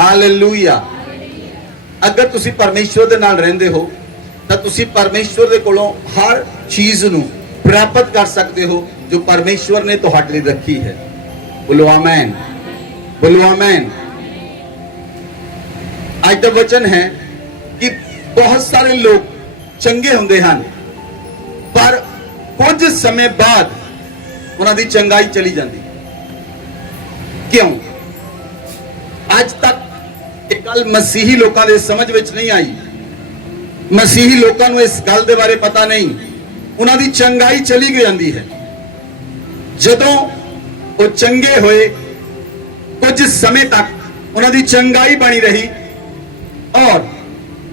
Hallelujah. अगर तुसी परमेश्वर दे नाल रहंदे हो तां तुसी परमेश्वर दे कोलों हर चीज नूं प्राप्त कर सकते हो जो परमेश्वर ने तुहाडे लई रखी है। बोलो आमीन, बोलो आमीन। आज दा वचन है कि बहुत सारे लोग चंगे हुंदे हन पर कुछ समय बाद उन्हां दी चंगाई चली जाती। क्यों? आज तक ये गल मसीही लोगों के समझ विच नहीं आई। मसीही लोगों को इस गल के बारे पता नहीं। उन्हां दी चंगाई चली जाती है। जदों वो चंगे होए कुछ समय तक उन्हां दी चंगाई बनी रही और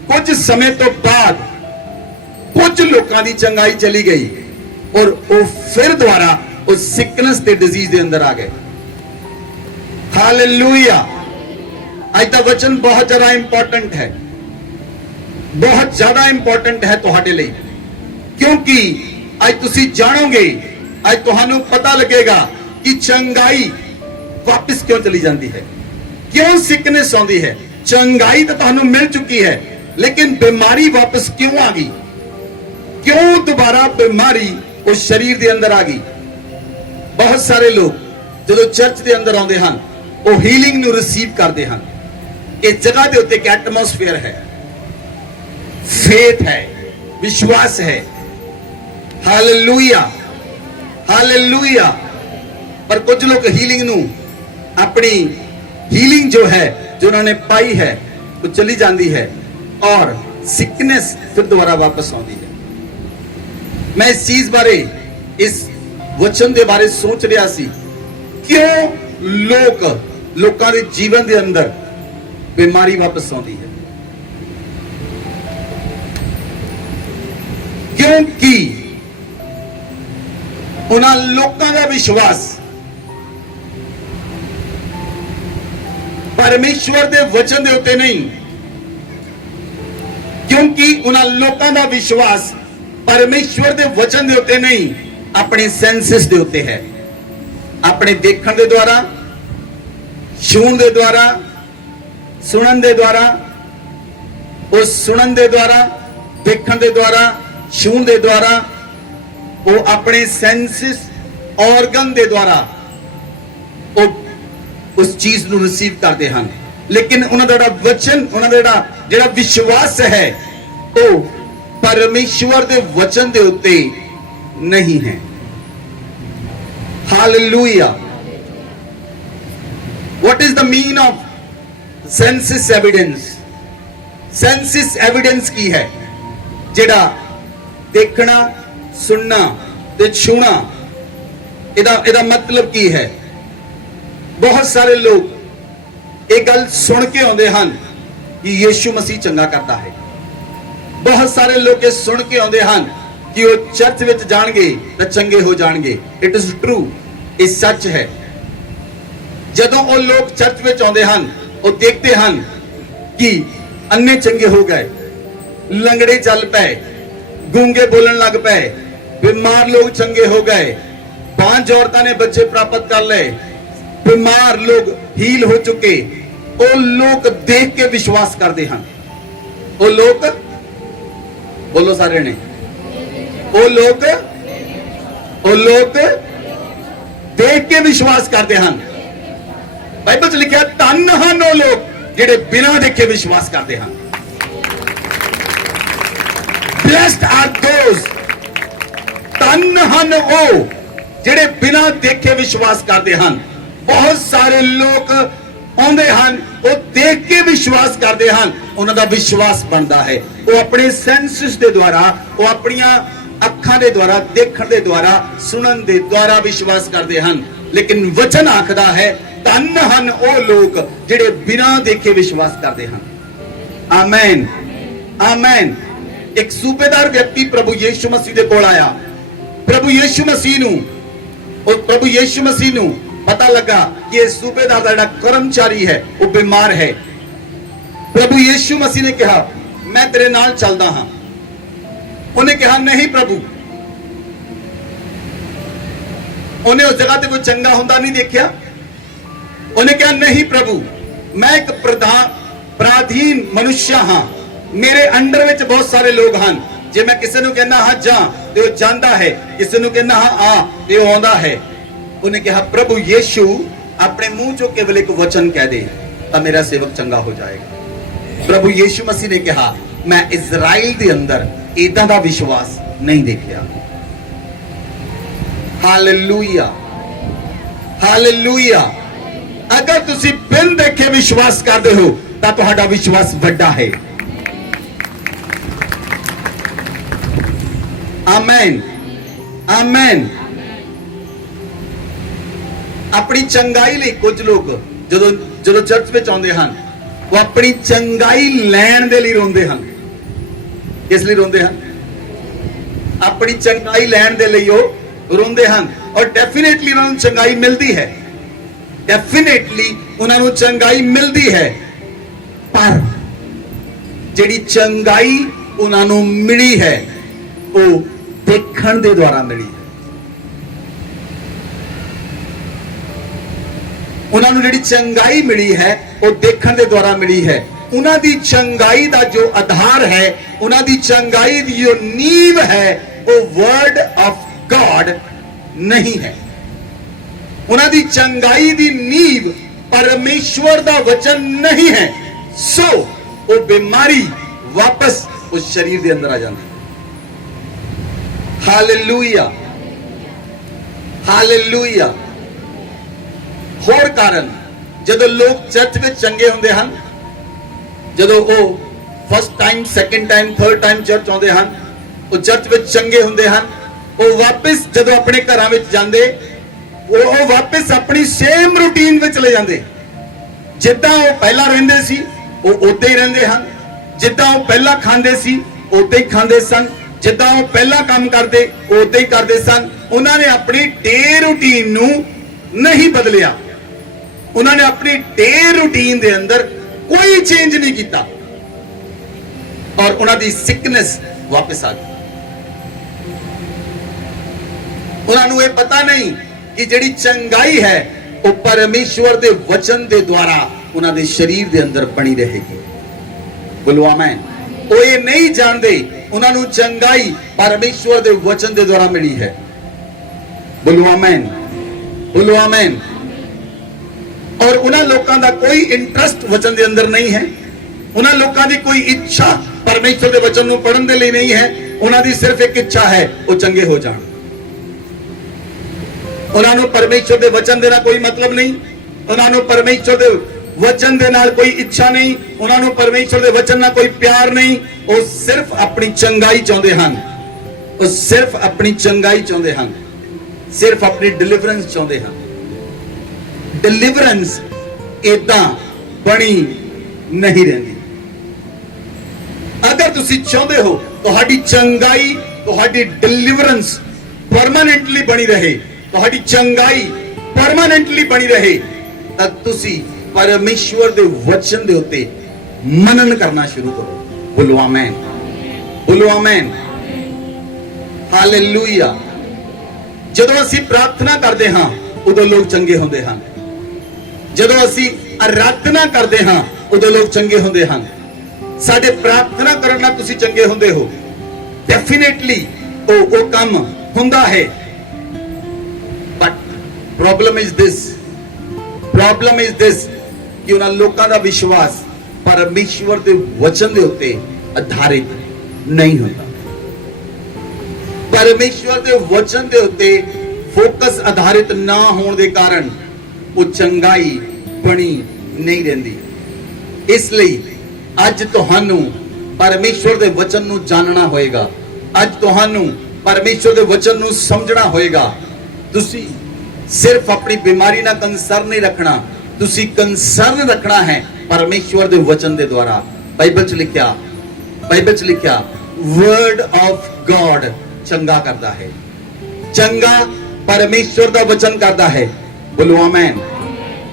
कुछ समय तो बाद कुछ लोगों की चंगाई चली गई और वो फिर दोबारा उस सिकनेस ते डिजीज के अंदर आ गए। हालेलुया। आज का वचन बहुत ज्यादा इंपॉर्टेंट है, बहुत ज्यादा इंपॉर्टेंट है तुहाडे लई, क्योंकि आज तुसी जानोगे, आज तुहानू पता लगेगा कि चंगाई वापस क्यों चली जाती है, क्यों सिकनेस आती है। चंगाई तो तुहानू मिल चुकी है लेकिन बीमारी वापस क्यों आ गई, क्यों दोबारा बीमारी उस शरीर के अंदर आ गई। बहुत सारे लोग जो चर्च के अंदर आते हैं वो हीलिंग नू रिसीव करते हैं। इस जगह के उत्ते एक एटमोसफेयर है, फेथ है, विश्वास है। Hallelujah, hallelujah. पर कुछ लोग हीलिंग नू अपनी हीलिंग जो है जो उन्होंने पाई है वो चली जाती है और सिकनेस फिर दोबारा वापस आती है। मैं इस चीज बारे, इस वचन के बारे सोच रहा सी, क्यों लोगों के जीवन के अंदर बीमारी वापस आती है। क्योंकि उन्हां लोगों का विश्वास परमेश्वर के वचन के उत्ते नहीं, क्योंकि उन्हां लोगों का विश्वास परमेश्वर के वचन के उत्ते नहीं, अपने सेंसेस के उत्ते है। अपने देखण के द्वारा, छूण के द्वारा, सुनन के द्वारा, उस सुनन के द्वारा, देखण के द्वारा, छूण के द्वारा, वो अपने सेंसेस ऑर्गन के द्वारा वो उस चीज को रिसीव करते हैं। लेकिन उन्होंने वचन, उन्होंने विश्वास है वो परमेश्वर के वचन के उत्ते नहीं है। Hallelujah. What is the mean of senses evidence? Senses evidence की है जेड़ा देखना, सुनना ते छूना। इदा मतलब की है? बहुत सारे लोग एक गल सुन के आते हैं कि यीशु मसीह चंगा करता है। बहुत सारे लोग ये सुन के आते हैं कि वो चर्च विच जाणगे तो चंगे हो जाणगे। इट इज ट्रू, ये सच है। जदों वो लोग चर्च विच आते हैं वो देखते हैं कि अन्ने चंगे हो गए, लंगड़े चल पे, गूंगे बोलन लग पे, बीमार लोग चंगे हो गए, 5 औरतां ने बच्चे प्राप्त कर ले, बीमार लोग हील हो चुके। वो लोग देख के विश्वास करते हैं। वो लोग, बोलो सारे ने, वो लोग देख के विश्वास करते हैं। बाइबल च लिखा धन हन वो लोग जेडे बिना देखे विश्वास करते हैं। ब्लेस्ड आर दोज, धन हन वो जेडे बिना देखे विश्वास करते हैं। बहुत सारे लोग आते हैं वो देख के विश्वास करते हैं, उन्होंने विश्वास बनता है। वो अपने सेंसेस के द्वारा, वो अपन अखां के द्वारा, देखण के द्वारा, सुनन के द्वारा विश्वास करते हैं। लेकिन वचन आखदा है धन हन वो लोग जेडे बिना देखे विश्वास करते हैं। आमीन, आमीन। एक सूबेदार व्यक्ति प्रभु यीशु मसीह दे कोल आया। प्रभु यीशु मसीह नू पता लगा कि ये सूबेदार दा जिहड़ा कर्मचारी है वो बीमार है। प्रभु यीशु मसीह ने कहा मैं तेरे नाल चलदा हां। उन्हें कहा नहीं प्रभु, उन्हें उस जगह ते कोई चंगा हुंदा नहीं देखिया। उन्हें कहा नहीं प्रभु, मैं एक पराधीन मनुष्य हाँ, मेरे अंडर विच बहुत सारे लोग हैं। जे मैं किसी नूं कहना हाँ जा ते वो जांदा है, किसी नूं कहना हाँ आ ते वो आउंदा है। उन्हें कहा प्रभु यीशु अपने मुंह चो केवल एक वचन कह दे तो मेरा सेवक चंगा हो जाएगा। प्रभु यीशु मसीह ने कहा मैं इजराइल के अंदर इदां दा विश्वास नहीं देखा। Hallelujah, hallelujah. अगर तुसी बिन देखे विश्वास करते हो तो तुहाडा विश्वास बड़ा है। आमेन, आमेन। अपनी चंगाई लिए कुछ लोग जो चर्च में आते हैं वो अपनी चंगाई लैण दे लिए रोंदे हैं। किस लिए रोंदे हैं? अपनी चंगाई लैण दे लिए रोंदे हैं। और डेफिनेटली उन्होंने चंगाई मिलती है, डेफिनेटली उन्होंने चंगाई मिलती है, पर जिहड़ी चंगाई उन्होंने मिली है वो देखण दे द्वारा मिली है। उन्होंने जिहड़ी चंगाई मिली है वो देखण दे द्वारा मिली है। उन्हां दी चंगाई दा जो आधार है, उन्हां दी चंगाई दी जो नींव है वो वर्ड ऑफ गॉड नहीं है। उन्हां दी चंगाई दी नींव परमेश्वर दा वचन नहीं है। सो वो बीमारी वापस उस शरीर के अंदर आ जाती है। Hallelujah, hallelujah. होर कारण जदों लोग चर्च में चंगे होंदे हन, जदों वो first time, second time, third time church आउंदे हन, वो चर्च में चंगे होंदे हन, वो वापस जदों अपने घरां विच जांदे वो वापस अपनी सेम रूटीन में चले जाते। जिद्दां वो पहला रहिंदे सी वो उद्दां ही रहिंदे हन, जिद्दां वो पहला खांदे सी उद्दां ही खांदे सन, जिद्दां वो पहला काम करदे उद्दां ही करदे सन। उन्होंने अपनी डे रूटीन नूं नहीं बदलिया, उन्होंने अपनी डे रूटीन दे अंदर कोई चेंज नहीं किया और उन्होंने सिकनेस वापस आ गई। उन्होंने ये पता नहीं कि जिहड़ी चंगाई है वो परमेश्वर दे वचन दे द्वारा उन्होंने शरीर दे अंदर बनी रहेगी। बोलो आमीन। वो ये नहीं जानते उन्होंने चंगाई परमेश्वर दे वचन दे द्वारा मिली है। बोलो आमीन, बोलो आमीन। और उन्होंने लोगों का कोई इंटरेस्ट वचन दे अंदर नहीं है, उन्होंने लोगों की कोई इच्छा परमेश्वर के वचन को पढ़ने के लिए नहीं है। उन्होंने सिर्फ एक इच्छा है वो चंगे हो जाए। उन्होंने परमेश्वर के वचन देना कोई मतलब नहीं, उन्होंने परमेश्वर के वचन दे नाल कोई इच्छा नहीं, उन्होंने परमेश्वर के वचन ना कोई प्यार नहीं। वो सिर्फ अपनी चंगाई चाहते हैं, वो सिर्फ अपनी चंगाई चाहते हैं, सिर्फ अपनी डिलीवरेंस चाहते हैं। डिलीवरेंस इदां बनी नहीं रहती। अगर तुसी चाहते हो तुहाडी चंगाई, तुहाडी डिलीवरेंस परमानेंटली बनी रहे, तुहाडी चंगाई परमानेंटली बनी रहे, तब तुसी परमेश्वर दे वचन दे उत्ते मनन करना शुरू करो। बोलो आमीन, बोलो आमीन, हालेलुया। जदों असी प्रार्थना करते हाँ उदों लोग चंगे होंदे हैं, जदों असी आराधना करते हाँ उदों लोग चंगे होंदे हैं। साडे प्रार्थना करना तुसी चंगे होंदे हो, डेफिनेटली वो काम हुंदा है। But problem is this, problem is this कि उन्हां लोकां दा विश्वास परमेश्वर दे वचन दे उत्ते आधारित नहीं होता। परमेश्वर दे वचन दे उत्ते फोकस आधारित ना होने के कारण वो चंगाई बनी नहीं रहती। इसलिए अज तुहानू परमेश्वर दे वचन नू जानना होएगा, अज तुहानू परमेश्वर दे वचन नू समझना होएगा। तुसी सिर्फ अपनी बीमारी ना कंसर्न नहीं रखना, तुसी कंसर्न रखना है परमेश्वर दे वचन दे द्वारा। बाइबल च लिखा, बाइबल च लिखा वर्ड ऑफ गॉड चंगा करता है, चंगा परमेश्वर दा वचन करता है। बोलो आमीन।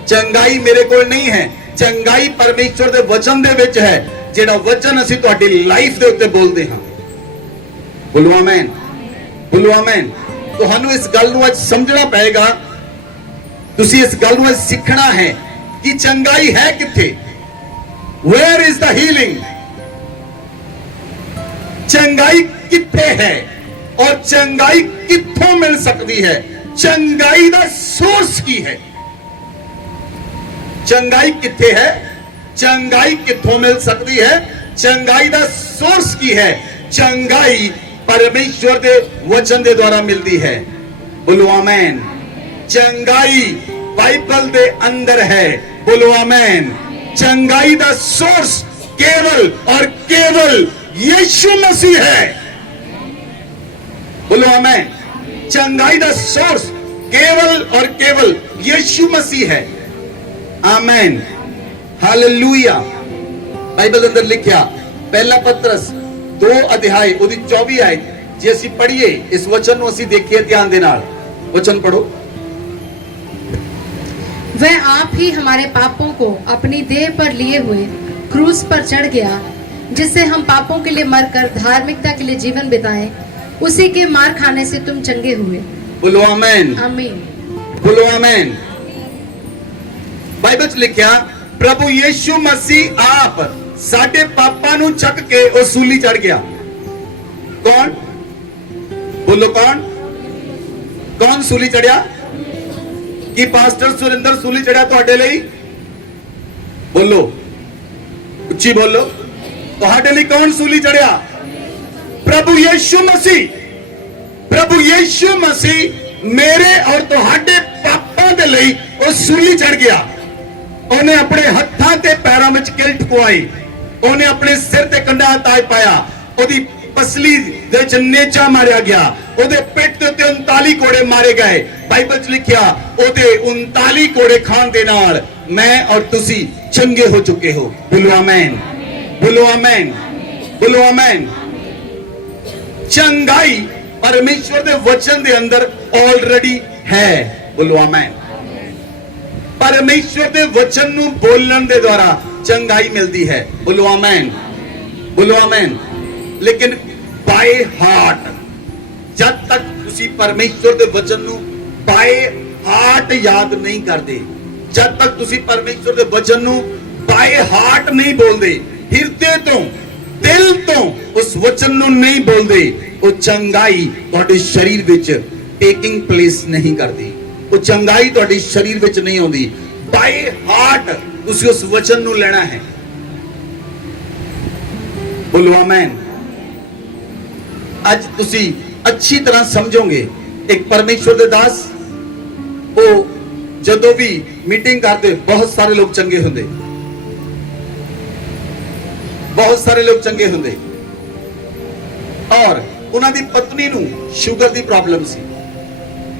चंगाई मेरे कोल नहीं है, चंगाई परमेश्वर दे वचन दे विच है, जेड़ा वचन असी तुहाडी लाइफ दे उत्ते बोलदे हां। बोलो आमीन, बोलो आमीन। तुहानू इस गल नू अज समझना पएगा, तुसी इस गल नू अज सीखना है कि चंगाई है किथे, वेयर इज द हीलिंग, चंगाई किथे है और चंगाई किथों मिल सकती है, चंगाई दा सोर्स की है, चंगाई किथे है, चंगाई किथों मिल सकती है, चंगाई दा सोर्स की है, चंगाई परमेश्वर दे वचन दे द्वारा मिलती है। बोलो आमेन। चंगाई बाइबल दे अंदर है, बोलो आमेन। चंगाई दा सोर्स केवल और केवल यीशु मसीह है, बोलो आमेन। चंगाई दा सोर्स केवल और केवल यीशु मसीह है, आमेन, हालेलुया। बाइबल ਦੇ ਅੰਦਰ ਲਿਖਿਆ ਪਹਿਲਾ ਪਤਰਸ 2 ਅਧਿਆਇ ਉਹਦੀ 24 ਆਇਤ, ਜੇ ਅਸੀਂ ਪੜ੍ਹੀਏ ਇਸ ਵਚਨ ਨੂੰ, ਅਸੀਂ ਦੇਖੀਏ ਧਿਆਨ ਦੇ ਨਾਲ, वचन पढ़ो। वह आप ही हमारे पापों को अपनी देह पर लिए हुए क्रूस पर चढ़ गया, जिससे हम पापों के लिए मरकर धार्मिकता के लिए जीवन बिताएं, उसी के मार खाने से तुम चंगे हुए। बोलो आमेन, आमीन, बोलो आमेन। बाइबल च लिखिया प्रभु यीशु मसीह आप साडे पापां नूं चक के ओ सूली चढ़ गया। कौन? बोलो कौन? कौन सूली चढ़िया? कि पास्टर सुरिंदर सूली चढ़िया तुहाडे लई? बोलो उच्ची बोलो, तुहाडे लई कौन सूली चढ़िया? प्रभु यीशु मसीह। प्रभु यीशु मसीह मेरे और तुहाडे पापां दे लई ओ सूली चढ़ गया। ਉਹਨੇ ਆਪਣੇ ਹੱਥਾਂ ਤੇ ਪੈਰਾਂ ਵਿੱਚ ਕਿਰਟ ਪਵਾਈ, ਉਹਨੇ ਆਪਣੇ ਸਿਰ ਤੇ ਕੰਡਾ ਤਾਜ ਪਾਇਆ, ਉਹਦੀ ਪਸਲੀ ਦੇ ਵਿੱਚ ਨੇਚਾ ਮਾਰਿਆ ਗਿਆ, ਉਹਦੇ ਪਿੱਠ ਦੇ ਉੱਤੇ 39 ਕੋੜੇ ਮਾਰੇ ਗਏ। ਬਾਈਬਲ 'ਚ ਲਿਖਿਆ ਉਹਦੇ 39 ਕੋੜੇ ਖਾਣ ਦੇ ਨਾਲ ਮੈਂ ਔਰ ਤੁਸੀਂ ਚੰਗੇ ਹੋ ਚੁੱਕੇ ਹੋ। ਬੋਲੋ ਆਮੇਨ, ਬੋਲੋ ਆਮੇਨ, ਬੋਲੋ ਆਮੇਨ। ਚੰਗਾਈ ਪਰਮੇਸ਼ਵਰ ਦੇ ਵਚਨ ਦੇ ਅੰਦਰ ਆਲਰੇਡੀ ਹੈ। ਬੋਲੋ ਆਮੇਨ। परमेश्वर दे वचन नू बोलण दे द्वारा चंगाई मिलती है। बोलो आमेन, बोलो आमेन। लेकिन बाय हार्ट, जब तक तुसी परमेश्वर दे वचन नू बाय हार्ट याद नहीं करते, जब तक तुसी परमेश्वर दे वचन नू बाय हार्ट नहीं बोलते, हिरदे तो दिल तो उस वचन नू नहीं बोलते, वो चंगाई तुहाडे शरीर विच टेकिंग प्लेस नहीं करती, वो चंगाई तुहाडी शरीर विच नहीं आउंदी। बाय हार्ट तुसी उस वचन नू लेना है। बोलो आमेन। आज तुसी अच्छी तरह समझोगे, एक परमेश्वर दे दास वो जदों भी मीटिंग करते बहुत सारे लोग चंगे हुंदे, बहुत सारे लोग चंगे हुंदे, और उन्हां दी पत्नी नू शुगर दी प्रॉब्लम सी।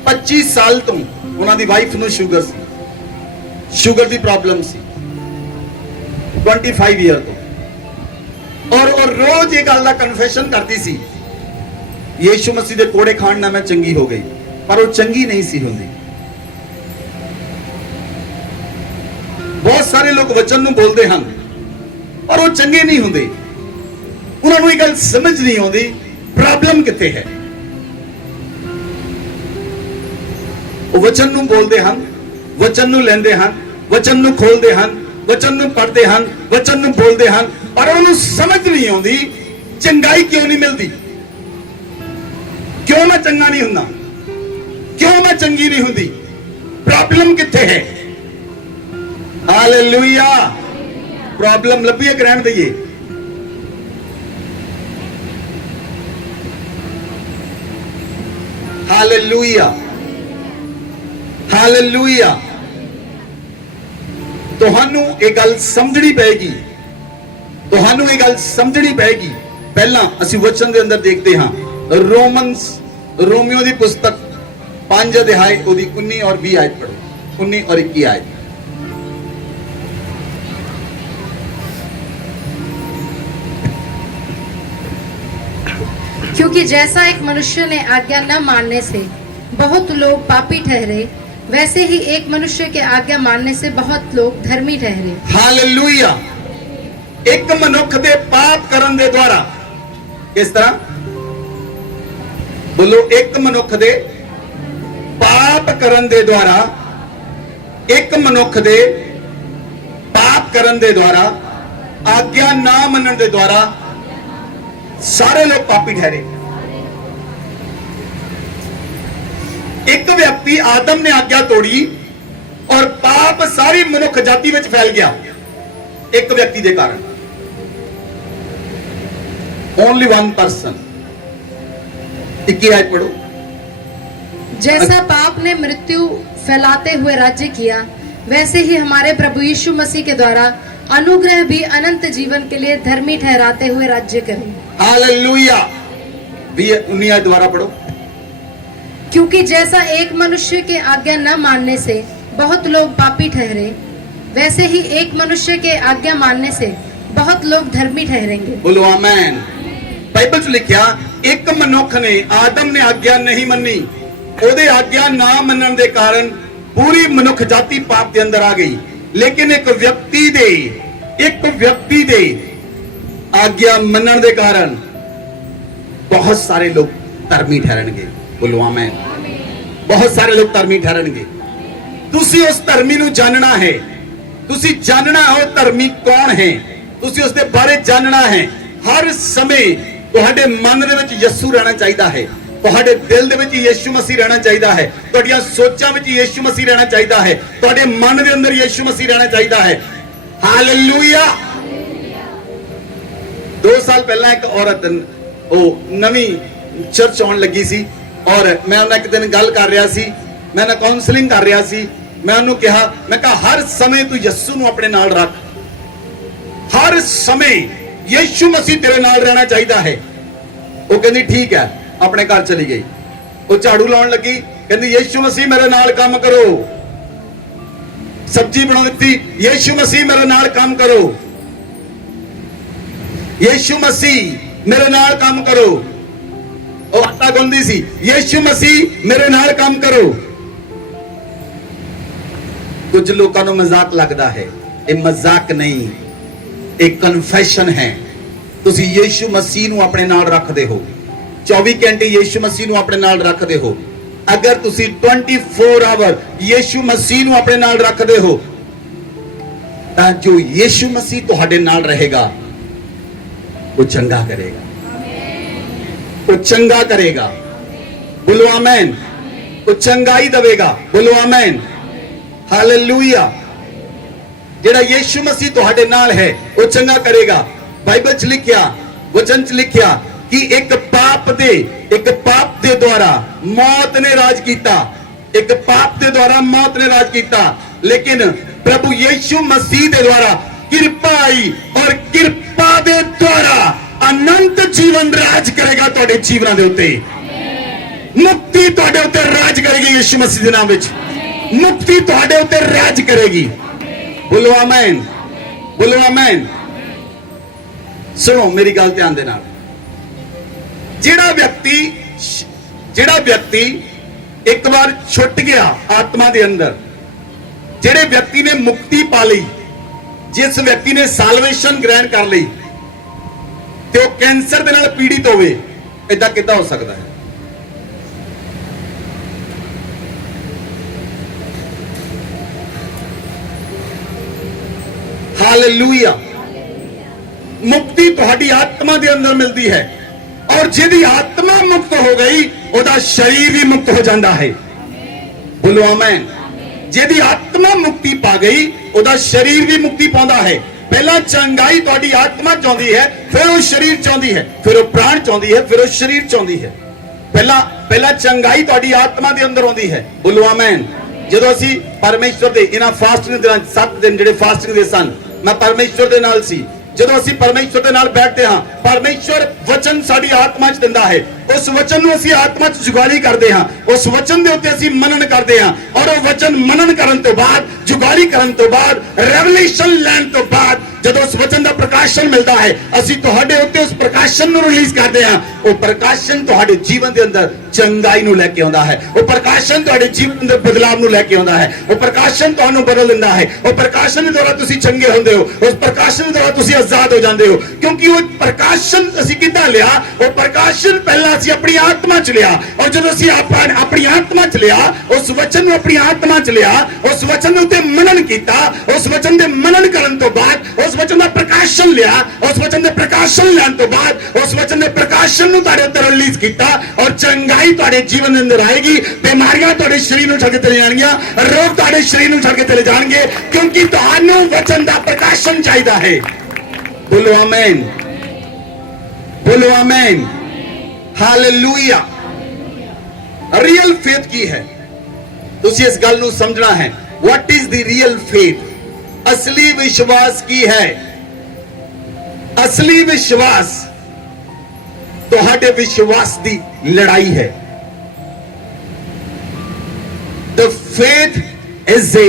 25 साल तो ਉਹਨਾਂ ਦੀ ਵਾਈਫ ਨੂੰ ਸ਼ੂਗਰ ਦੀ ਪ੍ਰੋਬਲਮ ਸੀ, 25 ਈਅਰ ਤੋਂ, ਔਰ ਉਹ ਰੋਜ਼ ਇਹ ਗੱਲ ਦਾ ਕਨਫੈਸ਼ਨ ਕਰਦੀ ਸੀ, ਯੀਸ਼ੂ ਮਸੀਹ ਦੇ ਕੋੜੇ ਖਾਣ ਨਾਲ ਮੈਂ ਚੰਗੀ ਹੋ ਗਈ, ਪਰ ਉਹ ਚੰਗੀ ਨਹੀਂ ਸੀ ਹੁੰਦੀ। ਬਹੁਤ ਸਾਰੇ ਲੋਕ ਵਚਨ ਨੂੰ ਬੋਲਦੇ ਹਨ ਪਰ ਉਹ ਚੰਗੇ ਨਹੀਂ ਹੁੰਦੇ, ਉਹਨਾਂ ਨੂੰ ਇਹ ਗੱਲ ਸਮਝ ਨਹੀਂ ਆਉਂਦੀ ਪ੍ਰੋਬਲਮ ਕਿੱਥੇ ਹੈ। वचन नू बोलते हैं, वचन नू लेंदे हैं, वचन नू खोलते हैं, वचन नू पढ़ते हैं, वचन नू बोलते हैं, पर उन्हें समझ नहीं आती चंगाई क्यों नहीं मिलती, क्यों मैं चंगा नहीं हुंदा, क्यों मैं चंगी नहीं हुंदी, प्रॉब्लम किथे है। हालेलुया। प्रॉब्लम लभी है, रहन दईए। Hallelujah, hallelujah. तुहानू एक गल समझनी पेगी, तुहानू एक गल समझनी पेगी। पहला असी वचन दे अंदर देखते हाँ, रोमियो दी पुस्तक 5 अध्याय ओदी 19 और 20 आयत पढ़ो, 19 और 21 आयत। क्योंकि जैसा एक मनुष्य ने आज्ञा न मानने से बहुत लोग पापी ठहरे, वैसे ही एक मनुष्य के आज्ञा मानने से बहुत लोग धर्मी ठहरे। हालेलुया। एक मनुख दे पाप करन दे द्वारा, किस तरह बोलो, एक मनुख दे पाप करन दे द्वारा, एक मनुख दे ਕਰਨ ਦੇ ਦੁਆਰਾ, ਆਗਿਆ ਨਾ ਮੰਨਣ ਦੇ ਦੁਆਰਾ ਸਾਰੇ ਲੋਕ ਪਾਪੀ ਠਹਿਰੇ। ਇੱਕ ਵਿਅਕਤੀ ਆਦਮ ਨੇ ਆਗਿਆ ਤੋੜੀ ਔਰ ਪਾਪ ਸਾਰੀ ਮਨੁੱਖ ਜਾਤੀ ਵਿੱਚ ਫੈਲ ਗਿਆ ਇੱਕ ਵਿਅਕਤੀ ਦੇ ਕਾਰਨ। Only one person. 21 आयत पढ़ो। जैसा पाप ने मृत्यु फैलाते हुए राज्य किया, वैसे ही हमारे प्रभु यीशु मसीह के द्वारा अनुग्रह भी अनंत जीवन के लिए धर्मी ठहराते हुए राज्य करे। हालेलुया। 19 आयत दोबारा पढ़ो। क्योंकि जैसा एक मनुष्य के आज्ञा न मानने से बहुत लोग पापी ठहरे, वैसे ही एक मनुष्य के आज्ञा मानने से बहुत लोग धर्मी ठहरेंगे। बोलो आमेन। बाइबल च लिखिया एक मनुख ने, आदम ने आज्ञा नहीं मन्नी, ओदे आज्ञा ना मनन दे कारण पूरी मनुख जाति पाप के अंदर आ गई। लेकिन एक व्यक्ति दे आज्ञा मनन दे कारण बहुत सारे लोग धर्मी ठहरनगे। बोलो आमेन। बहुत सारे लोग धर्मी ठहरनगे। तुसी उस धर्मी नू जानना है, तुसी जानना हो धर्मी कौन है, तुसी उसके बारे जानना है। हर समय ਤੁਹਾਡੇ ਮਨ ਦੇ ਵਿੱਚ ਯਿਸੂ ਰਹਿਣਾ ਚਾਹੀਦਾ ਹੈ, ਤੁਹਾਡੇ ਦਿਲ ਦੇ ਵਿੱਚ ਯਿਸੂ ਮਸੀਹ ਰਹਿਣਾ ਚਾਹੀਦਾ ਹੈ, ਤੁਹਾਡੀਆਂ ਸੋਚਾਂ ਵਿੱਚ ਯਿਸੂ ਮਸੀਹ ਰਹਿਣਾ ਚਾਹੀਦਾ ਹੈ, ਤੁਹਾਡੇ ਮਨ ਦੇ ਅੰਦਰ ਯਿਸੂ ਮਸੀਹ ਰਹਿਣਾ ਚਾਹੀਦਾ ਹੈ। ਹਾਲੇਲੂਇਆ। 2 ਸਾਲ ਪਹਿਲਾਂ ਇੱਕ ਔਰਤ ਉਹ ਨਵੀਂ ਚਰਚ ਆਉਣ ਲੱਗੀ ਸੀ ਔਰ ਮੈਂ ਉਹਨਾਂ ਇੱਕ ਦਿਨ ਗੱਲ ਕਰ ਰਿਹਾ ਸੀ, ਮੈਂ ਨਾ ਕਾਉਂਸਲਿੰਗ ਕਰ ਰਿਹਾ ਸੀ। ਮੈਂ ਉਹਨੂੰ ਕਿਹਾ, ਮੈਂ ਕਿਹਾ ਹਰ ਸਮੇਂ ਤੂੰ ਯਿਸੂ ਨੂੰ ਆਪਣੇ ਨਾਲ ਰੱਖ, ਹਰ ਸਮੇਂ ਯਿਸੂ ਮਸੀਹ ਤੇਰੇ ਨਾਲ ਰਹਿਣਾ ਚਾਹੀਦਾ ਹੈ। ਉਹ ਕਹਿੰਦੀ ਠੀਕ ਹੈ, ਆਪਣੇ ਘਰ ਚਲੀ ਗਈ। ਉਹ ਝਾੜੂ ਲਾਉਣ ਲੱਗੀ, ਕਹਿੰਦੀ ਯਿਸੂ ਮਸੀਹ ਮੇਰੇ ਨਾਲ ਕੰਮ ਕਰੋ। ਸਬਜ਼ੀ ਬਣਾ ਦਿੱਤੀ, ਯਿਸੂ ਮਸੀਹ ਮੇਰੇ ਨਾਲ ਕੰਮ ਕਰੋ, ਯਿਸੂ ਮਸੀਹ ਮੇਰੇ ਨਾਲ ਕੰਮ ਕਰੋ। ਉਹ ਆਟਾ ਗੁੰਨਦੀ ਸੀ, ਯਿਸੂ ਮਸੀਹ ਮੇਰੇ ਨਾਲ ਕੰਮ ਕਰੋ। ਕੁਝ ਲੋਕਾਂ ਨੂੰ ਮਜ਼ਾਕ ਲੱਗਦਾ ਹੈ, ਇਹ ਮਜ਼ਾਕ ਨਹੀਂ, एक कन्फेशन है। तुसी यीशु मसीह ਨੂੰ ਆਪਣੇ ਨਾਲ ਰੱਖਦੇ ਹੋ, 24 ਘੰਟੇ ਯੀਸ਼ੂ ਮਸੀਹ ਨੂੰ ਆਪਣੇ ਨਾਲ ਰੱਖਦੇ ਹੋ। ਅਗਰ ਤੁਸੀਂ 24 ਆਵਰ ਯੀਸ਼ੂ ਮਸੀਹ ਨੂੰ ਆਪਣੇ ਨਾਲ ਰੱਖਦੇ ਹੋ ਤਾਂ ਜੋ ਯੀਸ਼ੂ ਮਸੀਹ ਤੁਹਾਡੇ ਨਾਲ ਰਹੇਗਾ ਉਹ ਚੰਗਾ ਕਰੇਗਾ, ਉਹ ਚੰਗਾ ਕਰੇਗਾ। ਬੋਲੋ ਆਮੇਨ। ਉਹ ਚੰਗਾਈ ਦੇਵੇਗਾ। ਬੋਲੋ ਆਮੇਨ। ਹਾਲੇਲੂਇਆ। ਜਿਹੜਾ ਯਿਸੂ ਮਸੀਹ ਤੁਹਾਡੇ ਨਾਲ ਹੈ ਉਹ ਚੰਗਾ ਕਰੇਗਾ। ਬਾਈਬਲ ਚ ਲਿਖਿਆ, ਵਚਨ ਚ ਲਿਖਿਆ ਕਿ ਇੱਕ ਪਾਪ ਦੇ ਦੁਆਰਾ ਮੌਤ ਨੇ ਰਾਜ ਕੀਤਾ, ਇੱਕ ਪਾਪ ਦੇ ਦੁਆਰਾ ਮੌਤ ਨੇ ਰਾਜ ਕੀਤਾ। ਲੇਕਿਨ ਪ੍ਰਭੂ ਯਿਸੂ ਮਸੀਹ ਦੇ ਦੁਆਰਾ ਕਿਰਪਾ ਆਈ ਔਰ ਕਿਰਪਾ ਦੇ ਦੁਆਰਾ ਅਨੰਤ ਜੀਵਨ ਰਾਜ ਕਰੇਗਾ ਤੁਹਾਡੇ ਜੀਵਨਾਂ ਦੇ ਉੱਤੇ। ਮੁਕਤੀ ਤੁਹਾਡੇ ਉੱਤੇ ਰਾਜ ਕਰੇਗੀ ਯਿਸੂ ਮਸੀਹ ਦੇ ਨਾਮ ਵਿੱਚ। ਮੁਕਤੀ ਤੁਹਾਡੇ ਉੱਤੇ ਰਾਜ ਕਰੇਗੀ। बोलो आमेन। बोलो आमेन। सुनो मेरी गल ध्यान दे नाल। ਜਿਹੜਾ ਵਿਅਕਤੀ ਇੱਕ ਵਾਰ ਛੁੱਟ ਗਿਆ ਆਤਮਾ ਦੇ ਅੰਦਰ, ਜਿਹੜੇ ਵਿਅਕਤੀ ਨੇ ਮੁਕਤੀ ਪਾ ਲਈ, ਜਿਸ ਵਿਅਕਤੀ ਨੇ ਸਾਲਵੇਸ਼ਨ ਗ੍ਰਹਿਣ ਕਰ ਲਈ ਤੇ ਉਹ ਕੈਂਸਰ ਦੇ ਨਾਲ ਪੀੜਿਤ ਹੋਵੇ, ਇਦਾਂ ਕਿੱਦਾਂ ਹੋ ਸਕਦਾ ਹੈ? हालेलुया। मुक्ति ਤੁਹਾਡੀ ਆਤਮਾ ਦੇ ਅੰਦਰ ਮਿਲਦੀ ਹੈ ਔਰ ਜਿਹਦੀ ਆਤਮਾ ਮੁਕਤ ਹੋ ਗਈ ਉਹਦਾ ਸਰੀਰ ਵੀ ਮੁਕਤ ਹੋ ਜਾਂਦਾ ਹੈ। ਬੋਲੋ ਆਮੇਨ। ਜਿਹਦੀ ਆਤਮਾ ਮੁਕਤੀ ਪਾ ਗਈ ਉਹਦਾ ਸਰੀਰ ਵੀ ਮੁਕਤੀ ਪਾਉਂਦਾ ਹੈ। ਪਹਿਲਾਂ ਚੰਗਾਈ ਤੁਹਾਡੀ ਆਤਮਾ ਚਾਹੁੰਦੀ ਹੈ, ਫਿਰ ਉਹ ਸਰੀਰ ਚਾਹੁੰਦੀ ਹੈ, ਫਿਰ ਉਹ ਪ੍ਰਾਣ ਚਾਹੁੰਦੀ ਹੈ, ਫਿਰ ਉਹ ਸਰੀਰ ਚਾਹੁੰਦੀ ਹੈ। ਪਹਿਲਾਂ ਚੰਗਾਈ ਤੁਹਾਡੀ ਆਤਮਾ ਦੇ ਅੰਦਰ ਆਉਂਦੀ ਹੈ। ਬੋਲੋ ਆਮੇਨ। ਜਦੋਂ ਅਸੀਂ ਪਰਮੇਸ਼ਵਰ ਦੇ ਇਹਨਾਂ ਫਾਸਟਿੰਗ ਦੇ 7 ਦਿਨ ਜਿਹੜੇ ਫਾਸਟਿੰਗ ਦੇ ਸਨ, ਮੈਂ ਪਰਮੇਸ਼ਵਰ ਦੇ ਨਾਲ ਸੀ। ਜਦੋਂ ਅਸੀਂ ਪਰਮੇਸ਼ਵਰ ਦੇ ਨਾਲ ਬੈਠਦੇ ਹਾਂ, ਪਰਮੇਸ਼ਵਰ ਵਚਨ ਸਾਡੀ ਆਤਮਾ 'ਚ ਦਿੰਦਾ ਹੈ। ਉਸ ਵਚਨ ਨੂੰ ਅਸੀਂ ਆਤਮਾ 'ਚ ਜੁਗਾਲੀ ਕਰਦੇ ਹਾਂ, ਉਸ ਵਚਨ ਦੇ ਉੱਤੇ ਅਸੀਂ ਮਨਨ ਕਰਦੇ ਹਾਂ ਔਰ ਉਹ ਵਚਨ ਮਨਨ ਕਰਨ ਤੋਂ ਬਾਅਦ, ਜੁਗਾਲੀ ਕਰਨ ਤੋਂ ਬਾਅਦ, ਰੈਵਲੇਸ਼ਨ ਲੈਣ ਤੋਂ ਬਾਅਦ ਜਦੋਂ ਉਸ ਵਚਨ ਦਾ ਪ੍ਰਕਾਸ਼ਨ ਮਿਲਦਾ ਹੈ, ਅਸੀਂ ਤੁਹਾਡੇ ਉੱਤੇ ਉਸ ਪ੍ਰਕਾਸ਼ਨ ਨੂੰ ਰਿਲੀਜ਼ ਕਰਦੇ ਹਾਂ। ਉਹ ਪ੍ਰਕਾਸ਼ਨ ਤੁਹਾਡੇ ਜੀਵਨ ਦੇ ਅੰਦਰ ਚੰਗਾਈ ਨੂੰ ਲੈ ਕੇ ਆਉਂਦਾ ਹੈ। ਉਹ ਪ੍ਰਕਾਸ਼ਨ ਤੁਹਾਡੇ ਜੀਵਨ ਦੇ ਬਦਲਾਵ ਨੂੰ ਲੈ ਕੇ ਆਉਂਦਾ ਹੈ। ਉਹ ਪ੍ਰਕਾਸ਼ਨ ਤੁਹਾਨੂੰ ਬਦਲ ਦਿੰਦਾ ਹੈ। ਉਹ ਪ੍ਰਕਾਸ਼ਨ ਦੇ ਦੁਆਰਾ ਤੁਸੀਂ ਚੰਗੇ ਹੁੰਦੇ ਹੋ। ਉਸ ਪ੍ਰਕਾਸ਼ਨ ਦੇ ਦੁਆਰਾ ਤੁਸੀਂ ਆਜ਼ਾਦ ਹੋ ਜਾਂਦੇ ਹੋ, ਕਿਉਂਕਿ ਉਹ ਪ੍ਰਕਾਸ਼ਨ ਅਸੀਂ ਕਿੱਦਾਂ ਲਿਆ? ਉਹ ਪ੍ਰਕਾਸ਼ਨ ਪਹਿਲਾਂ ਅਸੀਂ ਆਪਣੀ ਆਤਮਾ ਚ ਲਿਆ, ਔਰ ਜਦੋਂ ਅਸੀਂ ਆਪਣੀ ਆਤਮਾ ਚ ਲਿਆ, ਉਸ ਵਚਨ ਨੂੰ ਆਪਣੀ ਆਤਮਾ ਚ ਲਿਆ, ਉਸ ਵਚਨ ਦੇ ਉੱਤੇ ਮਨਨ ਕੀਤਾ, ਉਸ ਵਚਨ ਦੇ ਮਨਨ ਕਰਨ ਤੋਂ ਬਾਅਦ ਉਸ ਵਚਨ ਦਾ ਪ੍ਰਕਾਸ਼ਨ ਲਿਆ, ਉਸ ਵਚਨ ਦੇ ਪ੍ਰਕਾਸ਼ਨ ਲੈਣ ਤੋਂ ਬਾਅਦ ਉਸ ਵਚਨ ਦੇ ਪ੍ਰਕਾਸ਼ਨ ਨੂੰ ਤੁਹਾਡੇ ਉੱਤੇ ਰਿਲੀਜ਼ ਕੀਤਾ, ਔਰ ਚੰਗਾਈ ਤੁਹਾਡੇ ਜੀਵਨ ਦੇ ਅੰਦਰ ਆਏਗੀ। ਬਿਮਾਰੀਆਂ ਤੁਹਾਡੇ ਸਰੀਰ ਨੂੰ ਛੱਡ ਕੇ ਚਲੇ ਜਾਣਗੀਆਂ, ਰੋਗ ਤੁਹਾਡੇ ਸਰੀਰ ਨੂੰ ਛੱਡ ਕੇ ਚਲੇ ਜਾਣਗੇ, ਕਿਉਂਕਿ ਤੁਹਾਨੂੰ ਵਚਨ ਦਾ ਪ੍ਰਕਾਸ਼ਨ ਚਾਹੀਦਾ ਹੈ। ਬੋਲੋ ਆਮੇਨ, ਬੋਲੋ ਆਮੇਨ, ਹਾਲੇਲੂਇਆ। ਰੀਅਲ ਫੇਥ ਕੀ ਹੈ? ਤੁਸੀਂ ਇਸ ਗੱਲ ਨੂੰ ਸਮਝਣਾ ਹੈ। What is the real faith? ਅਸਲੀ ਵਿਸ਼ਵਾਸ ਕੀ ਹੈ? ਅਸਲੀ ਵਿਸ਼ਵਾਸ ਤੁਹਾਡੇ ਵਿਸ਼ਵਾਸ ਦੀ ਲੜਾਈ ਹੈ। The faith is a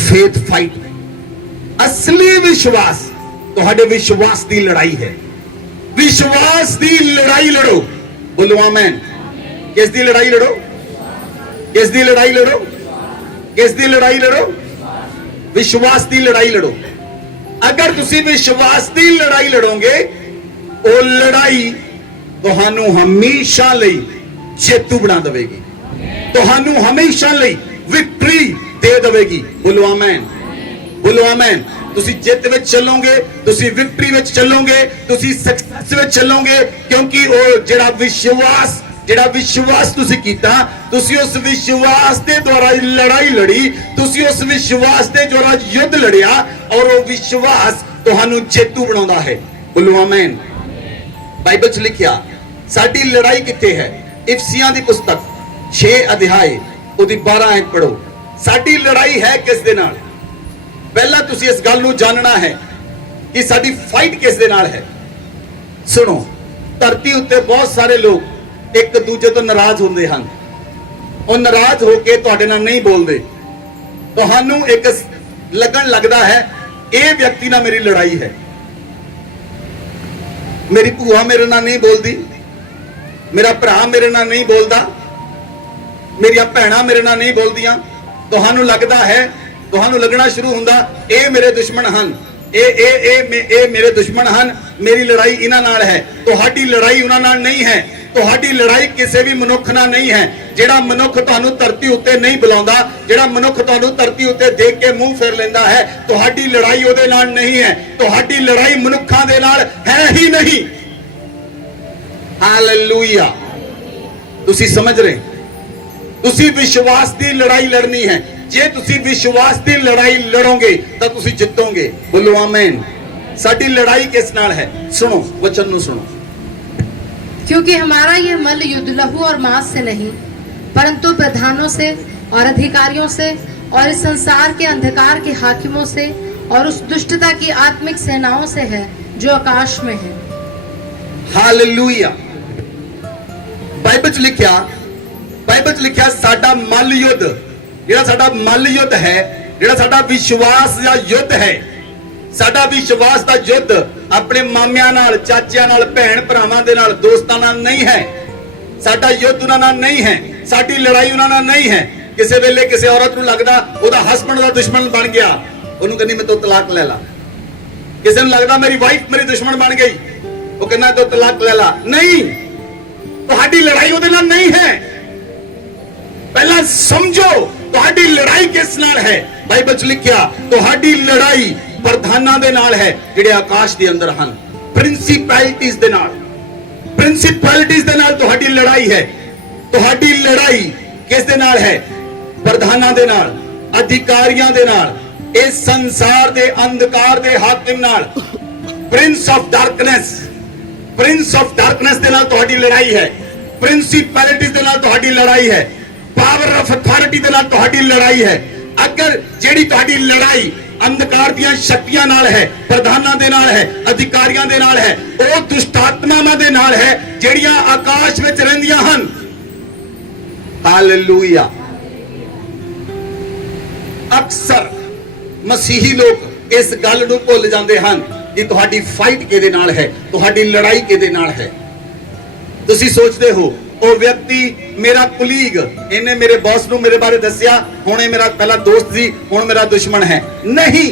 faith fight. ਅਸਲੀ ਵਿਸ਼ਵਾਸ ਤੁਹਾਡੇ ਵਿਸ਼ਵਾਸ ਦੀ ਲੜਾਈ ਹੈ। ਵਿਸ਼ਵਾਸ ਦੀ ਲੜਾਈ ਲੜੋ। ਬੋਲੋ ਆਮੇਨ। ਕਿਸ ਦੀ ਲੜਾਈ ਲੜੋ? ਕਿਸ ਦੀ ਲੜਾਈ ਲੜੋ? ਕਿਸ ਦੀ ਲੜਾਈ ਲੜੋ? ਵਿਸ਼ਵਾਸ ਦੀ ਲੜਾਈ ਲੜੋ। ਅਗਰ ਤੁਸੀਂ ਵਿਸ਼ਵਾਸ ਦੀ ਲੜਾਈ ਲੜੋਗੇ, ਉਹ ਲੜਾਈ ਤੁਹਾਨੂੰ ਹਮੇਸ਼ਾ ਲਈ ਜੇਤੂ ਬਣਾ ਦੇਵੇਗੀ, ਤੁਹਾਨੂੰ ਹਮੇਸ਼ਾ ਲਈ ਵਿਕਟਰੀ ਦੇ ਦੇਵੇਗੀ। ਬੋਲੋ ਆਮੇਨ, ਬੋਲੋ ਆਮੇਨ। ਤੁਸੀਂ ਜਿੱਤ ਵਿੱਚ ਚੱਲੋਗੇ, ਤੁਸੀਂ ਵਿਕਟਰੀ ਵਿੱਚ ਚੱਲੋਗੇ, ਤੁਸੀਂ ਸਕਸੈਸ ਵਿੱਚ ਚੱਲੋਗੇ, ਕਿਉਂਕਿ ਉਹ ਜਿਹੜਾ ਵਿਸ਼ਵਾਸ ਤੁਸੀਂ ਕੀਤਾ, ਤੁਸੀਂ ਉਸ ਵਿਸ਼ਵਾਸ ਦੇ ਦੁਆਰਾ ਲੜਾਈ ਲੜੀ, ਤੁਸੀਂ ਉਸ ਵਿਸ਼ਵਾਸ ਦੇ ਦੁਆਰਾ ਯੁੱਧ ਲੜਿਆ, ਔਰ ਉਹ ਵਿਸ਼ਵਾਸ ਤੁਹਾਨੂੰ ਜੇਤੂ ਬਣਾਉਂਦਾ ਹੈ। ਬੋਲੋ ਆਮੇਨ। ਬਾਈਬਲ 'ਚ ਲਿਖਿਆ ਸਾਡੀ ਲੜਾਈ ਕਿੱਥੇ ਹੈ? ਇਫਸੀਆਂ ਦੀ ਪੁਸਤਕ 6 ਅਧਿਆਏ ਉਹਦੀ 12 ਐਤ ਪੜੋ। ਸਾਡੀ ਲੜਾਈ ਹੈ ਕਿਸ ਦੇ ਨਾਲ? ਪਹਿਲਾਂ ਤੁਸੀਂ ਇਸ ਗੱਲ ਨੂੰ ਜਾਣਨਾ ਹੈ ਕਿ ਸਾਡੀ ਫਾਈਟ ਕਿਸ ਦੇ ਨਾਲ ਹੈ। ਸੁਣੋ, ਧਰਤੀ ਉੱਤੇ ਬਹੁਤ ਸਾਰੇ ਲੋਕ ਇੱਕ ਦੂਜੇ ਤੋਂ ਨਾਰਾਜ਼ ਹੁੰਦੇ ਹਨ। ਉਹ ਨਾਰਾਜ਼ ਹੋ ਕੇ ਤੁਹਾਡੇ ਨਾਲ ਨਹੀਂ ਬੋਲਦੇ। ਤੁਹਾਨੂੰ ਇੱਕ ਲੱਗਣ ਲੱਗਦਾ ਹੈ ਇਹ ਵਿਅਕਤੀ ਨਾਲ ਮੇਰੀ ਲੜਾਈ ਹੈ। ਮੇਰੀ ਭੂਆ ਮੇਰੇ ਨਾਲ ਨਹੀਂ ਬੋਲਦੀ, ਮੇਰਾ ਭਰਾ ਮੇਰੇ ਨਾਲ ਨਹੀਂ ਬੋਲਦਾ, ਮੇਰੀਆਂ ਭੈਣਾਂ ਮੇਰੇ ਨਾਲ ਨਹੀਂ ਬੋਲਦੀਆਂ। ਤੁਹਾਨੂੰ ਲੱਗਦਾ ਹੈ, ਤੁਹਾਨੂੰ ਲੱਗਣਾ ਸ਼ੁਰੂ ਹੁੰਦਾ ਇਹ ਮੇਰੇ ਦੁਸ਼ਮਣ ਹਨ, ਇਹ ਮੇਰੇ ਦੁਸ਼ਮਣ ਹਨ, ਮੇਰੀ ਲੜਾਈ ਇਹਨਾਂ ਨਾਲ ਹੈ। ਤੁਹਾਡੀ ਲੜਾਈ ਉਹਨਾਂ ਨਾਲ ਨਹੀਂ ਹੈ। ਤੁਹਾਡੀ ਲੜਾਈ ਕਿਸੇ ਵੀ ਮਨੁੱਖ ਨਾਲ ਨਹੀਂ ਹੈ। ਜਿਹੜਾ ਮਨੁੱਖ ਤੁਹਾਨੂੰ ਧਰਤੀ ਉੱਤੇ ਨਹੀਂ ਬੁਲਾਉਂਦਾ, ਜਿਹੜਾ ਮਨੁੱਖ ਤੁਹਾਨੂੰ ਧਰਤੀ ਉੱਤੇ ਦੇਖ ਕੇ ਮੂੰਹ ਫੇਰ ਲੈਂਦਾ ਹੈ, ਤੁਹਾਡੀ ਲੜਾਈ ਉਹਦੇ ਨਾਲ ਨਹੀਂ ਹੈ। ਤੁਹਾਡੀ ਲੜਾਈ ਮਨੁੱਖਾਂ ਦੇ ਨਾਲ ਹੈ ਹੀ ਨਹੀਂ। ਹਾਲੇਲੂਇਆ। ਤੁਸੀਂ ਸਮਝ ਰਹੇ? ਤੁਸੀਂ ਵਿਸ਼ਵਾਸ ਦੀ ਲੜਾਈ ਲੜਨੀ ਹੈ। ਜੇ ਤੁਸੀਂ ਵਿਸ਼ਵਾਸ ਦੀ ਲੜਾਈ ਲੜੋਗੇ ਤਾਂ ਤੁਸੀਂ ਜਿੱਤੋਗੇ। ਬੋਲੋ ਆਮੇਨ। ਸਾਡੀ ਲੜਾਈ ਕਿਸ ਨਾਲ ਹੈ? ਸੁਣੋ, ਵਚਨ ਨੂੰ ਸੁਣੋ। क्योंकि हमारा यह मल्ल युद्ध लहू और मांस से नहीं, परंतु प्रधानों से और अधिकारियों से और इस संसार के अंधकार के हाकिमों से और उस दुष्टता की आत्मिक सेनाओं से है जो आकाश में है। हालेलुया। बाइबल च लिखिया साडा मल्ल युद्ध, ਜਿਹੜਾ ਸਾਡਾ ਮੱਲ ਯੁੱਧ ਹੈ, ਜਿਹੜਾ ਸਾਡਾ ਵਿਸ਼ਵਾਸ ਦਾ ਯੁੱਧ ਹੈ, ਸਾਡਾ ਵਿਸ਼ਵਾਸ ਦਾ ਯੁੱਧ ਆਪਣੇ ਮਾਮਿਆਂ ਨਾਲ, ਚਾਚਿਆਂ ਨਾਲ, ਭੈਣ ਭਰਾਵਾਂ ਦੇ ਨਾਲ, ਦੋਸਤਾਂ ਨਾਲ ਨਹੀਂ ਹੈ। ਸਾਡਾ ਯੁੱਧ ਉਹਨਾਂ ਨਾਲ ਨਹੀਂ ਹੈ। ਸਾਡੀ ਲੜਾਈ ਉਹਨਾਂ ਨਾਲ ਨਹੀਂ ਹੈ। ਕਿਸੇ ਵੇਲੇ ਕਿਸੇ ਔਰਤ ਨੂੰ ਲੱਗਦਾ ਉਹਦਾ ਹਸਬੰਡ ਦਾ ਦੁਸ਼ਮਣ ਬਣ ਗਿਆ, ਉਹਨੂੰ ਕਹਿੰਦੀ ਮੈਂ ਤੋਂ ਤਲਾਕ ਲੈ ਲਾ। ਕਿਸੇ ਨੂੰ ਲੱਗਦਾ ਮੇਰੀ ਵਾਈਫ ਮੇਰੀ ਦੁਸ਼ਮਣ ਬਣ ਗਈ, ਉਹ ਕਹਿੰਦਾ ਤੂੰ ਤਲਾਕ ਲੈ ਲਾ। ਨਹੀਂ, ਤੁਹਾਡੀ ਲੜਾਈ ਉਹਦੇ ਨਾਲ ਨਹੀਂ ਹੈ। ਪਹਿਲਾਂ ਸਮਝੋ ਤੁਹਾਡੀ ਲੜਾਈ ਕਿਸ ਨਾਲ ਹੈ। ਬਾਈਬਲ 'ਚ ਲਿਖਿਆ ਤੁਹਾਡੀ ਲੜਾਈ ਪ੍ਰਧਾਨਾਂ ਦੇ ਨਾਲ ਹੈ ਜਿਹੜੇ ਆਕਾਸ਼ ਦੇ ਅੰਦਰ ਹਨ। ਪ੍ਰਿੰਸੀਪੈਲਿਟੀਜ਼ ਦੇ ਨਾਲ, ਪ੍ਰਿੰਸੀਪੈਲਿਟੀਜ਼ ਦੇ ਨਾਲ ਤੁਹਾਡੀ ਲੜਾਈ ਹੈ। ਤੁਹਾਡੀ ਲੜਾਈ ਕਿਸ ਦੇ ਨਾਲ ਹੈ? ਪ੍ਰਧਾਨਾਂ ਦੇ ਨਾਲ, ਅਧਿਕਾਰੀਆਂ ਦੇ ਨਾਲ, ਇਸ ਸੰਸਾਰ ਦੇ ਅੰਧਕਾਰ ਦੇ ਹਾਕਮ ਨਾਲ, Prince of darkness, Prince of darkness ਦੇ ਨਾਲ ਤੁਹਾਡੀ ਲੜਾਈ ਹੈ। ਪ੍ਰਿੰਸੀਪੈਲਿਟੀਜ਼ ਦੇ ਨਾਲ ਤੁਹਾਡੀ ਲੜਾਈ ਹੈ। ਪਾਵਰ ਆਫ ਅਥਾਰਟੀ ਦੇ ਨਾਲ ਤੁਹਾਡੀ ਲੜਾਈ ਹੈ। ਅਗਰ ਜਿਹੜੀ ਤੁਹਾਡੀ ਲੜਾਈ ਅੰਧਕਾਰ ਦੀਆਂ ਸ਼ਕਤੀਆਂ ਨਾਲ ਹੈ, ਪ੍ਰਧਾਨਾਂ ਦੇ ਨਾਲ ਹੈ, ਅਧਿਕਾਰੀਆਂ ਦੇ ਨਾਲ ਹੈ, ਉਹ ਦੁਸ਼ਟ ਆਤਮਾਵਾਂ ਦੇ ਨਾਲ ਹੈ ਜਿਹੜੀਆਂ ਆਕਾਸ਼ ਵਿੱਚ ਰਹਿੰਦੀਆਂ ਹਨ। ਹਾਲੇਲੂਇਆ। ਅਕਸਰ ਮਸੀਹੀ ਲੋਕ ਇਸ ਗੱਲ ਨੂੰ ਭੁੱਲ ਜਾਂਦੇ ਹਨ ਕਿ ਤੁਹਾਡੀ ਫਾਈਟ ਕਿਹਦੇ ਨਾਲ ਹੈ, ਤੁਹਾਡੀ ਲੜਾਈ ਕਿਹਦੇ ਨਾਲ ਹੈ। ਤੁਸੀਂ ਸੋਚਦੇ ਹੋ ਉਹ ਵਿਅਕਤੀ ਮੇਰਾ ਕੁਲੀਗ, ਇਹਨੇ ਮੇਰੇ ਬੌਸ ਨੂੰ ਮੇਰੇ ਬਾਰੇ ਦੱਸਿਆ, ਹੁਣ ਇਹ ਮੇਰਾ ਪਹਿਲਾ ਦੋਸਤ ਸੀ, ਹੁਣ ਮੇਰਾ ਦੁਸ਼ਮਣ ਹੈ। ਨਹੀਂ,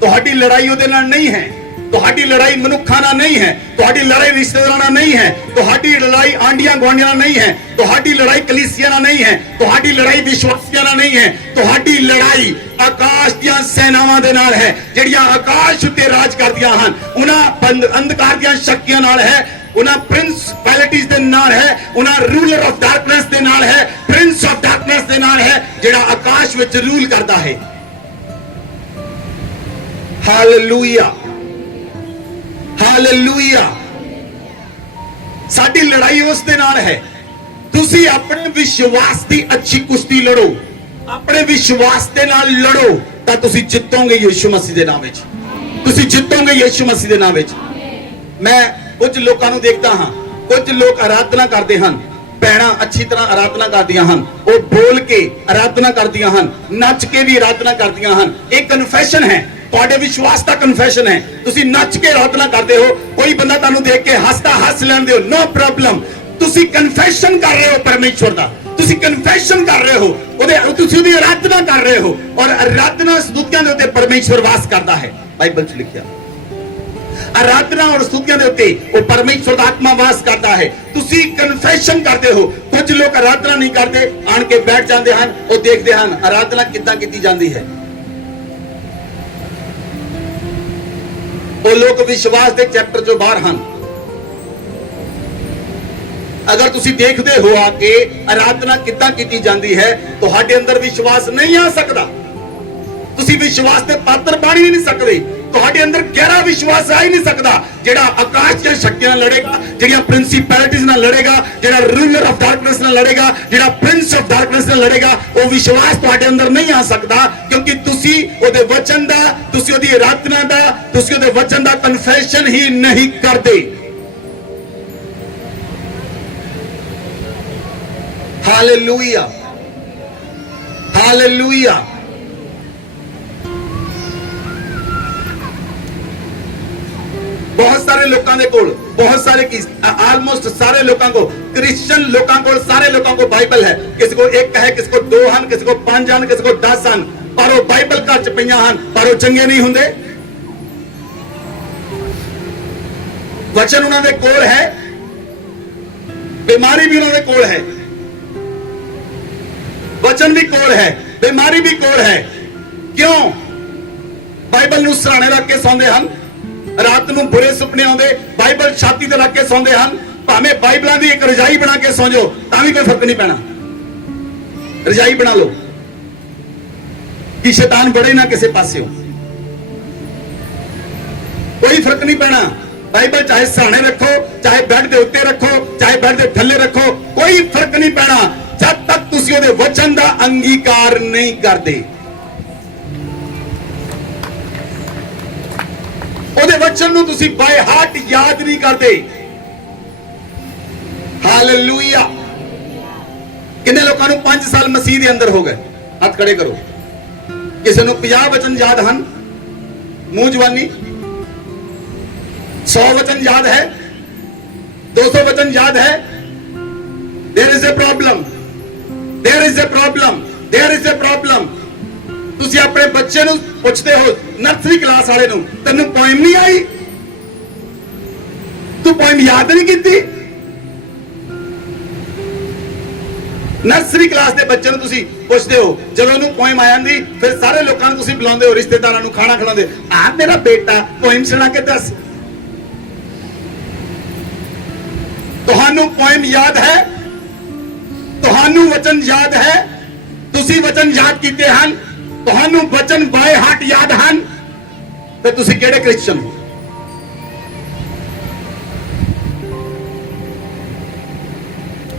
ਤੁਹਾਡੀ ਲੜਾਈ ਉਹਦੇ ਨਾਲ ਨਹੀਂ ਹੈ। ਤੁਹਾਡੀ ਲੜਾਈ ਮਨੁੱਖਾਂ ਨਾਲ ਨਹੀਂ ਹੈ, ਤੁਹਾਡੀ ਲੜਾਈ ਰਿਸ਼ਤੇਦਾਰਾਂ ਨਾਲ ਨਹੀਂ ਹੈ, ਤੁਹਾਡੀ ਲੜਾਈ ਆਂਡੀਆਂ ਗੁਆਂਢੀਆਂ ਨਾਲ ਨਹੀਂ ਹੈ, ਤੁਹਾਡੀ ਲੜਾਈ ਕਲੀਸਿਆ ਨਾਲ ਨਹੀਂ ਹੈ, ਤੁਹਾਡੀ ਲੜਾਈ ਵਿਸ਼ਵਾਸੀਆਂ ਨਾਲ ਨਹੀਂ ਹੈ। ਤੁਹਾਡੀ ਲੜਾਈ ਆਕਾਸ਼ ਦੀਆਂ ਸੈਨਾਵਾਂ ਦੇ ਨਾਲ ਹੈ, ਜਿਹੜੀਆਂ ਆਕਾਸ਼ ਉੱਤੇ ਰਾਜ ਕਰਦੀਆਂ ਹਨ, ਉਹਨਾਂ ਅੰਧਕਾਰ ਦੀਆਂ ਸ਼ਕਤੀਆਂ ਨਾਲ ਹੈ, ਉਹਨਾਂ ਪ੍ਰਿੰਸਪੈਲਿਟੀਜ਼ ਦੇ ਨਾਲ ਹੈ, ਉਹਨਾਂ ਰੂਲਰ ਆਫ ਡਾਰਕਨੈਸ ਦੇ ਨਾਲ ਹੈ, ਪ੍ਰਿੰਸ ਆਫ ਡਾਰਕਨੈਸ ਦੇ ਨਾਲ ਹੈ, ਜਿਹੜਾ ਆਕਾਸ਼ ਵਿੱਚ ਰੂਲ ਕਰਦਾ ਹੈ। Hallelujah, hallelujah. ਸਾਡੀ ਲੜਾਈ ਉਸ ਦੇ ਨਾਲ ਹੈ। ਤੁਸੀਂ ਆਪਣੇ ਵਿਸ਼ਵਾਸ ਦੀ ਅੱਛੀ ਕੁਸ਼ਤੀ ਲੜੋ, ਆਪਣੇ ਵਿਸ਼ਵਾਸ ਦੇ ਨਾਲ ਲੜੋ, ਤਾਂ ਤੁਸੀਂ ਜਿੱਤੋਗੇ ਯਿਸੂ ਮਸੀਹ ਦੇ ਨਾਮ ਵਿੱਚ। ਤੁਸੀਂ ਜਿੱਤੋਗੇ ਯਿਸੂ ਮਸੀਹ ਦੇ ਨਾਮ ਵਿੱਚ। ਮੈਂ ਕੁਝ ਲੋਕਾਂ ਨੂੰ ਦੇਖਦਾ ਹਾਂ, ਕੁਝ ਲੋਕ ਆਰਾਧਨਾ ਕਰਦੇ ਹਨ, ਭੈਣਾਂ ਅੱਛੀ ਤਰ੍ਹਾਂ ਆਰਾਧਨਾ ਕਰਦੀਆਂ ਹਨ, ਉਹ ਬੋਲ ਕੇ ਆਰਾਧਨਾ ਕਰਦੀਆਂ ਹਨ, ਨੱਚ ਕੇ ਵੀ ਆਰਾਧਨਾ ਕਰਦੀਆਂ ਹਨ। ਇਹ ਕਨਫੈਸ਼ਨ ਹੈ, ਤੁਹਾਡੇ ਵਿਸ਼ਵਾਸ ਦਾ ਕਨਫੈਸ਼ਨ ਹੈ। ਤੁਸੀਂ ਨੱਚ ਕੇ ਆਰਾਧਨਾ ਕਰਦੇ ਹੋ, ਕੋਈ ਬੰਦਾ ਤੁਹਾਨੂੰ ਦੇਖ ਕੇ ਹੱਸਦਾ, ਹੱਸ ਲੈਂਦੇ ਹੋ, ਨੋ ਪ੍ਰੋਬਲਮ। ਤੁਸੀਂ ਕਨਫੈਸ਼ਨ ਕਰ ਰਹੇ ਹੋ ਪਰਮੇਸ਼ਵਰ ਦਾ, ਤੁਸੀਂ ਕਨਫੈਸ਼ਨ ਕਰ ਰਹੇ ਹੋ, ਤੁਸੀਂ ਉਹਦੀ ਆਰਾਧਨਾ ਕਰ ਰਹੇ ਹੋ, ਔਰ ਆਰਾਧਨਾ ਸਤੁਤੀਆਂ ਦੇ ਉੱਤੇ ਪਰਮੇਸ਼ਵਰ ਵਾਸ ਕਰਦਾ ਹੈ। ਬਾਈਬਲ 'ਚ ਲਿਖਿਆ ਆਰਾਧਨਾ ਔਰ ਸਤੁਤੀਆਂ ਦੇ ਉੱਤੇ ਉਹ ਪਰਮੇਸ਼ਵਰ ਦਾ ਆਤਮਾ ਵਾਸ ਕਰਦਾ ਹੈ। ਤੁਸੀਂ ਕਨਫੈਸ਼ਨ ਕਰਦੇ ਹੋ। ਕੁਝ ਲੋਕ ਆਰਾਧਨਾ ਨਹੀਂ ਕਰਦੇ, ਆਣ ਕੇ ਬੈਠ ਜਾਂਦੇ ਹਨ, ਉਹ ਦੇਖਦੇ ਹਨ ਆਰਾਧਨਾ ਕਿੱਦਾਂ ਕੀਤੀ ਜਾਂਦੀ ਹੈ। ਉਹ ਲੋਕ ਵਿਸ਼ਵਾਸ ਦੇ ਚੈਪਟਰ ਚੋਂ ਬਾਹਰ ਹਨ। ਅਗਰ ਤੁਸੀਂ ਦੇਖਦੇ ਹੋ ਆ ਕਿ ਆਰਾਧਨਾ ਕਿੱਦਾਂ ਕੀਤੀ ਜਾਂਦੀ ਹੈ, ਤੁਹਾਡੇ ਅੰਦਰ ਵਿਸ਼ਵਾਸ ਨਹੀਂ ਆ ਸਕਦਾ। ਤੁਸੀਂ ਵਿਸ਼ਵਾਸ ਦੇ ਪਾਤਰ ਬਣ ਹੀ ਨਹੀਂ ਸਕਦੇ। ਤੁਹਾਡੇ ਅੰਦਰ ਗਹਿਰਾ ਵਿਸ਼ਵਾਸ ਆ ਹੀ ਨਹੀਂ ਸਕਦਾ, ਜਿਹੜਾ ਆਕਾਸ਼ ਦੀਆਂ ਸ਼ਕਤੀਆਂ ਨਾਲ ਲੜੇਗਾ, ਜਿਹੜੀਆਂ ਪ੍ਰਿੰਸੀਪੈਲਿਟੀਜ਼ ਨਾਲ ਲੜੇਗਾ, ਜਿਹੜਾ ਰੂਲਰ ਆਫ ਡਾਰਕਨੈਸ ਨਾਲ ਲੜੇਗਾ, ਜਿਹੜਾ ਪ੍ਰਿੰਸ ਆਫ ਡਾਰਕਨੈਸ ਨਾਲ ਲੜੇਗਾ। ਉਹ ਵਿਸ਼ਵਾਸ ਤੁਹਾਡੇ ਅੰਦਰ ਨਹੀਂ ਆ ਸਕਦਾ, ਕਿਉਂਕਿ ਤੁਸੀਂ ਉਹਦੇ ਵਚਨ ਦਾ, ਤੁਸੀਂ ਉਹਦੀ ਆਰਾਧਨਾ ਦਾ, ਤੁਸੀਂ ਉਹਦੇ ਵਚਨ ਦਾ ਕਨਫੈਸ਼ਨ ਹੀ ਨਹੀਂ ਕਰਦੇ। Hallelujah, hallelujah. बहुत सारे लोगों के कोल, बहुत सारे ऑलमोस्ट सारे लोगों को, क्रिश्चियन लोगों को, सारे लोगों को बाइबल है। किसी को एक है, किसी को 2 हैं, किसी को 5 हैं, किसी को 10 हैं, पर वो बाइबल घर च पईयां हैं, पर वो चंगे नहीं हुंदे। वचन उन्होंने कोल है, बीमारी भी उन्होंने कोल है, वचन भी कोल है, बीमारी भी कोल है। क्यों? बाइबल नूं सराणे रख के सौंदे हैं, रात ਨੂੰ ਬੁਰੇ ਸੁਪਨੇ ਆਉਂਦੇ, ਬਾਈਬਲ ਛਾਤੀ ਤੇ ਰੱਖ ਕੇ ਸੌਂਦੇ ਹਨ। ਭਾਵੇਂ ਬਾਈਬਲਾਂ ਦੀ ਇੱਕ ਰਜਾਈ ਬਣਾ ਕੇ ਸੌਂ ਜਾਓ ਤਾਂ ਵੀ ਕੋਈ ਫਰਕ ਨਹੀਂ ਪੈਣਾ। ਰਜਾਈ ਬਣਾ ਲਓ ਕਿ ਸ਼ੈਤਾਨ ਬੜੇ ਨਾ ਕਿਸੇ ਪਾਸਿਓਂ, ਕੋਈ ਫਰਕ ਨਹੀਂ ਪੈਣਾ। ਬਾਈਬਲ ਚਾਹੇ ਸਰਾਣੇ ਰੱਖੋ, ਚਾਹੇ ਬੈੱਡ ਦੇ ਉੱਤੇ ਰੱਖੋ, ਚਾਹੇ ਬੈੱਡ ਦੇ ਥੱਲੇ ਰੱਖੋ, ਕੋਈ ਫਰਕ ਨਹੀਂ ਪੈਣਾ ਜਦ ਤੱਕ ਤੁਸੀਂ ਉਹਦੇ ਵਚਨ ਦਾ ਅੰਗੀਕਾਰ ਨਹੀਂ ਕਰਦੇ। ਉਹਦੇ ਵਚਨ ਨੂੰ ਤੁਸੀਂ ਬਾਏ ਹਾਰਟ ਯਾਦ ਨਹੀਂ ਕਰਦੇ। ਹਾਲੇਲੂਇਆ। ਕਿੰਨੇ ਲੋਕਾਂ ਨੂੰ 5 ਸਾਲ ਮਸੀਹ ਦੇ ਅੰਦਰ ਹੋ ਗਏ? ਹੱਥ ਖੜੇ ਕਰੋ। ਕਿਸੇ ਨੂੰ 50 ਵਚਨ ਯਾਦ ਹਨ? ਮੂੰਹ ਜਵਾਨੀ। 100 ਵਚਨ ਯਾਦ ਹੈ? 200 ਵਚਨ ਯਾਦ ਹੈ? There is a problem, there is a problem, there is a problem। ਤੁਸੀਂ ਆਪਣੇ ਬੱਚੇ ਨੂੰ ਪੁੱਛਦੇ ਹੋ, ਨਰਸਰੀ ਕਲਾਸ ਵਾਲੇ ਨੂੰ, ਤੈਨੂੰ ਪੋਇਮ ਨਹੀਂ ਆਈ? ਤੂੰ ਪੋਇਮ ਯਾਦ ਨਹੀਂ ਕੀਤੀ? ਨਰਸਰੀ ਕਲਾਸ ਦੇ ਬੱਚੇ ਨੂੰ ਤੁਸੀਂ ਪੁੱਛਦੇ ਹੋ, ਜਦੋਂ ਉਹਨੂੰ ਪੋਇਮ ਆ ਜਾਂਦੀ, ਫਿਰ ਸਾਰੇ ਲੋਕਾਂ ਨੂੰ ਤੁਸੀਂ ਬੁਲਾਉਂਦੇ ਹੋ, ਰਿਸ਼ਤੇਦਾਰਾਂ ਨੂੰ ਖਾਣਾ ਖਿਲਾਉਂਦੇ, ਆ ਮੇਰਾ ਬੇਟਾ ਪੋਇਮ ਸੁਣਾ ਕੇ ਦੱਸ। ਤੁਹਾਨੂੰ ਪੋਇਮ ਯਾਦ ਹੈ? ਤੁਹਾਨੂੰ ਵਚਨ ਯਾਦ ਹੈ? ਤੁਸੀਂ ਵਚਨ ਯਾਦ ਕੀਤੇ ਹਨ? ਤੁਹਾਨੂੰ ਵਚਨ ਬਾਏ ਹਾਰਟ ਯਾਦ ਹਨ? ਤੇ ਤੁਸੀਂ ਕਿਹੜੇ ਕ੍ਰਿਸਚੀਅਨ ਹੋ?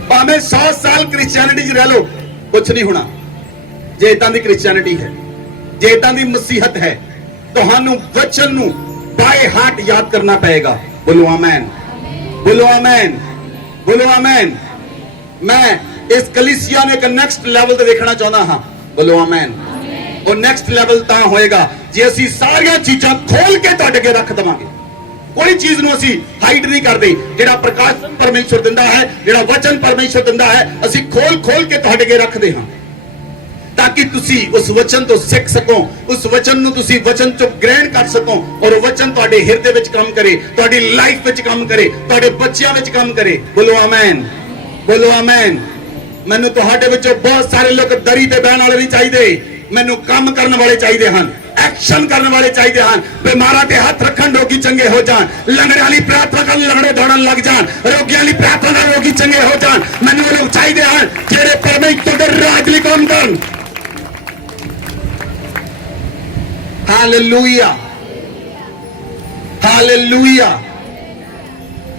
ਭਾਵੇਂ 100 ਸਾਲ ਕ੍ਰਿਸਚੀਅਨਿਟੀ 'ਚ ਰਹਿ ਲਓ, ਕੁਛ ਨਹੀਂ ਹੋਣਾ। ਜੇ ਇਦਾਂ ਦੀ ਕ੍ਰਿਸਚੀਅਨਿਟੀ ਹੈ, ਜੇ ਇਦਾਂ ਦੀ ਮਸੀਹਤ ਹੈ, ਤੁਹਾਨੂੰ ਵਚਨ ਨੂੰ ਬਾਏ ਹਾਰਟ ਯਾਦ ਕਰਨਾ ਪਏਗਾ। ਬੋਲੋ ਆਮੇਨ, ਬੋਲੋ ਆਮੇਨ, ਬੋਲੋ ਆਮੇਨ। ਮੈਂ ਇਸ ਕਲੀਸਿਆ ਨੂੰ ਇੱਕ ਨੈਕਸਟ ਲੈਵਲ ਤੇ ਦੇਖਣਾ ਚਾਹੁੰਦਾ ਹਾਂ। ਬੋਲੋ ਆਮੇਨ। ਉਹ ਨੈਕਸਟ ਲੈਵਲ ਤਾਂ ਹੋਏਗਾ ਜੇ ਅਸੀਂ ਸਾਰੀਆਂ ਚੀਜ਼ਾਂ ਖੋਲ ਕੇ ਤੁਹਾਡੇ ਅੱਗੇ ਰੱਖ ਦਵਾਂਗੇ। ਕੋਈ ਚੀਜ਼ ਨੂੰ ਅਸੀਂ ਹਾਈਡ ਨਹੀਂ ਕਰਦੇ। ਜਿਹੜਾ ਪ੍ਰਕਾਸ਼ ਪਰਮੇਸ਼ਰ ਦਿੰਦਾ ਹੈ, ਜਿਹੜਾ ਵਚਨ ਪਰਮੇਸ਼ਰ ਦਿੰਦਾ ਹੈ, ਅਸੀਂ ਖੋਲ ਕੇ ਤੁਹਾਡੇ ਅੱਗੇ ਰੱਖਦੇ ਹਾਂ ताकि तुसी उस वचन तो सीख सको, उस वचन नु तुसी वचन चो ग्रहण कर सको और वचन तुहाडे हिरदे विच काम करे, तुहाडी लाइफ विच काम करे, तुहाडे बच्चियां विच काम करे। बोलो आमीन, बोलो आमीन। मैनू तुहाडे विचों बहुत सारे लोग दरी ते बहन वाले नहीं चाहिए, मैनू काम करने वाले चाहिए हैं, एक्शन करने वाले चाहिए हैं। बीमारां ते हाथ रखन रोगी चंगे हो जान, लंगड़े वाली प्रार्थना करन लंगड़े दौड़न लग जान, रोगी वाली प्रार्थना करन रोगी चंगे हो जान। मैनू वो लोग चाहिए हैं जेड़े परमेश्वर दे राज लई काम करन। Hallelujah, hallelujah.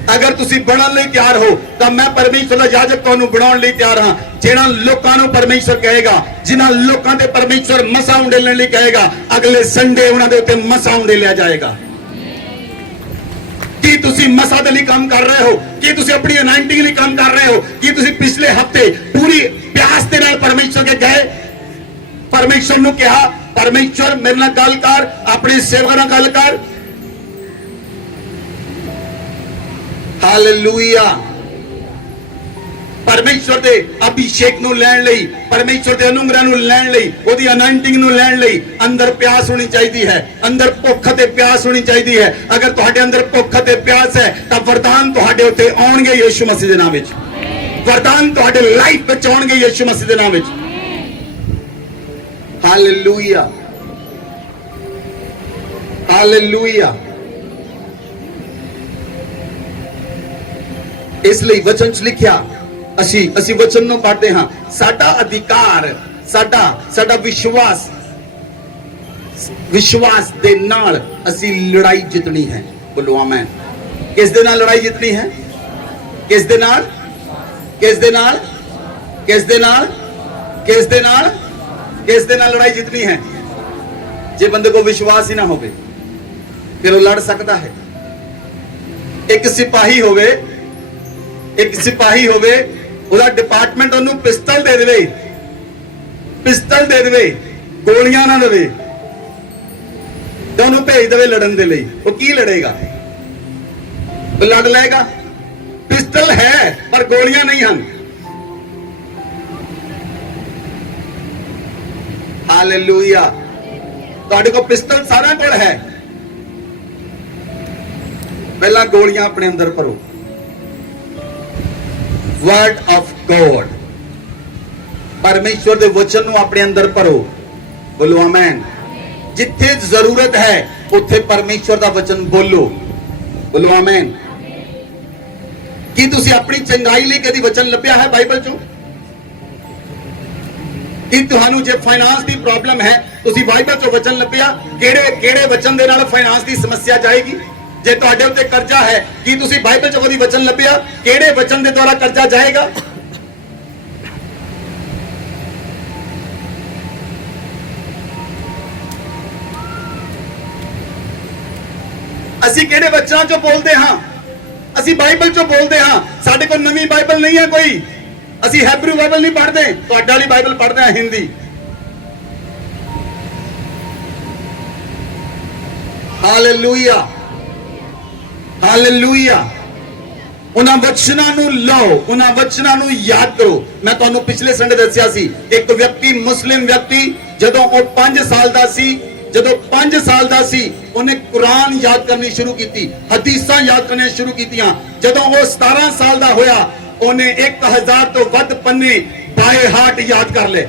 अगर तुसी बनन लई तैयार हो तो मैं परमेश्वर दा याजक तुहानू बनाउण लई तैयार हां। जिन्हां लोकां नू परमेश्वर कहेगा, जिन्हां लोकां ते परमेश्वर मसा उंडेलण लई कहेगा, अगले संडे उन्हां दे उत्ते मसा उंडेलिया जाएगा। की तुसी मसा दे लई काम कर रहे हो? की तुसी अपनी अनाइंटिंग लई काम कर रहे हो? की तुसी पिछले हफ्ते पूरी प्यास दे नाल परमेश्वर के गए? परमेश्वर नू कहा, परमेश्वर मेरे नाल गल कर, अपने सेवक नाल गल कर। हालेलुया। परमेश्वर दे अभिषेक नू लैण लई, परमेश्वर दे अनुग्रह नू लैण लई, ओदी अनाइंटिंग नू लैण लई अंदर प्यास होनी चाहिए है, अंदर भुख ते प्यास होनी चाहिए है। अगर तुहाडे अंदर भुख ते प्यास है तां वरदान तुहाडे उत्ते आउणगे यीशु मसीह दे नाम विच। वरदान तुहाडे लाइफ विच आउणगे यीशु मसीह दे नाम विच। Hallelujah, hallelujah. इसलिए वचन च लिखिया, असी वचन नूं पढ़दे हां। साडा अधिकार, साडा विश्वास दे नाल असी लड़ाई जितनी है। बोलो आमीन। किस दे नाल लड़ाई जितनी है? किस दे नाल? किस दे नाल? किस दे नाल? किस दे नाल? किस दे नाल लड़ाई जितनी है? जे बंदे को विश्वास ही ना होवे फिर वो लड़ सकता है। एक सिपाही होवे, एक सिपाही होवे, ਉਹਦਾ डिपार्टमेंट ਉਹਨੂੰ पिस्टल दे देवे, पिस्टल दे देवे, गोलियां ना देवे तो ਉਹਨੂੰ भेज देवे लड़न दे ਲਈ। वो की लड़ेगा? वो लड़ लेगा। पिस्टल है पर गोलियां नहीं हैं। हालेलुया। ਤੁਹਾਡੇ ਕੋਲ पिस्टल सारा कोल है, पहला गोलियां अपने अंदर भरो। वर्ड ऑफ गॉड, परमेश्वर दे वचन नूं अपने अंदर भरो। बोलो आमीन। जिथे जरूरत है उथे परमेश्वर दा वचन बोलो। बोलो आमीन। की तुसी अपनी चंगाई लई कदी वचन लभ्या है बाइबल चों? कि तुहानू जे फाइनांस दी प्रॉब्लम है, तुसी बाइबल चों वचन लभ्या? केड़े वचन दे नाल फाइनांस दी समस्या जाएगी? जे तुहाडे उत्ते कर्जा है, की तुसी बाइबल चों ओदी वचन लभ्या? केड़े वचन दे द्वारा कर्जा जाएगा? असी केड़े वचनां चों बोलदे हां? असी बाइबल चों बोलदे हां। साडे कोल नवीं बाइबल नहीं है कोई। असी हैब्रू बाइबल नहीं पढ़ते, तुहाडे वाली बाइबल पढ़ते हैं हिंदी। Hallelujah, hallelujah. उन्हां वचनां नूं लो, उन्हां वचनां नूं याद करो। मैं तुहानूं पिछले संडे दस्सिया सी, एक व्यक्ति, मुस्लिम व्यक्ति, जदों वो 5 साल दा सी, जदों 5 साल दा सी, उन्हें कुरान याद करनी शुरू की, हदीसां याद करनी शुरू कीतियां। जदों वो 17 साल दा होया, उन्हें 1000 तो वध पन्ने बाय हार्ट याद कर ले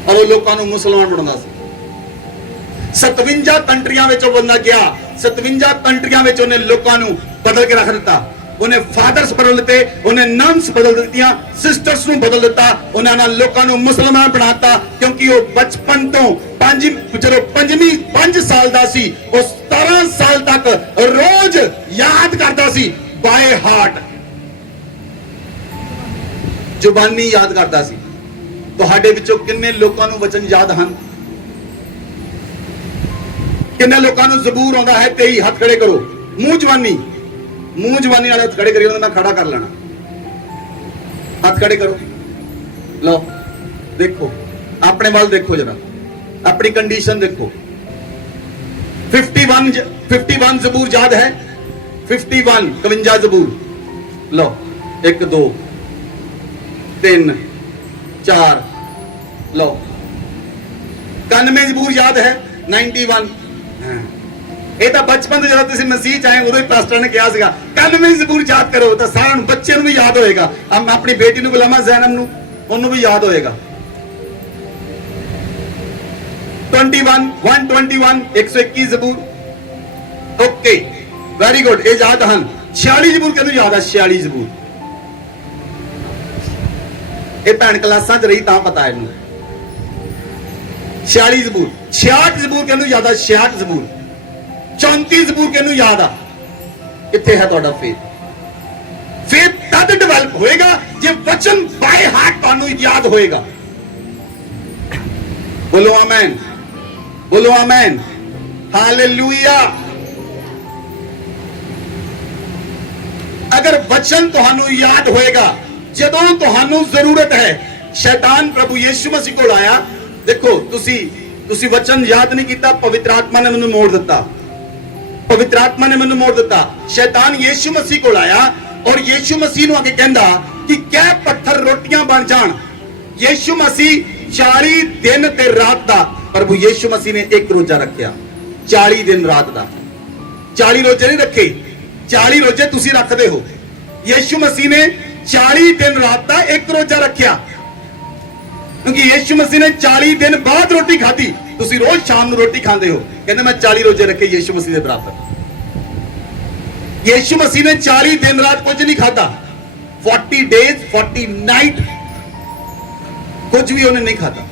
और वो लोगों को मुसलमान बनाता सी। 57 कंट्रियां में बंदा गया, 57 कंट्रियां में उन्हें लोगों को बदल के रख दिता। उन्हें फादर्स बदल दिते, उन्हें नन्स बदल दित्तियां, सिस्टर्स नूं बदल दिता, उन्होंने लोगों को मुसलमान बनाता। क्योंकि वो बचपन तो 5 साल दा सी, वो 17 साल तक रोज याद करता सी बाय हार्ट, जुबानी याद करता सी। तुहाडे विचों किन्ने लोकां नूं वचन याद हन? किन्ने लोकां नूं ज़बूर आउंदा है? 23 हाथ खड़े करो। मुंह जवानी वाले हाथ खड़े करिए, मैं खड़ा कर लेना। हाथ खड़े करो। लो देखो, अपने वाल देखो, जरा अपनी कंडीशन देखो। 51 ਜ਼ਬੂਰ याद है? 51 52 ਜ਼ਬੂਰ लो 1 2 3 4 लो 91 ਜ਼ਬੂਰ याद है? 91 हाँ। ਇਹ ਤਾਂ ਬਚਪਨ ਤੋਂ ਜਦੋਂ ਤੁਸੀਂ ਮਸੀਹ ਚ ਆਏ ਉਦੋਂ ਹੀ ਪਾਸਟਰ ਨੇ ਕਿਹਾ ਸੀਗਾ 91 ਜ਼ਬੂਰ ਯਾਦ ਕਰੋ ਤਾਂ ਸਾਰਿਆਂ ਨੂੰ ਬੱਚੇ ਨੂੰ ਵੀ ਯਾਦ ਹੋਏਗਾ। ਮੈਂ ਆਪਣੀ ਬੇਟੀ ਨੂੰ ਬੁਲਾਵਾਂ ਜ਼ੈਨਬ ਨੂੰ, ਉਹਨੂੰ ਵੀ ਯਾਦ ਹੋਏਗਾ। 21 121 121 ਜ਼ਬੂਰ ਓਕੇ ਵੈਰੀ ਗੁੱਡ ਇਹ ਯਾਦ ਹਨ। 46 ਜ਼ਬੂਰ ਕਿਹਨੂੰ ਯਾਦ ਆ? 46 ਜ਼ਬੂਰ ਇਹ ਭੈਣ ਕਲਾਸਾਂ ਚ ਰਹੀ ਤਾਂ ਪਤਾ ਇਹਨੂੰ। 46 ਜ਼ਬੂਰ 66 ਜ਼ਬੂਰ ਕਿਹਨੂੰ ਯਾਦ ਆ? 66 ਜ਼ਬੂਰ 34 ਜ਼ਬੂਰ ਕਿਹਨੂੰ ਯਾਦ ਆ? ਕਿੱਥੇ ਹੈ ਤੁਹਾਡਾ ਫੇਥ? ਫੇਥ ਤਦ ਡਿਵੈਲਪ ਹੋਏਗਾ ਜੇ ਵਚਨ ਬਾਈ ਹਾਰਟ ਤੁਹਾਨੂੰ ਯਾਦ ਹੋਏਗਾ। ਬੋਲੋ ਆਮੇਨ, ਬੋਲੋ ਆਮੇਨ, ਹਾਲੇਲੂਇਆ। ਅਗਰ ਵਚਨ ਤੁਹਾਨੂੰ ਯਾਦ ਹੋਏਗਾ ਜਦੋਂ ਤੁਹਾਨੂੰ ਜ਼ਰੂਰਤ ਹੈ। ਸ਼ੈਤਾਨ ਪ੍ਰਭੂ ਯੀਸ਼ੂ ਮਸੀਹ ਕੋਲ ਆਇਆ। ਦੇਖੋ ਤੁਸੀਂ ਵਚਨ ਯਾਦ ਨਹੀਂ ਕੀਤਾ, ਪਵਿੱਤਰ ਆਤਮਾ ਨੇ ਮੈਨੂੰ ਮੋੜ ਦਿੱਤਾ, ਪਵਿੱਤਰ ਆਤਮਾ ਨੇ ਮੈਨੂੰ ਮੋੜ ਦਿੱਤਾ। ਸ਼ੈਤਾਨ ਯੀਸ਼ੂ ਮਸੀਹ ਕੋਲ ਆਇਆ ਔਰ ਯੀਸ਼ੂ ਮਸੀਹ ਨੂੰ ਆ ਕੇ ਕਹਿੰਦਾ ਕਿ ਕਹਿ ਪੱਥਰ ਰੋਟੀਆਂ ਬਣ ਜਾਣ। ਯੀਸ਼ੂ ਮਸੀਹ 40 ਦਿਨ ਤੇ ਰਾਤ ਦਾ ਪ੍ਰਭੂ ਯੀਸ਼ੂ ਮਸੀਹ ਨੇ ਇੱਕ ਰੋਜ਼ਾ ਰੱਖਿਆ। 40 ਦਿਨ ਰਾਤ ਦਾ, 40 ਰੋਜ਼ੇ ਨਹੀਂ ਰੱਖੇ, 40 ਰੋਜ਼ੇ ਤੁਸੀਂ ਰੱਖਦੇ ਹੋ। ਯੀਸ਼ੂ ਮਸੀਹ ਨੇ 40 ਦਿਨ ਰਾਤ ਦਾ ਇੱਕ ਰੋਜ਼ਾ ਰੱਖਿਆ ਕਿਉਂਕਿ ਯੀਸ਼ੂ ਮਸੀਹ ਨੇ 40 ਦਿਨ ਬਾਅਦ ਰੋਟੀ ਖਾਧੀ। ਤੁਸੀਂ ਰੋਜ਼ ਸ਼ਾਮ ਨੂੰ ਰੋਟੀ ਖਾਂਦੇ ਹੋ, ਕਹਿੰਦੇ ਮੈਂ 40 ਰੋਜ਼ੇ ਰੱਖੇ ਯੀਸ਼ੂ ਮਸੀਹ ਦੇ ਬਰਾਬਰ। ਯੀਸ਼ੂ ਮਸੀਹ ਨੇ 40 ਦਿਨ ਰਾਤ ਕੁਝ ਨਹੀਂ ਖਾਧਾ। 40 ਡੇਜ਼ 40 ਨਾਈਟ ਕੁਝ ਵੀ ਉਹਨੇ ਨਹੀਂ ਖਾਧਾ।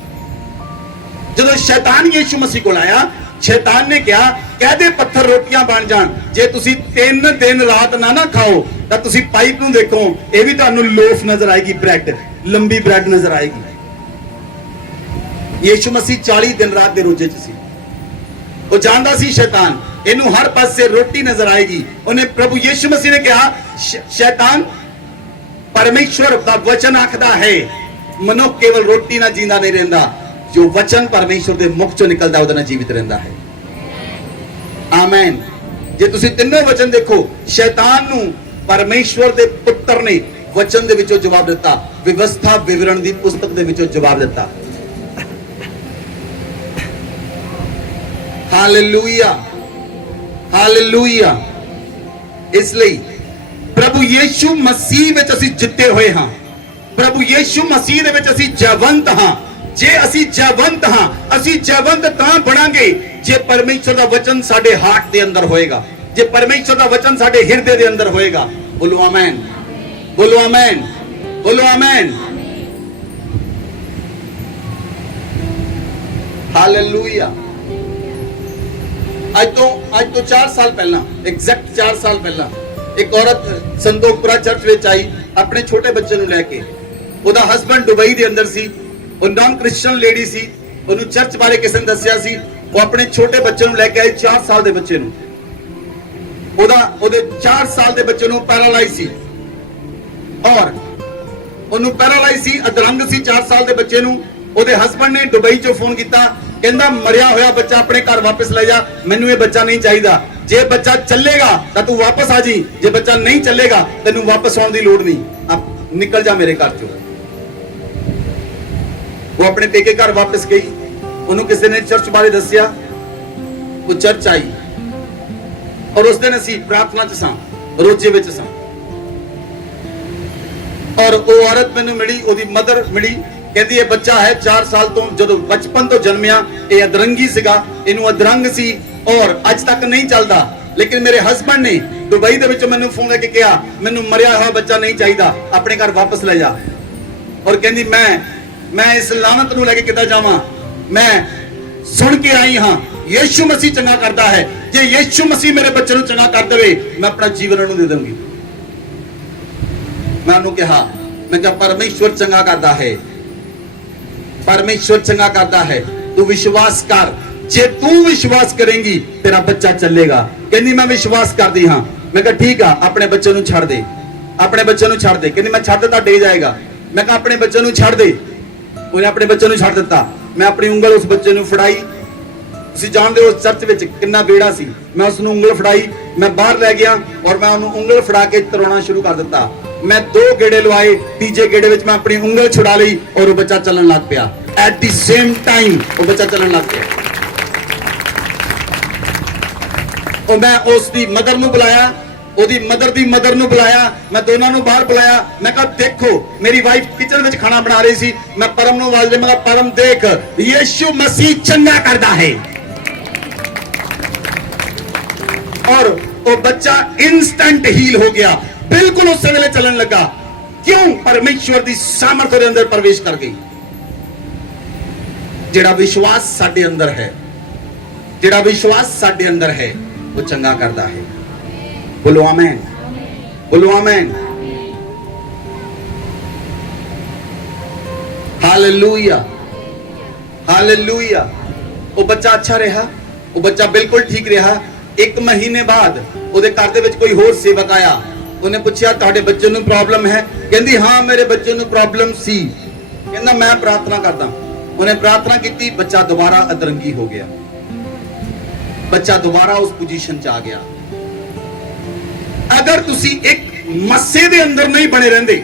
ਜਦੋਂ ਸ਼ੈਤਾਨ ਯੀਸ਼ੂ ਮਸੀਹ ਕੋਲ ਆਇਆ, ਸ਼ੈਤਾਨ ਨੇ ਕਿਹਾ ਕਹਦੇ ਪੱਥਰ ਰੋਟੀਆਂ ਬਣ ਜਾਣ। ਜੇ ਤੁਸੀਂ 3 ਦਿਨ ਰਾਤ ਨਾ ਖਾਓ ਤਾਂ ਤੁਸੀਂ ਪਾਈਪ ਨੂੰ ਦੇਖੋ, ਇਹ ਵੀ ਤੁਹਾਨੂੰ ਲੋਫ ਨਜ਼ਰ ਆਏਗੀ, ਬ੍ਰੈਡ, ਲੰਬੀ ਬ੍ਰੈਡ ਨਜ਼ਰ ਆਏਗੀ। ਯੀਸ਼ੂ ਮਸੀਹ 40 ਦਿਨ ਰਾਤ ਦੇ ਰੋਜ਼ੇ 'ਚ ਸੀ। ਉਹ ਜਾਣਦਾ ਸੀ ਸ਼ੈਤਾਨ ਇਹਨੂੰ ਹਰ ਪਾਸੇ ਰੋਟੀ ਨਜ਼ਰ ਆਏਗੀ। ਉਹਨੇ ਪ੍ਰਭੂ ਯੀਸ਼ੂ ਮਸੀਹ ਨੇ ਕਿਹਾ ਸ਼ੈਤਾਨ ਪਰਮੇਸ਼ਵਰ ਦਾ ਵਚਨ ਆਖਦਾ ਹੈ ਮਨੁੱਖ ਕੇਵਲ ਰੋਟੀ ਨਾਲ ਜੀਂਦਾ ਨਹੀਂ ਰਹਿੰਦਾ, ਜੋ ਵਚਨ ਪਰਮੇਸ਼ਵਰ ਦੇ ਮੁਖ ਚੋਂ ਨਿਕਲਦਾ ਉਹਦੇ ਨਾਲ ਜੀਵਿਤ ਰਹਿੰਦਾ ਹੈ। ਆਮੇਨ। ਜੇ ਤੁਸੀਂ ਤਿੰਨੋਂ ਵਚਨ ਦੇਖੋ, ਸ਼ੈਤਾਨ ਨੂੰ ਪਰਮੇਸ਼ਵਰ ਦੇ ਪੁੱਤਰ ਨੇ ਵਚਨ ਦੇ ਵਿੱਚੋਂ ਜਵਾਬ ਦਿੱਤਾ, ਵਿਵਸਥਾ ਵਿਵਰਣ ਦੀ ਪੁਸਤਕ ਦੇ ਵਿੱਚੋਂ ਜਵਾਬ ਦਿੱਤਾ। Hallelujah, hallelujah. ਇਸ ਲਈ ਪ੍ਰਭੂ ਯੀਸ਼ੂ ਮਸੀਹ ਵਿੱਚ ਅਸੀਂ ਜਿੱਤੇ ਹੋਏ ਹਾਂ। ਪ੍ਰਭੂ ਯੀਸ਼ੂ ਮਸੀਹ ਦੇ ਵਿੱਚ ਅਸੀਂ ਜੀਵੰਤ ਹਾਂ। ਜੇ ਅਸੀਂ ਜੀਵੰਤ ਹਾਂ, ਅਸੀਂ ਜੀਵੰਤ ਤਾਂ ਬਣਾਂਗੇ ਜੇ ਪਰਮੇਸ਼ਰ ਦਾ ਵਚਨ ਸਾਡੇ ਹਾਰਟ ਦੇ ਅੰਦਰ ਹੋਏਗਾ, ਜੇ ਪਰਮੇਸ਼ਰ ਦਾ ਵਚਨ ਸਾਡੇ ਹਿਰਦੇ ਦੇ ਅੰਦਰ ਹੋਏਗਾ। ਬੋਲੋ ਆਮੇਨ, ਬੋਲੋ ਆਮੇਨ, ਬੋਲੋ ਆਮੇਨ, ਹਾਲੇਲੂਇਆ। ਅੱਜ ਤੋਂ 4 ਸਾਲ ਪਹਿਲਾਂ, ਐਗਜ਼ੈਕਟ 4 ਸਾਲ ਪਹਿਲਾਂ ਇੱਕ ਔਰਤ ਸੰਤੋਖਪੁਰਾ ਚਰਚ ਵਿੱਚ ਆਈ ਆਪਣੇ ਛੋਟੇ ਬੱਚੇ ਨੂੰ ਲੈ ਕੇ। ਉਹਦਾ ਹਸਬੰਡ ਦੁਬਈ ਦੇ ਅੰਦਰ ਸੀ, ਉਹ ਨਾਨ ਕ੍ਰਿਸਚੀਅਨ ਲੇਡੀ ਸੀ। ਉਹਨੂੰ ਚਰਚ ਬਾਰੇ ਕਿਸੇ ਨੇ ਦੱਸਿਆ ਸੀ। ਉਹ ਆਪਣੇ ਛੋਟੇ ਬੱਚੇ ਨੂੰ ਲੈ ਕੇ ਆਈ, 4 ਸਾਲ ਦੇ ਬੱਚੇ ਨੂੰ। ਉਹਦੇ 4 ਸਾਲ ਦੇ ਬੱਚੇ ਨੂੰ ਪੈਰਾਲਾਈਜ਼ ਸੀ ਔਰ ਉਹਨੂੰ ਪੈਰਾਲਾਈਜ਼ ਸੀ, ਅਧਰੰਗ ਸੀ 4 ਸਾਲ ਦੇ ਬੱਚੇ ਨੂੰ। ਉਹਦੇ ਹਸਬੰਡ ਨੇ ਦੁਬਈ ਚੋਂ ਫੋਨ ਕੀਤਾ, ਕਹਿੰਦਾ ਮਰਿਆ ਹੋਇਆ ਬੱਚਾ ਆਪਣੇ ਘਰ ਵਾਪਸ ਲੈ ਜਾ, ਮੈਨੂੰ ਇਹ ਬੱਚਾ ਨਹੀਂ ਚਾਹੀਦਾ। ਜੇ ਬੱਚਾ ਚੱਲੇਗਾ ਤਾਂ ਤੂੰ ਵਾਪਸ ਆ ਜੀ, ਜੇ ਬੱਚਾ ਨਹੀਂ ਚੱਲੇਗਾ ਤੈਨੂੰ ਵਾਪਸ ਆਉਣ ਦੀ ਲੋੜ ਨਹੀਂ, ਨਿਕਲ ਜਾ ਮੇਰੇ ਘਰ ਚੋਂ। ਉਹ ਆਪਣੇ ਪੇਕੇ ਘਰ ਵਾਪਸ ਗਈ। ਉਹਨੂੰ ਕਿਸੇ ਨੇ ਚਰਚ ਬਾਰੇ ਦੱਸਿਆ, ਉਹ ਚਰਚ ਆਈ ਔਰ ਉਸ ਦਿਨ ਅਸੀਂ ਪ੍ਰਾਰਥਨਾ 'ਚ ਸਾਂ, ਰੋਜ਼ੇ ਵਿੱਚ ਸਾਂ ਔਰ ਉਹ ਔਰਤ ਮੈਨੂੰ ਮਿਲੀ, ਉਹਦੀ ਮਦਰ ਮਿਲੀ। ਕਹਿੰਦੀ ਇਹ ਬੱਚਾ ਹੈ 4 ਸਾਲ ਤੋਂ, ਜਦੋਂ ਬਚਪਨ ਤੋਂ ਜਨਮਿਆ ਇਹ ਅਧਰੰਗੀ ਸੀਗਾ, ਇਹਨੂੰ ਅਧਰੰਗ ਸੀ ਔਰ ਅੱਜ ਤੱਕ ਨਹੀਂ ਚੱਲਦਾ। ਲੇਕਿਨ ਮੇਰੇ ਹਸਬੰਡ ਨੇ ਦੁਬਈ ਦੇ ਵਿੱਚੋਂ ਮੈਨੂੰ ਫੋਨ ਕਰਕੇ ਕਿਹਾ ਮੈਨੂੰ ਮਰਿਆ ਹੋਇਆ ਬੱਚਾ ਨਹੀਂ ਚਾਹੀਦਾ, ਆਪਣੇ ਘਰ ਵਾਪਸ ਲੈ ਜਾ। ਔਰ ਕਹਿੰਦੀ ਮੈਂ ਇਸ ਲਾਨਤ ਨੂੰ ਲੈ ਕੇ ਕਿੱਦਾਂ ਜਾਵਾਂ? ਮੈਂ ਸੁਣ ਕੇ ਆਈ ਹਾਂ ਯੀਸ਼ੂ ਮਸੀਹ ਚੰਗਾ ਕਰਦਾ ਹੈ। ਜੇ ਯੀਸ਼ੂ ਮਸੀਹ ਮੇਰੇ ਬੱਚੇ ਨੂੰ ਚੰਗਾ ਕਰ ਦੇਵੇ ਮੈਂ ਆਪਣਾ ਜੀਵਨ ਉਹਨੂੰ ਦੇ ਦਊਂਗੀ। ਮੈਂ ਉਹਨੂੰ ਕਿਹਾ, ਮੈਂ ਕਿਹਾ ਪਰਮੇਸ਼ਵਰ ਚੰਗਾ ਕਰਦਾ ਹੈ, ਪਰਮੇਸ਼ਵਰ ਚੰਗਾ ਕਰਦਾ ਹੈ, ਤੂੰ ਵਿਸ਼ਵਾਸ ਕਰ। ਜੇ ਤੂੰ ਵਿਸ਼ਵਾਸ ਕਰੇਂਗੀ ਤੇਰਾ ਬੱਚਾ ਚੱਲੇਗਾ। ਕਹਿੰਦੀ ਮੈਂ ਵਿਸ਼ਵਾਸ ਕਰਦੀ ਹਾਂ। ਮੈਂ ਕਿਹਾ ਠੀਕ ਆ, ਆਪਣੇ ਬੱਚੇ ਨੂੰ ਛੱਡ ਦੇ, ਆਪਣੇ ਬੱਚੇ ਨੂੰ ਛੱਡ ਦੇ। ਕਹਿੰਦੀ ਮੈਂ ਛੱਡ ਦਿੱਤਾ, ਡੇ ਜਾਏਗਾ। ਮੈਂ ਕਿਹਾ ਆਪਣੇ ਬੱਚੇ ਨੂੰ ਛੱਡ ਦੇ। ਉਹਨੇ ਆਪਣੇ ਬੱਚੇ ਨੂੰ ਛੱਡ ਦਿੱਤਾ। ਮੈਂ ਆਪਣੀ ਉਂਗਲ ਉਸ ਬੱਚੇ ਨੂੰ ਫੜਾਈ, ਤੁਸੀਂ ਜਾਣਦੇ ਹੋ ਚਰਚ ਵਿੱਚ ਕਿੰਨਾ ਬੇੜਾ ਸੀ। ਮੈਂ ਉਸ ਨੂੰ ਉਂਗਲ ਫੜਾਈ, ਮੈਂ ਬਾਹਰ ਲੈ ਗਿਆ ਔਰ ਮੈਂ ਉਹਨੂੰ ਉਂਗਲ ਫੜਾ ਕੇ ਤਰਾਉਣਾ ਸ਼ੁਰੂ ਕਰ ਦਿੱਤਾ। ਮੈਂ 2 ਗੇੜੇ ਲਵਾਏ, ਤੀਜੇ ਗੇੜੇ ਵਿੱਚ ਮੈਂ ਆਪਣੀ ਉਂਗਲ ਛੁਡਾ ਲਈ ਔਰ ਉਹ ਬੱਚਾ ਚੱਲਣ ਲੱਗ ਪਿਆ। ਐਟ ਦੀ ਸੇਮ ਟਾਈਮ ਉਹ ਬੱਚਾ ਚੱਲਣ ਲੱਗ ਪਿਆ। और मैं उसकी मदर ਨੂੰ ਬੁਲਾਇਆ, ਉਹਦੀ ਮਦਰ ਦੀ ਮਦਰ ਨੂੰ ਬੁਲਾਇਆ, ਮੈਂ ਦੋਨਾਂ ਨੂੰ ਬਾਹਰ ਬੁਲਾਇਆ। ਮੈਂ ਕਿਹਾ ਦੇਖੋ, ਮੇਰੀ ਵਾਈਫ ਕਿਚਨ ਵਿੱਚ ਖਾਣਾ ਬਣਾ ਰਹੀ ਸੀ। ਮੈਂ ਪਰਮ ਨੂੰ ਆਵਾਜ਼ ਦੇ, ਮੈਂ ਕਿਹਾ ਪਰਮ ਦੇਖ, ਯीशु मसीह ਚੰਗਾ ਕਰਦਾ ਹੈ। और वो बच्चा इंस्टेंट हील हो गया, बिल्कुल उस वेले चलन लगा। क्यों? परमेश्वर की सामर्थ के अंदर प्रवेश कर गई। जेड़ा विश्वास साडे अंदर है, जेड़ा विश्वास साडे अंदर है, वो चंगा करता है। बोलो आमीन, बोलो आमीन, हालेलुया, हालेलुया। वो बच्चा अच्छा रहा, वो बच्चा बिल्कुल ठीक रहा। 1 महीने बाद ਉਹਦੇ ਘਰ ਦੇ ਵਿੱਚ ਕੋਈ ਹੋਰ ਸੇਵਕ ਆਇਆ। ਉਹਨੇ ਪੁੱਛਿਆ ਤੁਹਾਡੇ ਬੱਚੇ ਨੂੰ ਪ੍ਰੋਬਲਮ ਹੈ? ਕਹਿੰਦੀ ਹਾਂ ਮੇਰੇ ਬੱਚੇ ਨੂੰ ਪ੍ਰੋਬਲਮ ਸੀ। ਕਹਿੰਦਾ ਮੈਂ ਪ੍ਰਾਰਥਨਾ ਕਰਦਾ। ਉਹਨੇ ਪ੍ਰਾਰਥਨਾ ਕੀਤੀ, ਬੱਚਾ ਦੁਬਾਰਾ ਅਦਰੰਗੀ ਹੋ ਗਿਆ, ਬੱਚਾ ਦੁਬਾਰਾ ਉਸ ਪੋਜੀਸ਼ਨ 'ਚ ਆ ਗਿਆ। ਅਗਰ ਤੁਸੀਂ ਇੱਕ ਮੱਸੇ ਦੇ ਅੰਦਰ ਨਹੀਂ ਬਣੇ ਰਹਿੰਦੇ,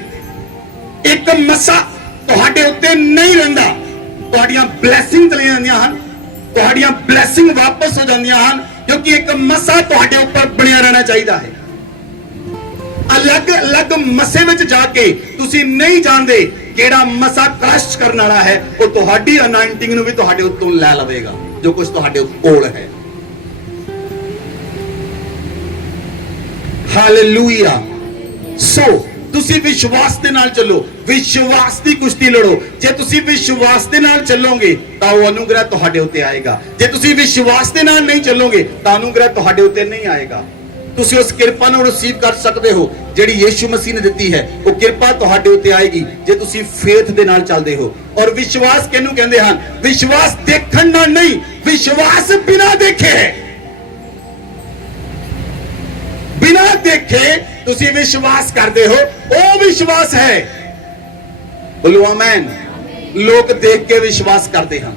ਇੱਕ ਮੱਸਾ ਤੁਹਾਡੇ ਉੱਤੇ ਨਹੀਂ ਰਹਿੰਦਾ, ਤੁਹਾਡੀਆਂ ਬਲੇਸਿੰਗ ਚਲੀਆਂ ਜਾਂਦੀਆਂ ਹਨ, ਤੁਹਾਡੀਆਂ ਬਲੇਸਿੰਗ ਵਾਪਸ ਹੋ ਜਾਂਦੀਆਂ ਹਨ, क्योंकि एक मसा तुहाडे ऊपर बनिया रहना चाहिए है। अलग अलग मसे विच जाके तुसी नहीं जानदे केड़ा मसा क्रश करने वाला है, वो तुहाडी अनाइंटिंग नूं भी तुहाडे उत्तों लै लवेगा, जो कुछ तुहाडे कोल है। हालेलुया। सो तुसी विश्वास दे नाल चलो, विश्वास दी कुश्ती लड़ो। जे तुसी विश्वास दे नाल चलोगे तां वो अनुग्रह तुहाडे उत्ते आएगा। जे तुसी विश्वास दे नाल नहीं चलोगे तां अनुग्रह तुहाडे उत्ते नहीं आएगा। तुसी उस किरपा नूं रिसीव कर सकदे हो जिहड़ी यीशु मसीह ने दित्ती है। वो किरपा तुहाडे उत्ते आएगी जे तुसी फेथ दे नाल चलदे हो। और विश्वास किहनूं कहंदे हन? विश्वास देखण नाल नहीं, विश्वास बिना देखे है। बिना देखे तुसी विश्वास करते हो, वो विश्वास है। बोलो आमीन। लोग देख के विश्वास करते हैं,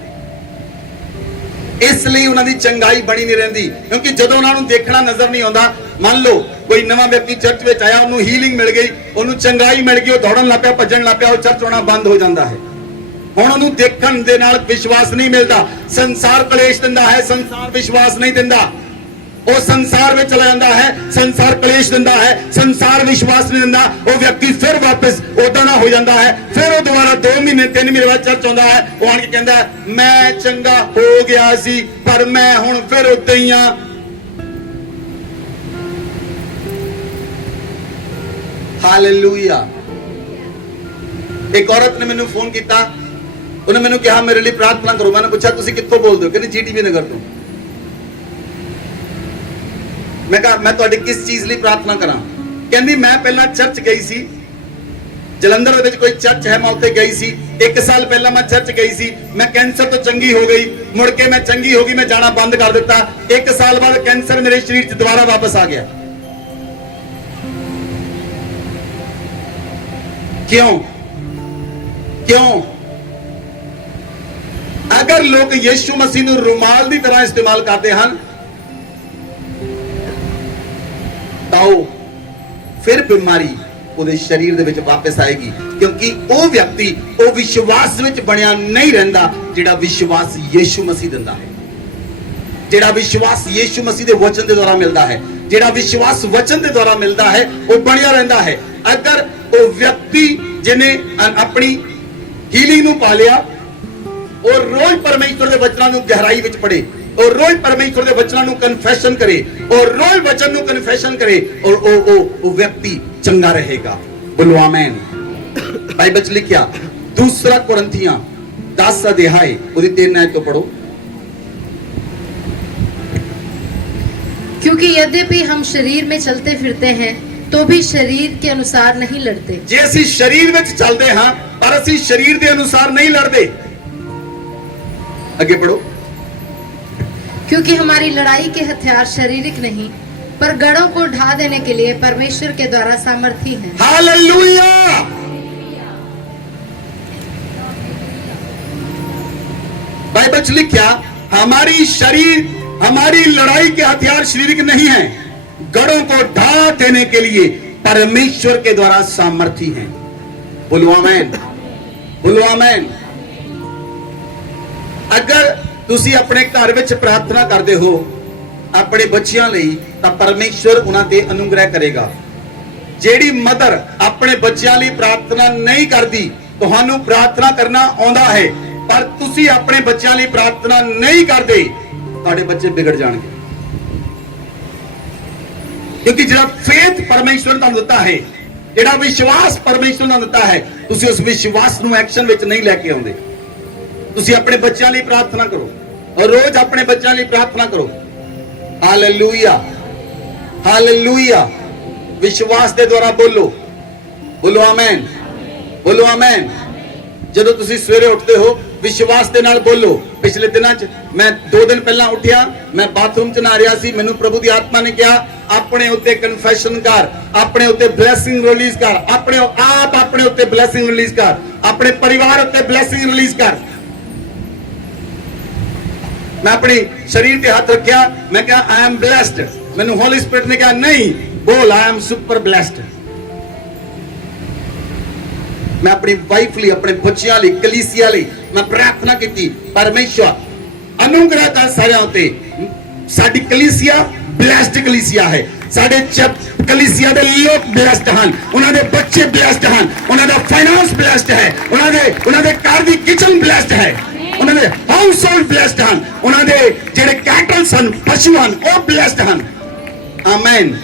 इसलिए उन्होंने चंगाई बनी नहीं रहती, क्योंकि जब उन्होंने देखना नजर नहीं आता। मान लो कोई नवा व्यक्ति चर्च में आया, उन्होंने हीलिंग मिल गई, उन्होंने चंगाई मिल गई, वो दौड़न लग पिया, भजन लग पिया, वो चर्च आना बंद हो जाता है। हुण उन्होंने देखण दे नाल विश्वास नहीं मिलता। संसार कलेश दिंदा है, संसार विश्वास नहीं दिंदा। वो संसार में चला जाता है, संसार कलेश दिंदा है, संसार विश्वास नहीं दिंदा। वो व्यक्ति फिर वापस उदा ना हो जाता है। फिर वो दोबारा 2 महीने 3 महीने बाद चर्च आंदा है, वो आण के कहंदा मैं चंगा हो गया सी, पर मैं हुण फिर उदां ही हां। हालेलुया। एक औरत ने मैनू फोन किया, उन्हें मैनू कहा मेरे लिए प्रार्थना करो। मैंने पूछा तुसीं कित्थों बोलदे हो? कहंदी जीटीवी नगर तो। मैं कहा मैं तुहाडी किस चीज लिए प्रार्थना करा? कहंदी मैं पहला चर्च गई सी, जलंधर दे विच कोई चर्च है, मैं उत्थे गई सी। 1 साल पहला मैं चर्च गई सी, मैं कैंसर तो चंगी हो गई, मुड़ के मैं चंगी हो गई, मैं जाना बंद कर दिता। 1 साल बाद कैंसर मेरे शरीर च दोबारा वापस आ गया। क्यों? क्यों? अगर लोग यीशु मसीह नूं रुमाल की तरह इस्तेमाल करते हैं ताओ फिर बीमारी ਉਹਦੇ शरीर ਦੇ ਵਿੱਚ वापस आएगी, क्योंकि वो व्यक्ति वो विश्वास ਵਿੱਚ ਬਣਿਆ नहीं रहता ਜਿਹੜਾ विश्वास यीशु मसीह ਦਿੰਦਾ है, ਜਿਹੜਾ विश्वास यीशु मसीह ਦੇ वचन ਦੇ द्वारा मिलता है, ਜਿਹੜਾ विश्वास वचन ਦੇ द्वारा मिलता है वो ਬਣਿਆ रहता है। अगर वो व्यक्ति जिन्हें अपनी हीलिंग ਨੂੰ पा लिया और रोज परमेश्वर ਦੇ वचਨਾਂ ਨੂੰ गहराई ਵਿੱਚ पढ़े और रोज परमेश्वर के वचनों को कन्फेशन करे और रोज वचन को कन्फेशन करे और वो व्यक्ति चंगा रहेगा। बोलो आमीन। बाइबल च लिखिया 2 कुरिन्थियां 10 अध्याय उसकी 3 आयत तो पढ़ो। क्योंकि यद्यपि हम शरीर में चलते फिरते हैं तो भी शरीर के अनुसार नहीं लड़ते। जे असी शरीर में चलते हाँ पर असी शरीर के अनुसार नहीं लड़ते। आगे पढ़ो। क्योंकि हमारी लड़ाई के हथियार शारीरिक नहीं पर गढ़ों को ढा देने के लिए परमेश्वर के द्वारा सामर्थी हैं। हालेलुया। बाइबल च लिखिया हमारी शरीर, हमारी लड़ाई के हथियार शारीरिक नहीं है, गढ़ों को ढा देने के लिए परमेश्वर के द्वारा सामर्थी हैं। बोलो आमेन, बोलो आमेन। अगर तुसी अपने घर विच प्रार्थना करते हो अपने बच्चियां लई तां परमेश्वर उन्हां ते अनुग्रह करेगा। जेड़ी मदर अपने बच्चियां लई प्रार्थना नहीं करती, तुहानू प्रार्थना करना आउंदा है पर तुसी अपने बच्चियां लई प्रार्थना नहीं करते, तुहाडे बच्चे बिगड़ जाणगे। क्योंकि जिहड़ा फेथ परमेश्वर ने तुहानू दिता है, जिहड़ा विश्वास परमेश्वर ने दिता है, तुसी उस विश्वास नू एक्शन विच नहीं लैके आउंदे। तुसी अपने बच्चियां लई प्रार्थना करो और रोज अपने बच्चियां लई प्रार्थना करो। Hallelujah, hallelujah. विश्वास के द्वारा बोलो, बोलो आमेन, बोलो आमेन। जदों तुसी सवेरे उठते हो विश्वास के नाल बोलो। पिछले दिनों च मैं 2 दिन पहला उठिया, मैं बाथरूम च नहा रहा सी, मैनू प्रभु की आत्मा ने कहा अपने उत्ते कन्फेशन कर, अपने उत्ते ब्लेसिंग रिलीज कर, अपने आप अपने उत्ते ब्लेसिंग रिलीज कर, अपने परिवार उत्ते ब्लेसिंग रिलीज कर। मैं अपने शरीर के हाथ रखा, मैं कहा आई एम ब्लेस्ड। मैनू होली स्पिरिट ने कहा नहीं, बोल आई एम सुपर ब्लेस्ड। मैं अपनी वाइफ ली, अपने बच्चियां ली, कलीसिया ली मैं प्रार्थना की, परमेश्वर अनुग्रह कर सारियां उत्ते। साडी कलीसिया ब्लेस्ड कलीसिया है, साडे कलीसिया दे लोग ब्लेस्ड हन, उन्हां दे बच्चे ब्लेस्ड हन, उन्हां दा फाइनेंस ब्लेस्ड है, उन्हां दे घर दी किचन ब्लेस्ड है, उन्हां दे हाउस होल्ड ब्लेस्ड हन, उन्हां दे जेड़े कैटल सन, पशु हन, ओ ब्लेस्ड हन। आमेन,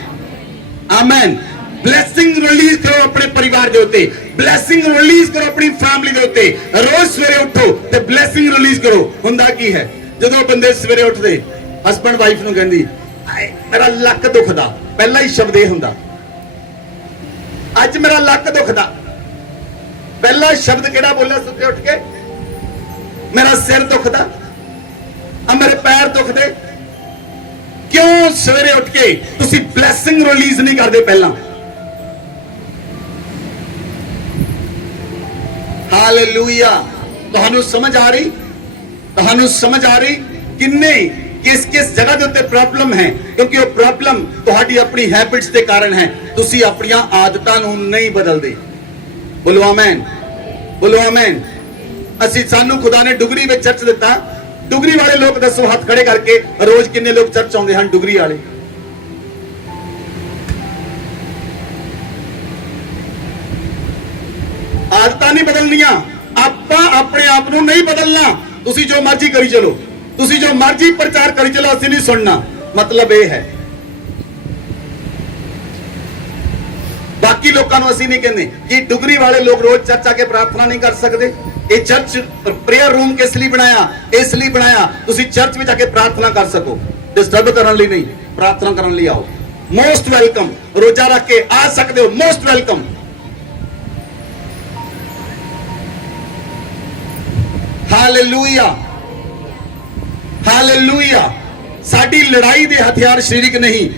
आमेन। ब्लेसिंग रिलीज करो अपने परिवार दे उत्ते, ब्लेसिंग रिलीज करो अपनी फैमिली दे उत्ते। रोज सवेरे उठो ते ब्लेसिंग रिलीज करो। हुंदा की है जदों बंदे सवेरे उठदे हस्बैंड वाइफ नूं कहंदी मेरा लक दुखदा, पहला ही शब्द ये हुंदा अज मेरा लक दुखदा। पहला शब्द केड़ा बोलिया सुते उठ के? मेरा सिर दुखदा, मेरे पैर दुखदे। क्यों सवेरे उठ के तुसी ब्लेसिंग रिलीज नहीं करते पहला? हालेलुया। तुहानू समझ आ रही? तुहानू समझ आ रही? किन्ने किस किस जगह दे उत्ते प्रॉब्लम है? क्योंकि वो प्रॉब्लम तुहाडी अपनी हैबिट्स के कारण है। तुसी अपनी आदतां नू नहीं बदलदे। बोलो आमेन, बोलो आमेन। असी सानू खुदा ने डुगरी में चर्च दिता। डुगरी वाले लोग दसो हाथ खड़े करके, रोज किन्ने लोग चर्च आउंदे हन डुगरी वाले? आदतां नहीं बदलनियां, आपां अपने आप नू नहीं बदलना। तुसी जो मर्जी करी चलो, तुसी जो मर्जी प्रचार करी चलो, असीं नहीं सुनना। मतलब यह है बाकी लोगों को असीं नहीं कहते कि डुगरी वाले लोग रोज चर्च आके प्रार्थना नहीं कर सकते। ये चर्च प्रेयर रूम किस लिए बनाया? इसलिए बनाया तुसी चर्च में जाके प्रार्थना कर सको, डिस्टर्ब करने लिए नहीं, प्रार्थना करने लिए आओ। Most welcome. रोजा रख के आ सकते हो, मोस्ट वेलकम। Hallelujah, hallelujah. साडी लड़ाई दे हथियार शारीरिक नहीं,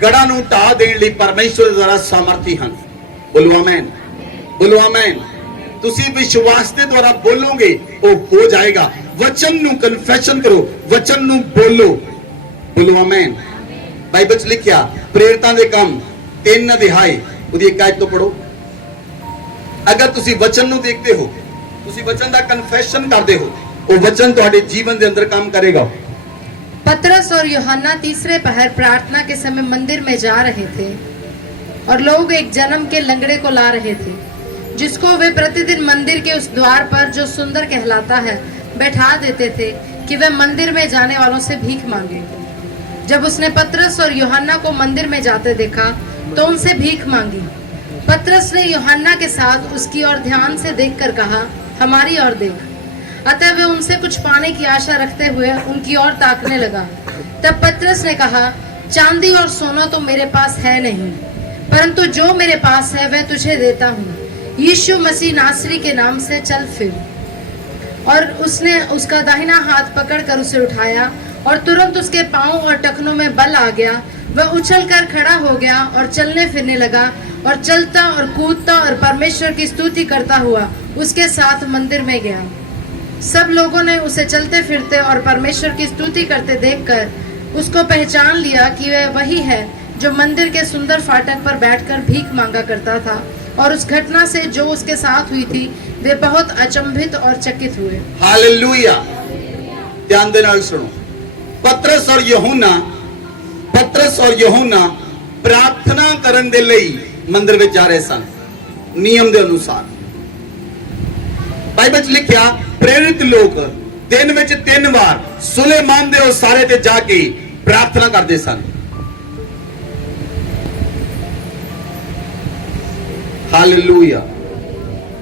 गड़ा नूं ढा देण लई परमेश्वर द्वारा सामर्थी हन। बोलो आमेन, बोलो आमेन। तुसी विश्वास के द्वारा बोलोगे वो हो जाएगा। वचन नू कन्फेशन करो, वचन नू बोलो। बोलो आमेन। बाइबल च लिखिया प्रेरितां दे काम 3 अध्याय उदी 1 आयत तो पढ़ो। अगर तुसी वचन नू देखते हो, तुसी वचन दा कन्फेशन करते हो, वो वचन तुम्हारे जीवन के अंदर काम करेगा। पतरस और यूहन्ना तीसरे पहर प्रार्थना के समय मंदिर में जा रहे थे और लोग एक जन्म के लंगड़े को ला रहे थे, जिसको वे प्रतिदिन मंदिर के उस द्वार पर जो सुंदर कहलाता है बैठा देते थे कि वे मंदिर में जाने वालों से भीख मांगे। जब उसने पतरस और यूहन्ना को मंदिर में जाते देखा तो उनसे भीख मांगी। पतरस ने यूहन्ना के साथ उसकी ओर ध्यान से देखकर कहा, हमारी ओर देख। अतः वे उनसे कुछ पाने की आशा रखते हुए उनकी ओर ताकने लगा। तब पतरस ने कहा, चांदी और सोना तो मेरे पास है नहीं, परंतु जो मेरे पास है वह तुझे देता हूँ। यीशु मसीह नासरी के नाम से चल फिर। और उसने उसका दाहिना हाथ पकड़कर उसे उठाया और तुरंत उसके पांव और टखनों में बल आ गया। वह उछलकर खड़ा हो गया और चलने फिरने लगा और चलता और कूदता और परमेश्वर की स्तुति करता हुआ उसके साथ मंदिर में गया। सब लोगों ने उसे चलते फिरते और परमेश्वर की स्तुति करते देखकर उसको पहचान लिया कि वह वही है जो मंदिर के सुंदर फाटक पर बैठकर भीख मांगा करता था। और उस घटना से जो उसके साथ हुई थी वे बहुत अचंभित और चकित हुए। हालेलुया। ध्यान दे नाल सुनो। पतरस और यूहन्ना प्रार्थना करन दे लई मंदिर विच जा रहे सन नियम दे अनुसार। बाइबल च लिखिया प्रेरित लोग दिन विच 3 वार सुलेमान दे उसारे ते जाके प्रार्थना करते सन। हालेलुया।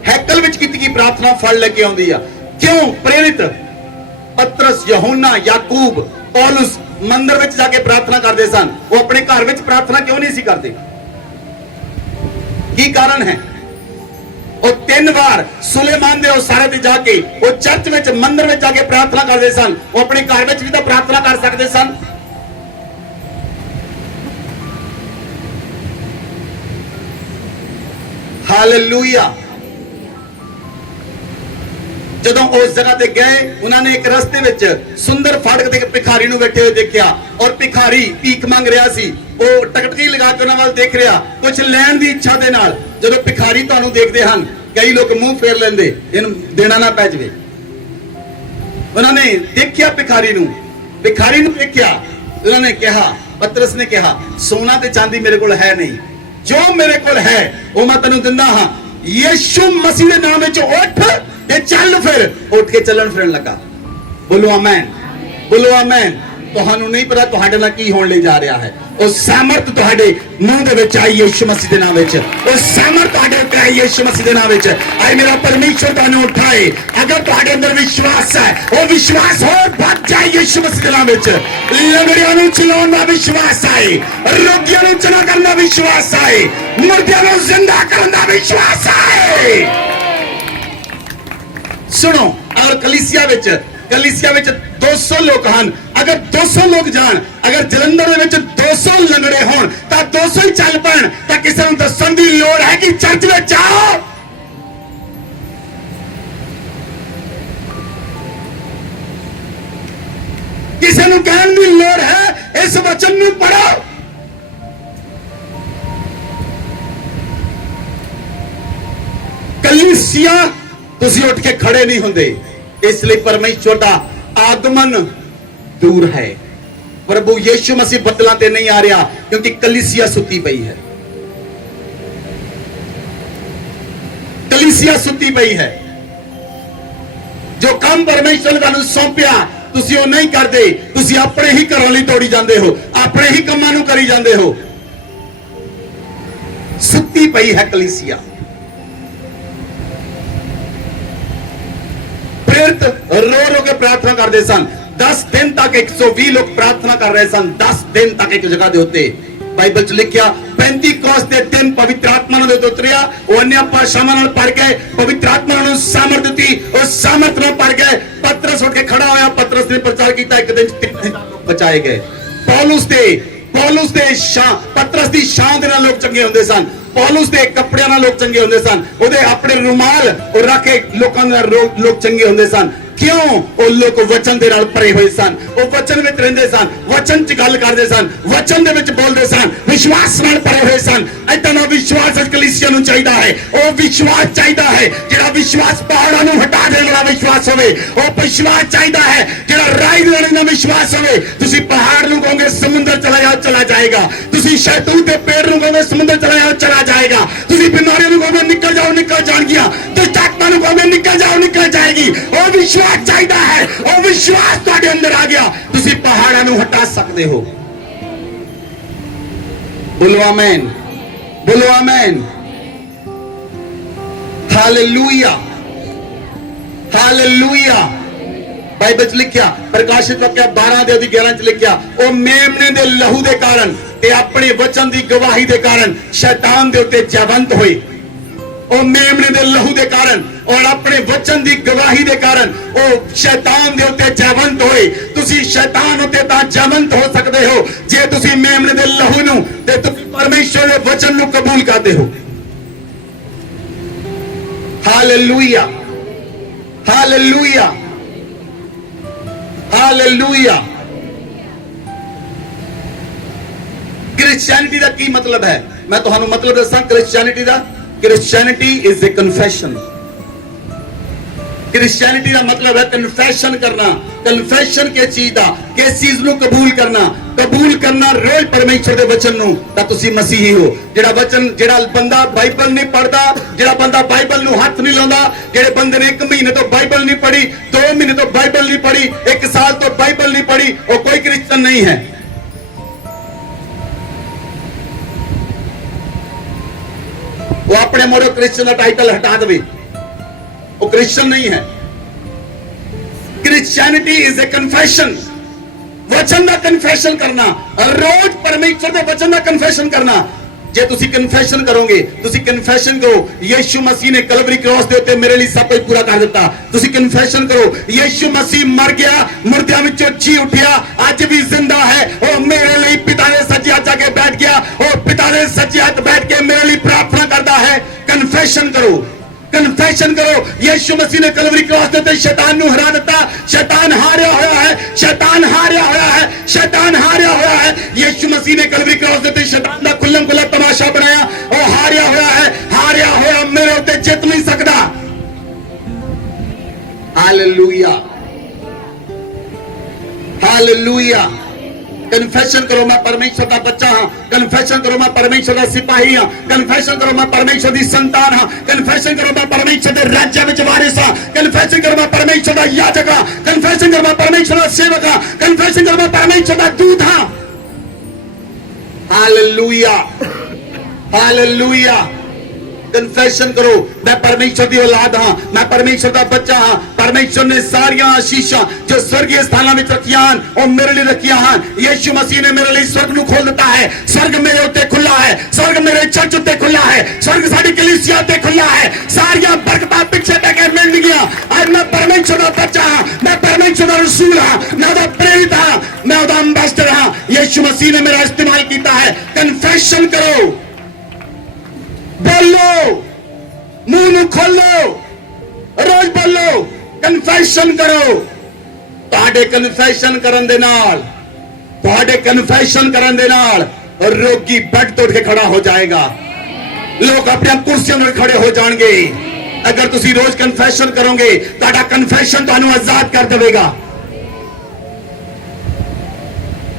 हैकल विच कीती गई प्रार्थना फल लेके आउंदी आ। क्यों? प्रेरित पतरस, यूहन्ना, याकूब, पौलुस मंदिर विच जाके प्रार्थना करते सन। वो अपने घर विच प्रार्थना क्यों नहीं सी करते? की कारण है? और 3 बार सुलेमान दे उसारे ते जाके वो चर्च विच मंदिर विच जाके प्रार्थना करते सन। वो अपने घर विच भी तो प्रार्थना कर सकते सन। हालेलुया। ਜਦੋਂ ਉਸ ਜਗ੍ਹਾ ਤੇ ਗਏ ਉਹਨਾਂ ਨੇ ਇੱਕ ਰਸਤੇ ਵਿੱਚ ਸੁੰਦਰ ਫਾਟਕ ਤੇ ਭਿਖਾਰੀ ਨੂੰ ਬੈਠੇ ਹੋਏ ਦੇਖਿਆ ਔਰ ਭਿਖਾਰੀ ਭੀਖ ਮੰਗ ਰਿਹਾ ਸੀ। ਉਹ ਟਕਟਕੀ ਲਗਾ ਕੇ ਉਹਨਾਂ ਵੱਲ ਦੇਖ ਰਿਹਾ ਕੁਝ ਲੈਣ ਦੀ ਇੱਛਾ ਦੇ ਨਾਲ। ਜਦੋਂ ਭਿਖਾਰੀ ਤੁਹਾਨੂੰ ਦੇਖਦੇ ਹਨ ਕਈ ਲੋਕ ਮੂੰਹ ਫੇਰ ਲੈਂਦੇ ਇਹਨੂੰ ਦੇਣਾ ਨਾ ਪੈ ਜਾਵੇ। ਉਹਨਾਂ ਨੇ ਦੇਖਿਆ ਭਿਖਾਰੀ ਨੂੰ ਦੇਖਿਆ। ਉਹਨਾਂ ਨੇ ਕਿਹਾ, ਪਤਰਸ ਨੇ ਕਿਹਾ, ਸੋਨਾ ਤੇ ਚਾਂਦੀ ਮੇਰੇ ਕੋਲ ਹੈ ਨਹੀਂ, ਜੋ ਮੇਰੇ ਕੋਲ ਹੈ ਉਹ ਮੈਂ ਤੈਨੂੰ ਦਿੰਦਾ ਹਾਂ। ਯਿਸੂ ਮਸੀਹ ਦੇ ਨਾਮ ਵਿੱਚ ਉੱਠ ਤੇ ਚੱਲ। ਫਿਰ ਉੱਠ ਕੇ ਚੱਲਣ ਫਿਰਨ ਲੱਗਾ। ਬੋਲੋ ਆਮੇਨ, ਬੋਲੋ ਆਮੇਨ। ਤੁਹਾਨੂੰ ਨਹੀਂ ਪਤਾ ਤੁਹਾਡੇ ਨਾਲ ਕੀ ਹੋਣ ਲਈ ਜਾ ਰਿਹਾ ਹੈ। ਉਹ ਸਾਮਰਥ ਤੁਹਾਡੇ ਮੂੰਹ ਦੇ ਵਿੱਚ ਆਈ ਯਿਸੂ ਮਸੀਹ ਦੇ ਨਾਮ ਵਿੱਚ। ਉਹ ਸਾਮਰਥ ਤੁਹਾਡੇ ਉੱਤੇ ਆਈ ਯਿਸੂ ਮਸੀਹ ਦੇ ਨਾਮ ਵਿੱਚ। ਆਏ ਮੇਰਾ ਪਰਮੇਸ਼ਰ ਤੁਹਾਨੂੰ ਉਠਾਏ। ਅਗਰ ਤੁਹਾਡੇ ਅੰਦਰ ਵਿਸ਼ਵਾਸ ਹੈ ਉਹ ਵਿਸ਼ਵਾਸ ਹੋਰ ਵੱਧ ਜਾਏ ਯਿਸੂ ਮਸੀਹ ਦੇ ਨਾਮ ਵਿੱਚ। ਲੰਗੜਿਆਂ ਨੂੰ ਚਲਾਉਣ ਦਾ ਵਿਸ਼ਵਾਸ ਆਏ, ਰੋਗੀਆਂ ਨੂੰ ਚੰਗਾ ਕਰਨ ਦਾ ਵਿਸ਼ਵਾਸ ਆਏ, ਮੁਰਦਿਆਂ ਨੂੰ ਜ਼ਿੰਦਾ ਕਰਨ ਦਾ ਵਿਸ਼ਵਾਸ ਆਏ। सुनो, अगर कलीसिया विच 200 लोग हैं, अगर 200 लोग जान, अगर जलंधर दे विच 200 लंगड़े होण तां 200 ही चल पैण तां किसे नूं दस्सण दी लोड़ है कि चर्च विच आओ। किसे नूं कहण दी लोड़ है इस वचन नूं पढ़ो। कलीसिया ਤੁਸੀਂ ਉੱਠ ਕੇ ਖੜੇ ਨਹੀਂ ਹੁੰਦੇ। ਇਸ ਲਈ ਪਰਮੇਸ਼ਵਰ ਦਾ ਆਗਮਨ ਦੂਰ ਹੈ। ਪ੍ਰਭੂ ਯਿਸੂ ਮਸੀਹ ਬੱਦਲਾਂ ਤੇ ਨਹੀਂ ਆ ਰਿਹਾ ਕਿਉਂਕਿ ਕਲੀਸਿਆ ਸੁੱਤੀ ਪਈ ਹੈ। ਕਲੀਸਿਆ ਸੁੱਤੀ ਪਈ ਹੈ। ਜੋ ਕੰਮ ਪਰਮੇਸ਼ਵਰ ਨੇ ਤੁਹਾਨੂੰ ਸੌਂਪਿਆ ਤੁਸੀਂ ਉਹ ਨਹੀਂ ਕਰਦੇ। ਤੁਸੀਂ ਆਪਣੇ ਹੀ ਘਰਾਂ ਲਈ ਤੋੜੀ ਜਾਂਦੇ ਹੋ, ਆਪਣੇ ਹੀ ਕੰਮਾਂ ਨੂੰ ਕਰੀ ਜਾਂਦੇ ਹੋ। ਸੁੱਤੀ ਪਈ ਹੈ ਕਲੀਸਿਆ। रो के प्रार्थना करते सन। 10 दिन तक 120 लोग प्रार्थना कर रहे सन। 10 दिन तक एक जगह दे उत्ते। बाइबल च लिखिया 35 कोस दे दिन पवित्र आत्मा ने उतरिया। वो अन्य भाषावां नाल पढ़ के पवित्र आत्मा ने सामर्थ दी। उस सामर्थ नाल पढ़ के पतरस उठ के खड़ा होया। पतरस ने प्रचार किया। एक दिन 3000 लोग बचाए गए। पौलुस दे पतरस दी शान दे नाल लोग चंगे हुंदे सन। पौलुस दे कपड़ियां नाल लोग चंगे हुंदे सन। ओदे अपने रुमाल और रख के लोकां दे लोग चंगे हुंदे सन। क्यों? वो लोग वचन दे नाल भरे हुए सन। वो वचन विच रहिंदे सन, वचन च गल करदे सन, वचन दे विच बोलदे सन, विश्वास नाल भरे हुए सन। इदां दा विश्वास कलीसिया नूं चाहीदा है। वो विश्वास चाहीदा है जिहड़ा विश्वास पहाड़ां नूं हटा देण वाला विश्वास होवे। वो विश्वास चाहीदा है जिहड़ा राह देण दा विश्वास होवे। तुसीं पहाड़ नूं कहोगे समुंदर चला जाओ, चला जाएगा। तुसीं शैतान दे पेड़ नूं कहोगे समुंदर चला जाओ, चला जाएगा। तुसीं बीमारियों नूं कहोगे निकल जाओ, निकल जाणगियां। दुष्ट आत्मा नूं कहोगे निकल जाओ, निकल जाएगी। वो विश्वास चाहिदा है। वो विश्वास तुहाडे अंदर आ गया तुसीं पहाड़ां नूं हटा सकते हो। बोलो आमीन, बोलो आमीन। Hallelujah, hallelujah. बाइबल च लिखिया प्रकाशित वाक्य 12 दे 11 च लिखिया ओ मेमने दे लहू दे कारण ते अपने वचन दी गवाही दे कारण शैतान दे उत्ते जयवंत होए। ओ मेमने दे लहू दे कारण और अपने वचन दी गवाही दे कारण ओ शैतान दे उत्ते जयवंत होए। तुसी शैतान उत्ते तां जयवंत हो सकदे हो जे तुसी मेमने दे लहू नूं ते तुसी परमेश्वर दे वचन नूं कबूल करदे हो। Hallelujah, hallelujah. हालेलुया। क्रिश्चियनिटी का की मतलब है, मैं तुहानू मतलब दसा क्रिश्चियनिटी का। Christianity is a confession. Christianity का मतलब है कन्फेशन करना। कन्फेशन के चीज का, किस चीज ਨੂੰ कबूल करना। कबूल करना रोज परमेश्वर ਦੇ वचन ਨੂੰ ਤਾਂ ਤੁਸੀਂ ਮਸੀਹੀ ਹੋ। ਜਿਹੜਾ वचन, ਜਿਹੜਾ ਬੰਦਾ ਬਾਈਬਲ ਨਹੀਂ ਪੜਦਾ, ਜਿਹੜਾ ਬੰਦਾ ਬਾਈਬਲ ਨੂੰ ਹੱਥ ਨਹੀਂ ਲਾਉਂਦਾ, ਜਿਹੜੇ ਬੰਦੇ ਨੇ 1 ਮਹੀਨੇ ਤੋਂ ਬਾਈਬਲ ਨਹੀਂ ਪੜ੍ਹੀ, 2 ਮਹੀਨੇ ਤੋਂ ਬਾਈਬਲ ਨਹੀਂ ਪੜ੍ਹੀ, 1 ਸਾਲ ਤੋਂ ਬਾਈਬਲ ਨਹੀਂ ਪੜ੍ਹੀ, ਉਹ ਕੋਈ ਕ੍ਰਿਸਚਨ ਨਹੀਂ ਹੈ। वो अपने मोड़ो क्रिश्चियन का टाइटल हटा दे, वो क्रिश्चियन नहीं है। Christianity is a confession. वचन का कन्फेशन करना, रोज परमेश्वर के वचन का कन्फेशन करना। जे तुसी कन्फेशन करोगे, तुसी कन्फेशन करो यीशु मसीह ने कलवरी क्रॉस के उत्ते मेरे लिए सब कुछ पूरा कर दिता। तुसी कन्फेशन करो यीशु मसीह मर गया, मुर्दियां विचों जी उठिया, आज भी जिंदा है, और मेरे लिए पिता ने सज्जे हाथ जाके बैठ गया, और पिता ने सज्जे हाथ बैठ के मेरे लिए प्रार्थना करता है। कन्फेशन करो, कन्फेशन करो। यीशु मसीह ने कलवरी क्रॉस के उत्ते शैतान नु हरा दिता। शैतान हारिया होया है, शैतान हारिया होया है, शैतान हारिया होया है। यीशु मसीह ने कलवरी क्रॉस के उत्ते शैतान दा खुल्लम खुल्ला तमाशा बनाया, और हारिया होया है। हारिया होया मेरे उत्ते जित नहीं सकदा। Hallelujah, hallelujah. कन्फेशन करो मैं परमेश्वर का बच्चा हाँ। कन्फेशन करो मैं परमेश्वर का सिपाही हाँ। कन्फेशन करो मैं परमेश्वर की संतान हाँ। कन्फेशन करो मैं परमेश्वर के राज्य में वारिस हाँ। कन्फेशन करो मैं परमेश्वर का याजक हाँ। कन्फेशन करो मैं परमेश्वर का सेवक हाँ। कन्फेशन करो मैं परमेश्वर का दूत हाँ। Hallelujah, hallelujah. कन्फेशन करो मैं परमेश्वर की औलाद हाँ, मैं परमेश्वर का बच्चा हाँ। परमेश्वर ने सारियां आशीषां जो स्वर्गीय स्थानां विच रखियां हन, और मेरे लिए रखियां हन। यीशु मसीह ने मेरे लिए स्वर्ग नूं खोल दिता है। स्वर्ग मेरे उत्ते खुला है, स्वर्ग मेरे चर्च उत्ते खुला है, स्वर्ग साडी कलीसिया उत्ते खुला है। सारियां बरकतां पिछे पै के मिल गईयां। आज मैं परमेश्वर का बच्चा हाँ, मैं परमेश्वर का रसूल हाँ, मैं उहदा प्रेरित हाँ, मैं उहदा एम्बेसडर हाँ। यीशु मसीह ने मेरा इस्तेमाल किया है। कन्फेशन करो, बोलो, मुंह नूं खोलो, रोज बोलो, कन्फेशन करो। तुहाडे कन्फेशन करन दे नाल, तुहाडे कन्फेशन करन दे नाल रोगी बेड तोड़ के खड़ा हो जाएगा। लोग अपनी कुर्सियों में खड़े हो जाएंगे। अगर तुसी रोज कन्फेशन करोगे, तुहाडा कन्फेशन तुहानू आजाद कर देगा।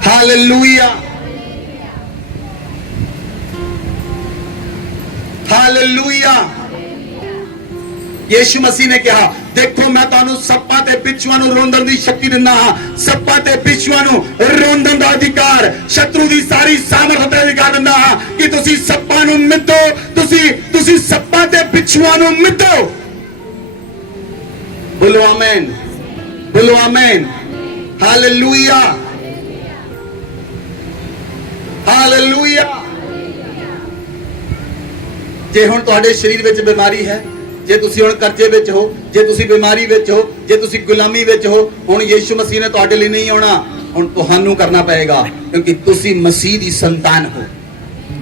Hallelujah, hallelujah. यीशु मसीह ने कहा, देखो मैं तुहानू सप्पां ते बिच्छुआं नू रोंदण दी शक्ति दिंदा हां। सप्पां ते बिच्छुआं नू रोंदण दा अधिकार, शत्रु दी सारी सामर्थ ते अधिकार दिंदा हां कि तुसी सप्पां नू मिधो, तुसी सप्पां ते बिच्छुआं नू मिधो। बोलो आमीन, बोलो आमीन। Hallelujah, hallelujah. जे हुण तुहाडे शरीर विच बीमारी है, जे तुसी हुण कर्जे विच हो, जे तुसी बीमारी विच हो, जे तुसी गुलामी विच हो, हुण यीशु मसीह ने तुहाडे लिए नहीं आउणा, हुण तुहानू करना पएगा, क्योंकि तुसी मसीह दी संतान हो।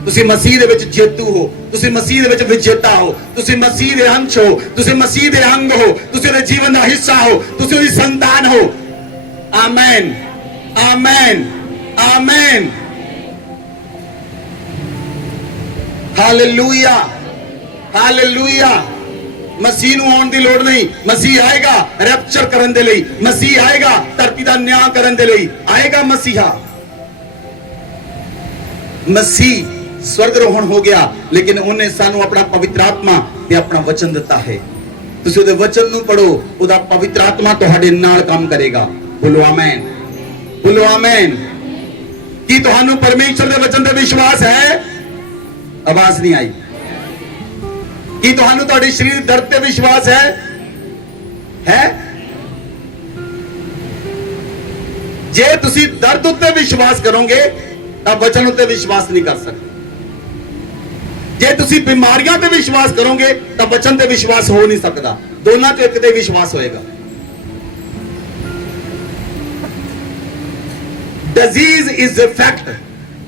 तुसी मसीह दे विच जेतू हो, तुसी मसीह दे विच विजेता हो, तुसी मसीह दे अंश हो, तुसी मसीह दे अंग हो, तुसी उहदे जीवन दा हिस्सा हो, तुसी उहदी संतान हो। आमीन, आमीन, आमीन। Hallelujah, hallelujah. मसीह नूं आउण दी लोड़ नहीं। मसीह आएगा रैप्चर करन दे लई, मसीह आएगा धरती दा न्याय करन दे लई आएगा। मसीहा मसीह स्वर्गरोहण हो गया, लेकिन उन्हें सानू अपना पवित्र आत्मा ते अपना वचन दिता है। तुसीं उहदे वचन नूं पढ़ो, उहदा पवित्र आत्मा तुहाडे नाल काम करेगा। बोलो आमीन, बोलो आमीन। की तुहानू परमेश्वर दे वचन ते विश्वास है? आवाज नहीं आई। की तुहानू तुहाडे शरीर दर्द ते विश्वास है? जे तुसी दर्द उत्ते विश्वास करोगे तां वचन उत्ते विश्वास नहीं कर सकते। जे तुसी बीमारियां ते विश्वास करोगे तां वचन ते विश्वास हो नहीं सकता। दोनों ते एक ते विश्वास होएगा। Disease is a fact.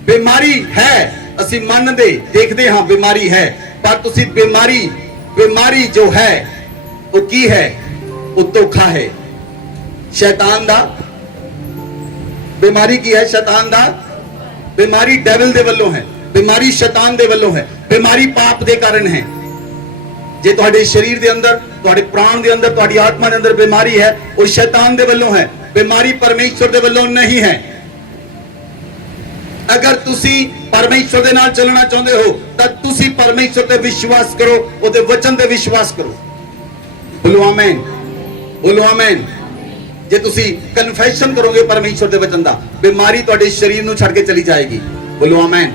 बीमारी है, असी मानते देखते हाँ बीमारी है, पर तुसी बीमारी जो है वो की है? वो धोखा है, शैतान दा बीमारी की है शैतान दा, बीमारी डेविल दे वल्लों है, बीमारी शैतान दे वल्लों है, बीमारी पाप दे कारण है। जे तुहाडे शरीर दे अंदर, तुहाडे प्राण दे अंदर, तुहाडी आत्मा दे अंदर बीमारी है, वो शैतान दे वल्लों है, बीमारी परमेश्वर दे वल्लों नहीं है। अगर तुसी परमेश्वर दे नाल चलना चाहते हो तो तुसी परमेश्वर ते विश्वास करो, ओदे वचन ते विश्वास करो। बोलो आमीन, बोलो आमीन। जे तुसी कन्फेशन करोगे परमेश्वर दे वचन दा, बीमारी तुहाडे शरीर नूं छड्ड के चली जाएगी। बोलो आमीन।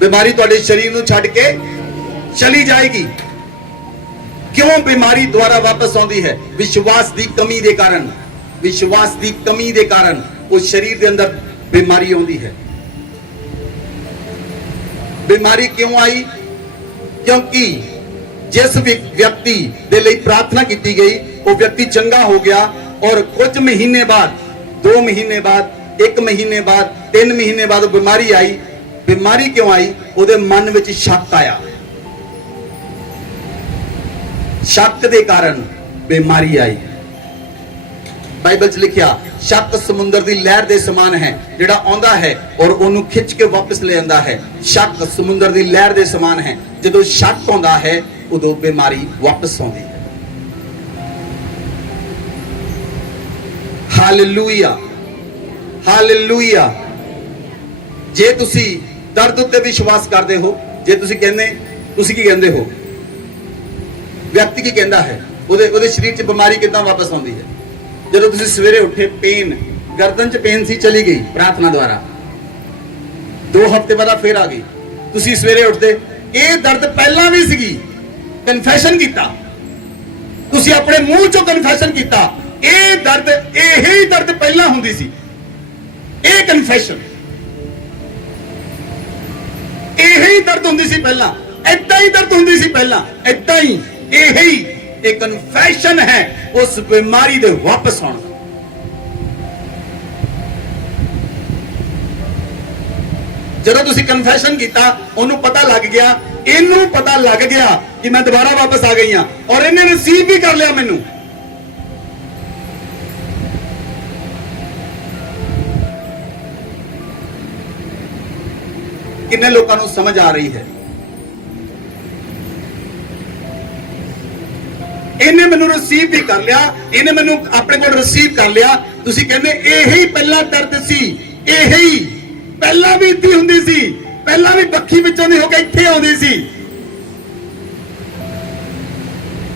बीमारी तुहाडे शरीर नूं छड्ड के चली जाएगी। क्यों बीमारी द्वारा वापस आउंदी है? विश्वास दी कमी दे कारण, विश्वास दी कमी दे कारण उस शरीर दे अंदर बीमारी आउंदी है। बीमारी क्यों आई? क्योंकि जिस व्यक्ति दे लई प्रार्थना की गई वो व्यक्ति चंगा हो गया और कुछ महीने बाद, 2 महीने बाद, 1 महीने बाद, 3 महीने बाद बीमारी आई। बीमारी क्यों आई? ਉਹਦੇ मन ਵਿੱਚ शक आया, शक ਦੇ ਕਾਰਨ बीमारी आई। बाइबल च लिखिਆ शक समुंदर ਦੀ लहर ਦੇ समान है, ਜਿਹੜਾ ਆਉਂਦਾ ਹੈ और ਉਹਨੂੰ खिंच के वापस ले आंदा है। शक समुंदर ਦੀ लहर ਦੇ समान है, ਜਦੋਂ शक ਆਉਂਦਾ है ਉਦੋਂ बीमारी वापस आਉਂਦੀ है। Hallelujah, hallelujah. जे तुसी दर्द उत्ते विश्वास करते हो, जे तुसी कहने, तुसी की कहंदे हो, व्यक्ति की कहता है ਉਹਦੇ शरीर च बीमारी किदां वापस आउंदी है? ਜਦੋਂ ਤੁਸੀਂ ਸਵੇਰੇ ਉੱਠੇ, पेन गर्दन च पेन सी, चली गई प्रार्थना द्वारा, 2 हफ्ते बाद फिर आ गई। ਤੁਸੀਂ ਸਵੇਰੇ ਉੱਠਦੇ, ਇਹ ਦਰਦ ਪਹਿਲਾਂ ਵੀ ਸੀਗੀ, ਕਨਫੈਸ਼ਨ ਕੀਤਾ, ਤੁਸੀਂ ਆਪਣੇ ਮੂੰਹ ਚੋਂ ਕਨਫੈਸ਼ਨ ਕੀਤਾ, ਇਹ ਦਰਦ, ਇਹੀ ਦਰਦ ਪਹਿਲਾਂ ਹੁੰਦੀ ਸੀ। ਇਹ ਕਨਫੈਸ਼ਨ, ਇਹੀ ਦਰਦ ਹੁੰਦੀ ਸੀ ਪਹਿਲਾਂ, ਏਦਾਂ ਹੀ ਦਰਦ ਹੁੰਦੀ ਸੀ ਪਹਿਲਾਂ, ਏਦਾਂ ਹੀ, ਇਹੀ एक कन्फेशन है उस बीमारी दे वापस आने का। जदों तुसी कन्फेशन किया, ओनू पता लग गया, इनू पता लग गया कि मैं दोबारा वापस आ गई हां और इन्हें रिसीव भी कर लिया मैनू। किन्ने लोगों को समझ आ रही है? इन्हें मैनू रिसीव भी कर लिया, इन्हें मैनू अपने को रिसीव कर लिया। तुसी कहंदे यही पहला दर्द सी, यही पहला भी इत्ती हुंदी सी, पहला भी बखी विचों दी होके इत्थे आउंदी सी।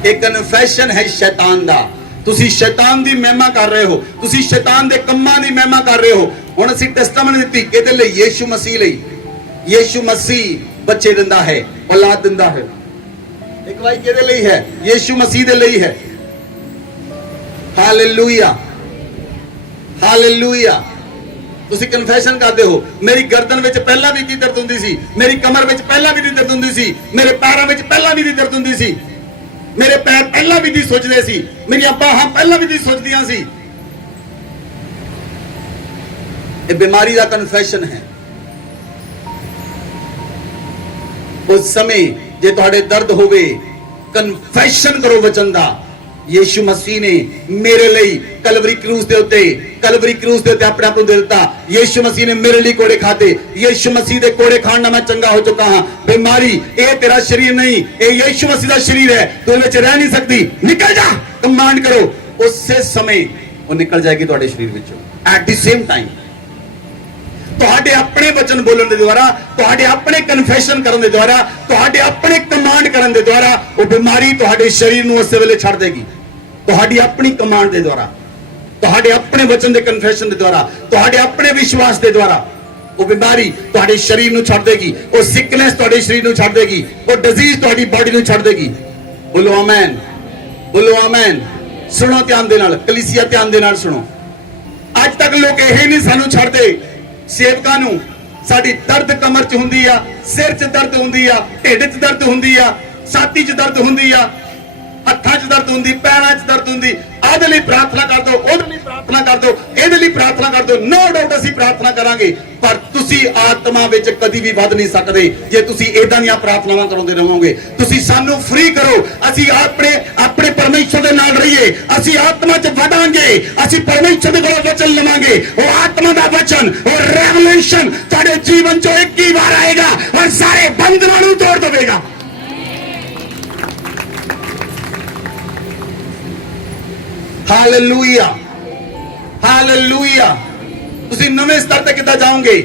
एक कन्फेशन है शैतान दा। तुसी शैतान दी महिमा कर रहे हो, तुसी शैतान दे कम्मां दी महिमा कर रहे हो। हुण असीं टेस्टामेंट दित्ती किहदे लई? यीशु मसीह लई। यीशु मसीह बच्चे दिंदा है, औलाद दिंदा है। गवाही किहदे लई है? यीशु मसीह दे लई है। Hallelujah, hallelujah. तुसी कन्फेशन करते हो, मेरी गर्दन विच पहला भी दी दर्द हुंदी सी, मेरी कमर विच पहला भी दी दर्द हुंदी सी, मेरे पैरों विच पहला भी दी दर्द हुंदी सी, मेरे पैर पहला भी दी सोचदे सी, मेरी बाहां पहला भी दी सोचदियां सी। ये बीमारी दा कन्फेशन है। उस समय जे तुहाडे दर्द होवे, कन्फेशन करो वचन दा। यीशु मसीह ने मेरे लिए कलवरी क्रूस दे उत्ते, कलवरी क्रूस दे उत्ते अपने आप को दे दिता। यीशु मसीह ने मेरे लिए कोड़े खाते, यीशु मसीह दे कोड़े खाण नाल मैं चंगा हो चुका हां। बीमारी ये तेरा शरीर नहीं, ये यीशु मसीह दा शरीर है, तू इहदे विच रह नहीं सकती, निकल जा। कमांड करो, उसे समय वो निकल जाएगी तुहाडे शरीर विचों। एट द सेम टाइम तुहाडे अपने वचन बोलण दे द्वारा, तुहाडे अपने कन्फेशन करन दे द्वारा, तुहाडे अपने कमांड करन दे द्वारा वो बीमारी तुहाडे शरीर नूं उस वेले छड्ड देगी। तुहाडी अपनी कमांड दे द्वारा, तुहाडे अपने वचन दे कन्फेशन दे द्वारा, तुहाडे अपने विश्वास दे द्वारा वो बीमारी तुहाडे शरीर नूं छड्ड देगी। वो सिकनेस तुहाडे शरीर नूं छड्ड देगी, वो डिजीज तुहाडी बॉडी नूं छड्ड देगी। बोलो आमीन, बोलो आमीन। सुनो ध्यान दे नाल, कलीसिया ध्यान दे नाल सुनो। अज तक लोग यही नहीं सानू छड्डदे, सेवकां नूं। साडी दर्द कमर च हुंदी आ, सिर च दर्द हुंदी आ, ढिड च दर्द हुंदी आ, छाती च दर्द हुंदी आ, हत्थां च दर्द हुंदी, पैरां च दर्द हुंदी। आदे लई प्रार्थना कर दो, ओदे लई प्रार्थना कर दो, इहदे लई प्रार्थना कर दो। नो डाउट असीं प्रार्थना करांगे, पर तुसीं आत्मा विच कदी भी वध नहीं सकदे जे तुसीं इदां दीयां प्रार्थनावां करांदे रहोगे। तुसीं सानू फ्री करो, असीं अपने ਆਪਣੇ ਪਰਮੇਸ਼ਰ ਦੇ ਨਾਲ ਰਹੀਏ, ਅਸੀਂ ਆਤਮਾ 'ਚ ਵਧਾਂਗੇ, ਅਸੀਂ ਪਰਮੇਸ਼ਰ ਦੇ ਕੋਲੋਂ ਵਚਨ ਲਵਾਂਗੇ। ਉਹ ਆਤਮਾ ਦਾ ਵਚਨ, ਉਹ ਰੈਵਲੇਸ਼ਨ ਤੁਹਾਡੇ ਜੀਵਨ 'ਚੋਂ ਇੱਕ ਹੀ ਵਾਰ ਆਏਗਾ ਔਰ ਸਾਰੇ ਬੰਧਨਾਂ ਨੂੰ ਤੋੜ ਦੇਵੇਗਾ। Hallelujah, hallelujah. ਤੁਸੀਂ ਨਵੇਂ ਸਤਰ ਤੇ ਕਿੱਦਾਂ ਜਾਓਗੇ?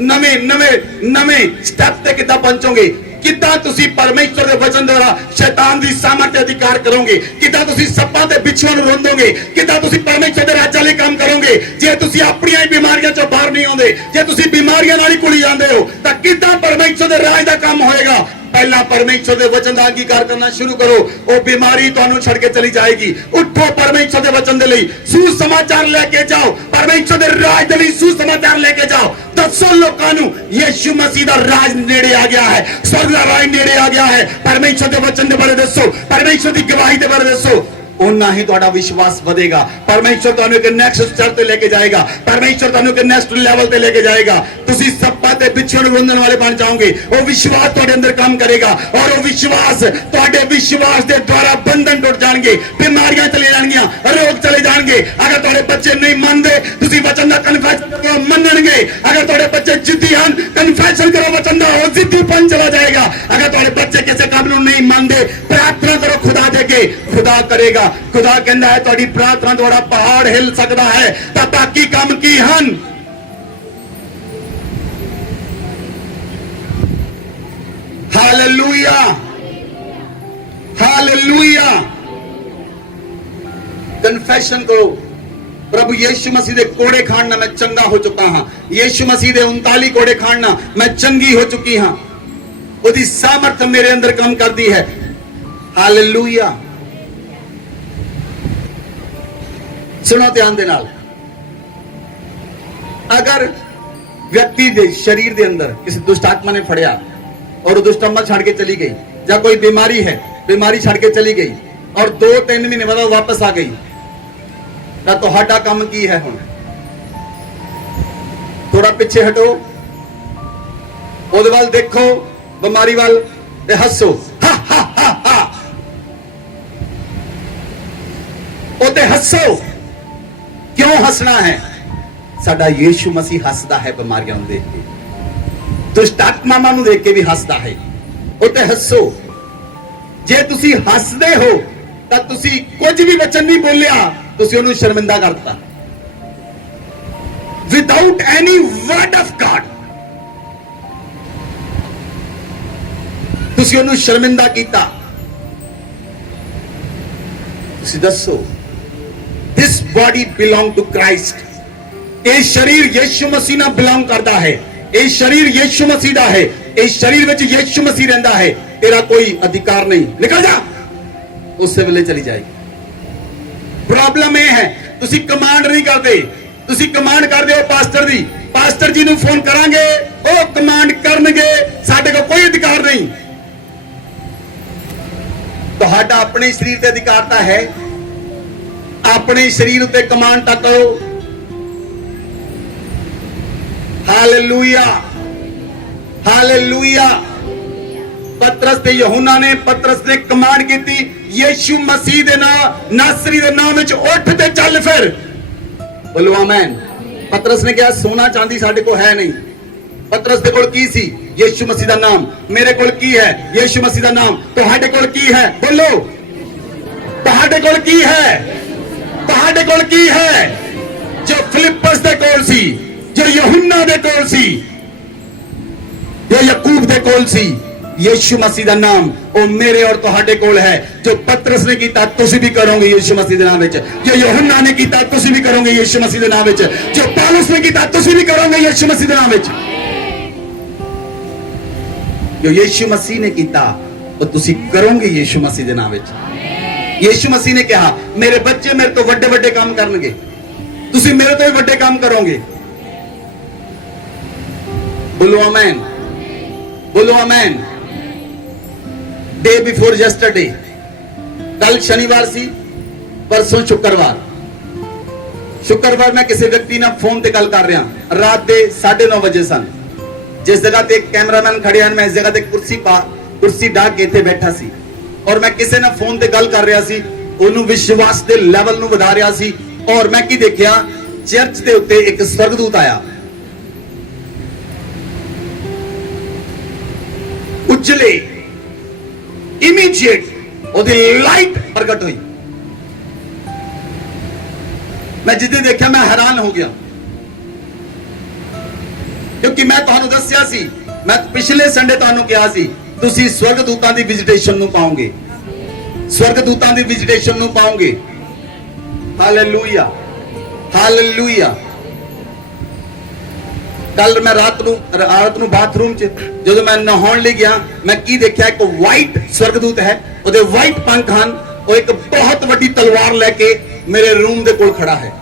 ਨਵੇਂ ਸਟੈਪ ਤੇ ਕਿੱਦਾਂ ਪਹੁੰਚੋਗੇ? ਕਿੱਦਾਂ ਤੁਸੀਂ ਪਰਮੇਸ਼ਰ ਦੇ ਵਚਨ ਦੁਆਰਾ ਸ਼ੈਤਾਨ ਦੀ ਸਾਮਰਥ ਤੇ ਅਧਿਕਾਰ ਕਰੋਗੇ? ਕਿੱਦਾਂ ਤੁਸੀਂ ਸੱਪਾਂ ਤੇ ਬਿੱਛੂਆਂ ਨੂੰ ਰੋਂਦੋਗੇ? ਕਿੱਦਾਂ ਤੁਸੀਂ ਪਰਮੇਸ਼ਰ ਦੇ ਰਾਜ ਲਈ ਕੰਮ ਕਰੋਗੇ? ਜੇ ਤੁਸੀਂ ਆਪਣੀਆਂ ਹੀ ਬਿਮਾਰੀਆਂ ਚੋਂ ਬਾਹਰ ਨਹੀਂ ਆਉਂਦੇ, ਜੇ ਤੁਸੀਂ ਬਿਮਾਰੀਆਂ ਨਾਲ ਹੀ ਕੁੜੀ ਜਾਂਦੇ ਹੋ, ਤਾਂ ਕਿੱਦਾਂ ਪਰਮੇਸ਼ਰ ਦੇ ਰਾਜ ਦਾ ਕੰਮ ਹੋਏਗਾ? ਪਹਿਲਾਂ ਪਰਮੇਸ਼ਰ ਦੇ ਵਚਨ ਦਾ ਅੰਗੀਕਾਰ ਕਰਨਾ ਸ਼ੁਰੂ ਕਰੋ, ਉਹ ਬਿਮਾਰੀ ਤੁਹਾਨੂੰ ਛੱਡ ਕੇ ਚਲੀ ਜਾਏਗੀ। ਉੱਠੋ ਪਰਮੇਸ਼ਰ ਦੇ ਵਚਨ ਦੇ ਲਈ ਸੁਸਮਾਚਾਰ ਲੈ ਕੇ ਜਾਓ, ਪਰਮੇਸ਼ਰ ਦੇ ਰਾਜ ਦੇ ਲਈ ਸੁਸਮਾਚਾਰ ਲੈ ਕੇ ਜਾਓ। ਦੱਸੋ ਲੋਕਾਂ ਨੂੰ ਯਿਸੂ ਮਸੀਹ ਦਾ ਰਾਜ ਨੇੜੇ ਆ ਗਿਆ ਹੈ, ਸਵਰਗ ਦਾ ਰਾਜ ਨੇੜੇ ਆ ਗਿਆ ਹੈ। ਪਰਮੇਸ਼ਰ ਦੇ ਵਚਨ ਦੇ ਬਾਰੇ ਦੱਸੋ, ਪਰਮੇਸ਼ਰ ਦੀ ਗਵਾਹੀ ਦੇ ਬਾਰੇ ਦੱਸੋ, ਉਨਾ ਹੀ ਤੁਹਾਡਾ ਵਿਸ਼ਵਾਸ ਵਧੇਗਾ। ਪਰਮੇਸ਼ਰ ਤੁਹਾਨੂੰ ਇੱਕ ਨੈਕਸਟ ਸਟੈਪ ਤੇ ਲੈ ਕੇ ਜਾਏਗਾ, ਪਰਮੇਸ਼ਰ ਤੁਹਾਨੂੰ ਇੱਕ ਨੈਕਸਟ ਲੈਵਲ ਤੇ ਲੈ ਕੇ ਜਾਏਗਾ। ਤੁਸੀਂ ਸੱਪਾਂ ਤੇ ਬਿੱਛੂਆਂ ਨੂੰ ਰੋਂਦਣ ਵਾਲੇ ਬਣ ਜਾਓਗੇ। ਉਹ ਵਿਸ਼ਵਾਸ ਤੁਹਾਡੇ ਅੰਦਰ ਕੰਮ ਕਰੇਗਾ ਔਰ ਉਹ ਵਿਸ਼ਵਾਸ, ਤੁਹਾਡੇ ਵਿਸ਼ਵਾਸ ਦੇ ਦੁਆਰਾ ਬੰਧਨ ਟੁੱਟ ਜਾਣਗੇ, ਬਿਮਾਰੀਆਂ ਚਲੇ ਜਾਣਗੀਆਂ, ਰੋਗ ਚਲੇ ਜਾਣਗੇ। ਅਗਰ ਤੁਹਾਡੇ ਬੱਚੇ ਨਹੀਂ ਮੰਨਦੇ, ਤੁਸੀਂ ਵਚਨ ਦਾ ਕਨਫੈਸ਼ਨ ਕਰੋ, ਮੰਨਣਗੇ। ਅਗਰ ਤੁਹਾਡੇ ਬੱਚੇ ਜਿੱਦੀ ਹਨ, ਕਨਫੈਸ਼ਨ ਕਰੋ ਵਚਨ ਦਾ, ਉਹ ਜਿੱਦੀਪਨ ਚਲਾ ਜਾਏਗਾ। ਅਗਰ ਤੁਹਾਡੇ ਬੱਚੇ ਕਿਸੇ ਕੰਮ ਨੂੰ ਨਹੀਂ ਮੰਨਦੇ, ਪ੍ਰਾਰਥਨਾ ਕਰੋ ਖੁਦਾ ਦੇ ਅੱਗੇ, ਖੁਦਾ ਕਰੇਗਾ। ਖੁਦਾ ਕਹਿੰਦਾ ਹੈ ਤੁਹਾਡੀ ਪ੍ਰਾਰਥਨਾ ਦੁਆਰਾ ਪਹਾੜ ਹਿੱਲ ਸਕਦਾ ਹੈ, ਤਾਂ ਬਾਕੀ ਕੰਮ ਕੀ ਹਨ? Hallelujah, hallelujah. ਕਨਫੈਸ਼ਨ ਕਰੋ, ਪ੍ਰਭੂ ਯਿਸੂ ਮਸੀਹ ਦੇ ਕੋੜੇ ਖਾਣ ਨਾਲ ਮੈਂ ਚੰਗਾ ਹੋ ਚੁੱਕਾ ਹਾਂ। ਯਿਸੂ ਮਸੀਹ ਦੇ 39 ਕੋੜੇ ਖਾਣ ਨਾਲ ਮੈਂ ਚੰਗੀ ਹੋ ਚੁੱਕੀ ਹਾਂ। ਉਹਦੀ ਸਾਮਰਥ ਮੇਰੇ ਅੰਦਰ ਕੰਮ ਕਰਦੀ ਹੈ। ਹਾਲੇਲੂਇਆ। ਸੁਣੋ ਧਿਆਨ ਦੇ ਨਾਲ, ਅਗਰ ਵਿਅਕਤੀ ਦੇ ਸਰੀਰ ਦੇ ਅੰਦਰ ਕਿਸੇ ਦੁਸ਼ਟ ਆਤਮਾ ਨੇ ਫੜਿਆ ਔਰ ਉਹ ਦੁਸ਼ਟ ਆਤਮਾ ਛੱਡ ਕੇ ਚਲੀ ਗਈ, ਜਾਂ ਕੋਈ ਬਿਮਾਰੀ ਹੈ, ਬਿਮਾਰੀ ਛੱਡ ਕੇ ਚਲੀ ਗਈ ਔਰ 2-3 ਮਹੀਨੇ ਬਾਅਦ ਵਾਪਸ ਆ ਗਈ, ਤਾਂ ਤੁਹਾਡਾ ਕੰਮ ਕੀ ਹੈ? ਹੁਣ ਥੋੜਾ ਪਿੱਛੇ ਹਟੋ, ਉਹਦੇ ਵੱਲ ਦੇਖੋ, ਬਿਮਾਰੀ ਵੱਲ, ਤੇ ਹੱਸੋ। ਹਾ ਹਾ ਹਾ ਹਾ, ਉਹਤੇ ਹੱਸੋ। ਕਿਉਂ ਹੱਸਣਾ ਹੈ? ਸਾਡਾ ਯਿਸੂ ਮਸੀਹ ਹੱਸਦਾ ਹੈ ਬਿਮਾਰੀਆਂ ਨੂੰ ਦੇਖ ਕੇ, ਦੁਸ਼ਟ ਆਤਮਾਵਾਂ ਨੂੰ ਦੇਖ ਕੇ ਵੀ ਹੱਸਦਾ ਹੈ। ਉਹਤੇ ਹੱਸੋ। ਜੇ ਤੁਸੀਂ ਹੱਸਦੇ ਹੋ ਤਾਂ ਤੁਸੀਂ ਕੁਝ ਵੀ ਵਚਨ ਨਹੀਂ ਬੋਲਿਆ, ਤੁਸੀਂ ਉਹਨੂੰ ਸ਼ਰਮਿੰਦਾ ਕਰਤਾ। Without any word of God ਤੁਸੀਂ ਉਹਨੂੰ ਸ਼ਰਮਿੰਦਾ ਕੀਤਾ। ਤੁਸੀਂ ਦੱਸੋ, this body belong to Christ। ਇਹ ਸ਼ਰੀਰ ਯਿਸੂ ਮਸੀਹ ਨਾਲ ਬਿਲੋਂਗ ਕਰਦਾ ਹੈ। ਇਹ ਸ਼ਰੀਰ ਯਿਸੂ ਮਸੀਹ ਦਾ ਹੈ। ਇਸ ਸ਼ਰੀਰ ਵਿੱਚ ਯਿਸੂ ਮਸੀਹ ਰਹਿੰਦਾ ਹੈ। ਤੇਰਾ ਕੋਈ ਅਧਿਕਾਰ ਨਹੀਂ, ਨਿਕਲ ਜਾ। ਉਸੇ ਵੇਲੇ ਚਲੀ ਜਾਏਗੀ। ਪ੍ਰੋਬਲਮ ਇਹ ਹੈ, ਤੁਸੀਂ ਕਮਾਂਡ ਨਹੀਂ ਕਰਦੇ। ਤੁਸੀਂ ਕਮਾਂਡ ਕਰਦੇ ਹੋ ਪਾਸਟਰ ਦੀ, ਪਾਸਟਰ ਜੀ ਨੂੰ ਫੋਨ ਕਰਾਂਗੇ, ਉਹ ਕਮਾਂਡ ਕਰਨਗੇ, ਸਾਡੇ ਕੋਲ ਕੋਈ ਅਧਿਕਾਰ ਨਹੀਂ। ਤੁਹਾਡਾ ਆਪਣੇ ਸਰੀਰ ਤੇ ਅਧਿਕਾਰ ਤਾਂ ਹੈ। ਆਪਣੇ ਸਰੀਰ ਉਤੇ ਕਮਾਂਡ ਤਾਂ ਕਰੋ। Hallelujah, hallelujah. ਪਤਰਸ ਤੇ ਯਹੂਨਾ ਨੇ, ਪਤਰਸ ਨੇ ਕਮਾਂਡ ਕੀਤੀ, ਯਿਸੂ ਮਸੀਹ ਦੇ ਨਾਮ, ਨਾਸਰੀ ਦੇ ਨਾਮ ਵਿੱਚ ਉੱਠ ਤੇ ਚੱਲ ਫਿਰ। ਬੋਲੋ ਆਮੇਨ। ਪਤਰਸ ਨੇ ਕਿਹਾ ਸੋਨਾ ਚਾਂਦੀ ਸਾਡੇ ਕੋਲ ਹੈ ਨਹੀਂ। ਪਤਰਸ ਦੇ ਕੋਲ ਕੀ ਸੀ? ਯਿਸੂ ਮਸੀਹ ਦਾ ਨਾਮ। ਮੇਰੇ ਕੋਲ ਕੀ ਹੈ? ਯਿਸੂ ਮਸੀਹ ਦਾ ਨਾਮ। ਤੁਹਾਡੇ ਕੋਲ ਕੀ ਹੈ? ਬੋਲੋ, ਤੁਹਾਡੇ ਕੋਲ ਕੀ ਹੈ? ਤੁਹਾਡੇ ਕੋਲ ਕੀ ਹੈ? ਜੋ ਫਿਲਿੱਪਸ ਦੇ ਕੋਲ ਸੀ, ਜੋ ਯਹੂਨਾ ਦੇ ਕੋਲ ਸੀ, ਜੋ ਯਾਕੂਬ ਦੇ ਕੋਲ ਸੀ, ਯਿਸੂ ਮਸੀਹ ਦਾ ਨਾਮ, ਉਹ ਮੇਰੇ ਔਰ ਤੁਹਾਡੇ ਕੋਲ ਹੈ। ਜੋ ਪਤਰਸ ਨੇ ਕੀਤਾ ਤੁਸੀਂ ਵੀ ਕਰੋਗੇ ਯਿਸੂ ਮਸੀਹ ਦੇ ਨਾਮ ਵਿੱਚ। ਜੋ ਯਹੂਨਾ ਨੇ ਕੀਤਾ ਤੁਸੀਂ ਵੀ ਕਰੋਗੇ ਯਿਸੂ ਮਸੀਹ ਦੇ ਨਾਮ ਵਿੱਚ। ਜੋ ਪੌਲਸ ਨੇ ਕੀਤਾ ਤੁਸੀਂ ਵੀ ਕਰੋਗੇ ਯਿਸੂ ਮਸੀਹ ਦੇ ਨਾਮ ਵਿੱਚ। ਜੋ ਯਿਸੂ ਮਸੀਹ ਨੇ ਕੀਤਾ ਉਹ ਤੁਸੀਂ ਕਰੋਗੇ ਯਿਸੂ ਮਸੀਹ ਦੇ ਨਾਮ ਵਿੱਚ। ਯਿਸੂ ਮਸੀਹ ਨੇ ਕਿਹਾ ਮੇਰੇ ਬੱਚੇ ਮੇਰੇ ਤੋਂ ਵੱਡੇ ਵੱਡੇ ਕੰਮ ਕਰਨਗੇ, ਤੁਸੀਂ ਮੇਰੇ ਤੋਂ ਵੀ ਵੱਡੇ ਕੰਮ ਕਰੋਗੇ। ਬੋਲੋ ਆਮੇਨ, ਬੋਲੋ ਆਮੇਨ। ਡੇ ਬਿਫੋਰ ਯੈਸਟਰਡੇ, ਕੱਲ ਸ਼ਨੀਵਾਰ ਸੀ, ਪਰਸੋਂ ਸ਼ੁੱਕਰਵਾਰ। ਸ਼ੁੱਕਰਵਾਰ ਮੈਂ ਕਿਸੇ ਵਿਅਕਤੀ ਨਾਲ ਫੋਨ ਤੇ ਗੱਲ ਕਰ ਰਿਹਾ, ਰਾਤ ਦੇ 9:30 ਵਜੇ ਸਨ। ਜਿਸ ਜਗ੍ਹਾ ਤੇ ਕੈਮਰਾਮੈਨ ਖੜੇ ਹਨ, ਮੈਂ ਇਸ ਜਗ੍ਹਾ ਤੇ ਕੁਰਸੀ ਢਾ ਕੇ ਇੱਥੇ ਬੈਠਾ ਸੀ। ਔਰ ਮੈਂ ਕਿਸੇ ਨਾਲ ਫੋਨ ਤੇ ਗੱਲ ਕਰ ਰਿਹਾ ਸੀ, ਉਹਨੂੰ ਵਿਸ਼ਵਾਸ ਦੇ ਲੈਵਲ ਨੂੰ ਵਧਾ ਰਿਹਾ ਸੀ। ਔਰ ਮੈਂ ਕੀ ਦੇਖਿਆ, ਚਰਚ ਦੇ ਉੱਤੇ ਇੱਕ ਸਵਰਗਦੂਤ ਆਇਆ, ਉਜਲੇ ਇਮੀਡੀਏਟ ਉਹਦੀ ਲਾਈਟ ਪ੍ਰਗਟ ਹੋਈ। ਮੈਂ ਜਿੱਦੇ ਦੇਖਿਆ ਮੈਂ ਹੈਰਾਨ ਹੋ ਗਿਆ, ਕਿਉਂਕਿ ਮੈਂ ਤੁਹਾਨੂੰ ਦੱਸਿਆ ਸੀ, ਮੈਂ ਪਿਛਲੇ ਸੰਡੇ ਤੁਹਾਨੂੰ ਕਿਹਾ ਸੀ, ਤੁਸੀਂ ਸਵਰਗਦੂਤਾਂ ਦੀ ਵਿਜ਼ਿਟੇਸ਼ਨ ਨੂੰ ਪਾਓਗੇ, ਸਵਰਗਦੂਤਾਂ ਦੀ ਵਿਜ਼ਿਟੇਸ਼ਨ ਨੂੰ ਪਾਓਗੇ। Hallelujah, hallelujah. ਕੱਲ ਮੈਂ ਰਾਤ ਨੂੰ ਬਾਥਰੂਮ 'ਚ ਜਦੋਂ ਮੈਂ ਨਹਾਉਣ ਲਈ ਗਿਆ, ਮੈਂ ਕੀ ਦੇਖਿਆ, ਇੱਕ ਵਾਈਟ ਸਵਰਗਦੂਤ ਹੈ, ਉਹਦੇ ਵਾਈਟ ਪੰਖ ਹਨ, ਉਹ ਇੱਕ ਬਹੁਤ ਵੱਡੀ ਤਲਵਾਰ ਲੈ ਕੇ ਮੇਰੇ ਰੂਮ ਦੇ ਕੋਲ ਖੜਾ ਹੈ।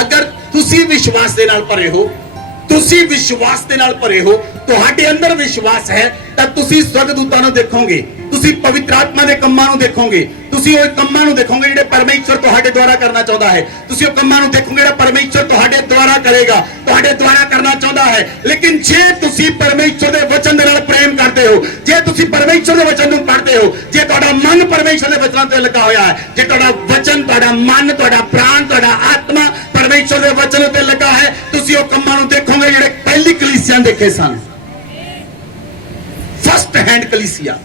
ਅਗਰ ਤੁਸੀਂ ਵਿਸ਼ਵਾਸ ਦੇ ਨਾਲ ਭਰੇ ਹੋ, ਤੁਸੀਂ ਵਿਸ਼ਵਾਸ ਦੇ ਨਾਲ ਭਰੇ ਹੋ, ਤੁਹਾਡੇ ਅੰਦਰ ਵਿਸ਼ਵਾਸ ਹੈ, ਤਾਂ ਤੁਸੀਂ ਸਵਰਗਦੂਤਾਂ ਨੂੰ ਦੇਖੋਗੇ, ਤੁਸੀਂ ਪਵਿੱਤਰ ਆਤਮਾ ਦੇ ਕੰਮਾਂ ਨੂੰ ਦੇਖੋਗੇ, ਤੁਸੀਂ ਉਹ ਕੰਮਾਂ ਨੂੰ ਦੇਖੋਗੇ ਜਿਹੜੇ ਪਰਮੇਸ਼ਰ ਤੁਹਾਡੇ ਦੁਆਰਾ ਕਰਨਾ ਚਾਹੁੰਦਾ ਹੈ, ਤੁਸੀਂ ਉਹ ਕੰਮਾਂ ਨੂੰ ਦੇਖੋਗੇ ਜਿਹੜਾ ਪਰਮੇਸ਼ਰ ਤੁਹਾਡੇ ਦੁਆਰਾ ਕਰੇਗਾ, ਤੁਹਾਡੇ ਦੁਆਰਾ ਕਰਨਾ ਚਾਹੁੰਦਾ ਹੈ। ਲੇਕਿਨ ਜੇ ਤੁਸੀਂ ਪਰਮੇਸ਼ਰ ਦੇ ਵਚਨ ਦੇ ਨਾਲ ਪ੍ਰੇਮ ਕਰਦੇ ਹੋ, ਜੇ ਤੁਸੀਂ ਪਰਮੇਸ਼ਰ ਦੇ ਵਚਨ ਨੂੰ ਪੜ੍ਹਦੇ ਹੋ, ਜੇ ਤੁਹਾਡਾ ਮਨ ਪਰਮੇਸ਼ਰ ਦੇ ਵਚਨਾਂ ਤੇ ਲੱਗਾ ਹੋਇਆ ਹੈ, ਜੇ ਤੁਹਾਡਾ ਵਚਨ, ਤੁਹਾਡਾ ਮਨ, ਤੁਹਾਡਾ ਪ੍ਰਾਣ, ਤੁਹਾਡਾ ਆਤਮਾ ਪਰਮੇਸ਼ਰ ਦੇ ਵਚਨ ਤੇ ਲੱਗਾ ਹੈ, ਤੁਸੀਂ ਉਹ ਕੰਮਾਂ ਨੂੰ ਦੇਖੋਗੇ ਜਿਹੜੇ ਪਹਿਲੀ ਕਲੀਸਿਆ ਦੇਖੇ ਸਨ, ਫਸਟ ਹੈਂਡ ਕਲੀਸਿਆ।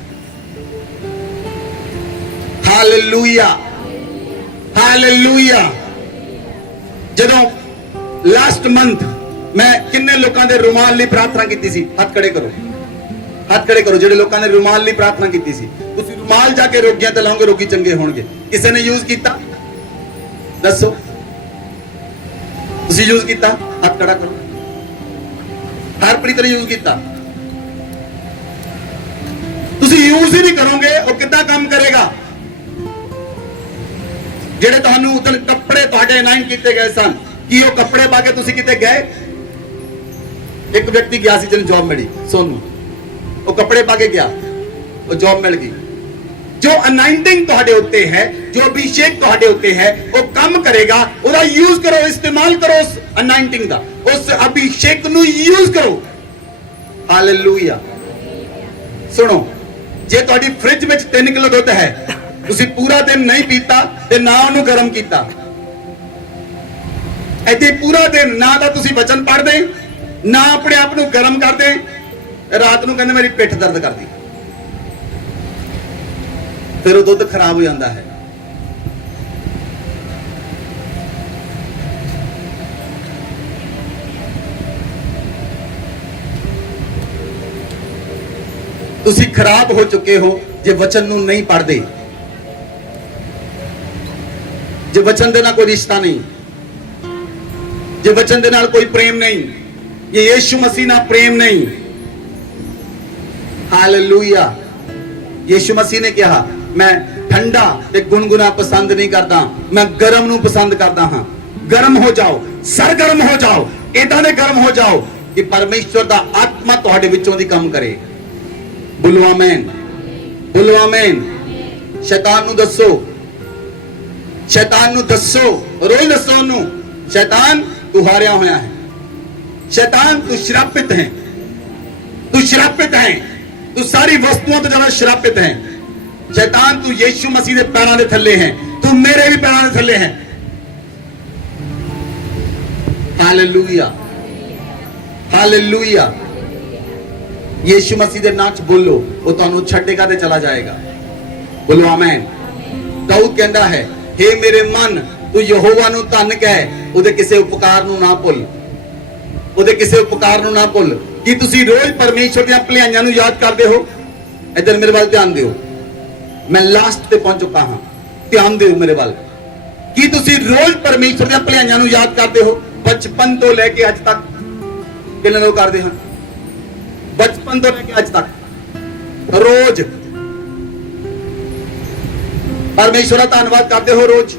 Hallelujah, hallelujah. ਜਦੋਂ ਲਾਸਟ ਮੰਥ ਮੈਂ ਕਿੰਨੇ ਲੋਕਾਂ ਦੇ ਰੁਮਾਲ ਲਈ ਪ੍ਰਾਰਥਨਾ ਕੀਤੀ ਸੀ, ਹੱਥ ਖੜੇ ਕਰੋ, ਹੱਥ ਖੜੇ ਕਰੋ ਜਿਹੜੇ ਲੋਕਾਂ ਨੇ ਰੁਮਾਲ ਲਈ ਪ੍ਰਾਰਥਨਾ ਕੀਤੀ ਸੀ। ਤੁਸੀਂ ਰੁਮਾਲ ਜਾ ਕੇ ਰੋਗੀਆਂ ਤੇ ਲਾਓਗੇ, ਰੋਗੀ ਚੰਗੇ ਹੋਣਗੇ। ਕਿਸੇ ਨੇ ਯੂਜ਼ ਕੀਤਾ? ਦੱਸੋ, ਤੁਸੀਂ ਯੂਜ਼ ਕੀਤਾ? ਹੱਥ ਖੜਾ ਕਰੋ। ਹਰਪ੍ਰੀਤ ਨੇ ਯੂਜ਼ ਕੀਤਾ। ਤੁਸੀਂ ਯੂਜ਼ ਹੀ ਨਹੀਂ ਕਰੋਗੇ, ਉਹ ਕਿੱਦਾਂ ਕੰਮ ਕਰੇਗਾ? ਜਿਹੜੇ ਤੁਹਾਨੂੰ ਉਦੋਂ ਕੱਪੜੇ ਤੁਹਾਡੇ ਅਨਾਇਨ ਕੀਤੇ ਗਏ ਸਨ, ਕੀ ਉਹ ਕੱਪੜੇ ਪਾ ਕੇ ਤੁਸੀਂ ਕਿਤੇ ਗਏ? ਇੱਕ ਵਿਅਕਤੀ ਗਿਆ ਸੀ ਜਿਹਨੂੰ ਜੌਬ ਮਿਲੀ, ਸੋਨੂ, ਉਹ ਕੱਪੜੇ ਪਾ ਕੇ ਗਿਆ, ਉਹ ਜੌਬ ਮਿਲ ਗਈ। ਜੋ ਅਨਾਇੰਟਿੰਗ ਤੁਹਾਡੇ ਉੱਤੇ ਹੈ, ਜੋ ਅਭਿਸ਼ੇਕ ਤੁਹਾਡੇ ਉੱਤੇ ਹੈ, ਉਹ ਕੰਮ ਕਰੇਗਾ। ਉਹਦਾ ਯੂਜ਼ ਕਰੋ, ਇਸਤੇਮਾਲ ਕਰੋ ਉਸ ਅਨਾਇੰਟਿੰਗ ਦਾ, ਉਸ ਅਭਿਸ਼ੇਕ ਨੂੰ ਯੂਜ਼ ਕਰੋ। ਹਾਲੇਲੂਇਆ। ਸੁਣੋ, ਜੇ ਤੁਹਾਡੀ ਫ੍ਰਿਜ ਵਿੱਚ 3 ਕਿਲੋ ਦੁੱਧ ਹੈ, ਤੁਸੀਂ ਪੂਰਾ ਦਿਨ ਨਹੀਂ ਪੀਤਾ ਤੇ ਨਾ ਉਹਨੂੰ ਗਰਮ ਕੀਤਾ, ਇੱਥੇ ਪੂਰਾ ਦਿਨ ਨਾ ਤਾਂ ਤੁਸੀਂ ਵਚਨ ਪੜ੍ਹਦੇ, ਨਾ ਆਪਣੇ ਆਪ ਨੂੰ ਗਰਮ ਕਰਦੇ, ਰਾਤ ਨੂੰ ਕਹਿੰਦੇ ਮੇਰੀ ਪਿੱਠ ਦਰਦ ਕਰਦੀ, ਫਿਰ ਉਹ ਦੁੱਧ ਖਰਾਬ ਹੋ ਜਾਂਦਾ ਹੈ। ਤੁਸੀਂ ਖਰਾਬ ਹੋ ਚੁੱਕੇ ਹੋ ਜੇ ਵਚਨ ਨੂੰ ਨਹੀਂ ਪੜ੍ਹਦੇ, ਜੇ ਵਚਨ ਦੇ ਨਾਲ ਕੋਈ ਰਿਸ਼ਤਾ ਨਹੀਂ, ਜੇ ਵਚਨ ਦੇ ਨਾਲ ਕੋਈ ਪ੍ਰੇਮ ਨਹੀਂ, ਜੇ ਯीशु मसीह ਨਾਲ ਪ੍ਰੇਮ ਨਹੀਂ। ਹਾਲੇਲੂਇਆ। ਯीशु मसीह ਨੇ ਕਿਹਾ, ਮੈਂ ਠੰਡਾ ਤੇ ਗੁਨਗੁਨਾ ਪਸੰਦ ਨਹੀਂ ਕਰਦਾ, ਮੈਂ ਗਰਮ ਨੂੰ ਪਸੰਦ ਕਰਦਾ ਹਾਂ। ਗਰਮ ਹੋ ਜਾਓ, ਸਰਗਰਮ ਹੋ ਜਾਓ, ਇਦਾਂ ਦੇ ਗਰਮ ਹੋ ਜਾਓ ਕਿ ਪਰਮੇਸ਼ਵਰ ਦਾ ਆਤਮਾ ਤੁਹਾਡੇ ਵਿੱਚੋਂ ਦੀ ਕੰਮ ਕਰੇ। ਬੋਲੋ ਆਮੇਨ, ਬੋਲੋ ਆਮੇਨ। ਸ਼ੈਤਾਨ ਨੂੰ ਦੱਸੋ, ਸ਼ੈਤਾਨ ਨੂੰ ਦੱਸੋ, ਰੋਜ਼ ਦੱਸੋ ਉਹਨੂੰ, ਸ਼ੈਤਾਨ ਤੂੰ ਹਾਰਿਆ ਹੋਇਆ ਹੈ, ਸ਼ੈਤਾਨ ਤੂੰ ਸ਼ਰਾਪਿਤ ਹੈ, ਤੂੰ ਸ਼ਰਾਪਿਤ ਹੈ, ਤੂੰ ਸਾਰੀ ਵਸਤੂਆਂ ਤੋਂ ਜ਼ਿਆਦਾ ਸ਼ਰਾਪਿਤ ਹੈ। ਸ਼ੈਤਾਨ ਤੂੰ ਯीशु मसीह ਦੇ ਪੈਰਾਂ ਦੇ ਥੱਲੇ ਹੈ, ਤੂੰ ਮੇਰੇ ਵੀ ਪੈਰਾਂ ਦੇ ਥੱਲੇ ਹੈ। Hallelujah, hallelujah. ਯीशु मसीह ਦੇ ਨਾਂ 'ਚ ਬੋਲੋ, ਉਹ ਤੁਹਾਨੂੰ ਛੱਡੇਗਾ ਤੇ ਚਲਾ ਜਾਏਗਾ। ਬੋਲੋ ਆਮੇਨ। ਦਾਊਦ ਕਹਿੰਦਾ ਹੈ, हे ਮੇਰੇ ਮਨ, ਤੂੰ ਯਹੋਵਾ ਨੂੰ ਧੰਨ ਕਹਿ, ਉਹਦੇ ਕਿਸੇ ਉਪਕਾਰ ਨੂੰ ਨਾ ਭੁੱਲ, ਉਹਦੇ ਕਿਸੇ ਉਪਕਾਰ ਨੂੰ ਨਾ ਭੁੱਲ। ਕੀ ਤੁਸੀਂ ਰੋਜ਼ ਪਰਮੇਸ਼ਵਰ ਦੀਆਂ ਭਲਾਈਆਂ ਨੂੰ ਯਾਦ ਕਰਦੇ ਹੋ? ਇੱਧਰ ਮੇਰੇ ਵੱਲ ਧਿਆਨ ਦਿਓ, ਮੈਂ ਲਾਸਟ ਤੇ ਪਹੁੰਚ ਚੁੱਕਾ ਹਾਂ, ਧਿਆਨ ਦਿਓ ਮੇਰੇ ਵੱਲ। ਕੀ ਤੁਸੀਂ ਰੋਜ਼ ਪਰਮੇਸ਼ਵਰ ਦੀਆਂ ਭਲਾਈਆਂ ਨੂੰ ਯਾਦ ਕਰਦੇ ਹੋ? ਬਚਪਨ ਤੋਂ ਲੈ ਕੇ ਅੱਜ ਤੱਕ ਕਿੰਨੇ ਲੋਕ ਕਰਦੇ ਹਨ? ਬਚਪਨ ਤੋਂ ਲੈ ਕੇ ਅੱਜ ਤੱਕ ਰੋਜ਼ ਪਰਮੇਸ਼ਵਰ ਦਾ ਧੰਨਵਾਦ ਕਰਦੇ ਹੋ? ਰੋਜ਼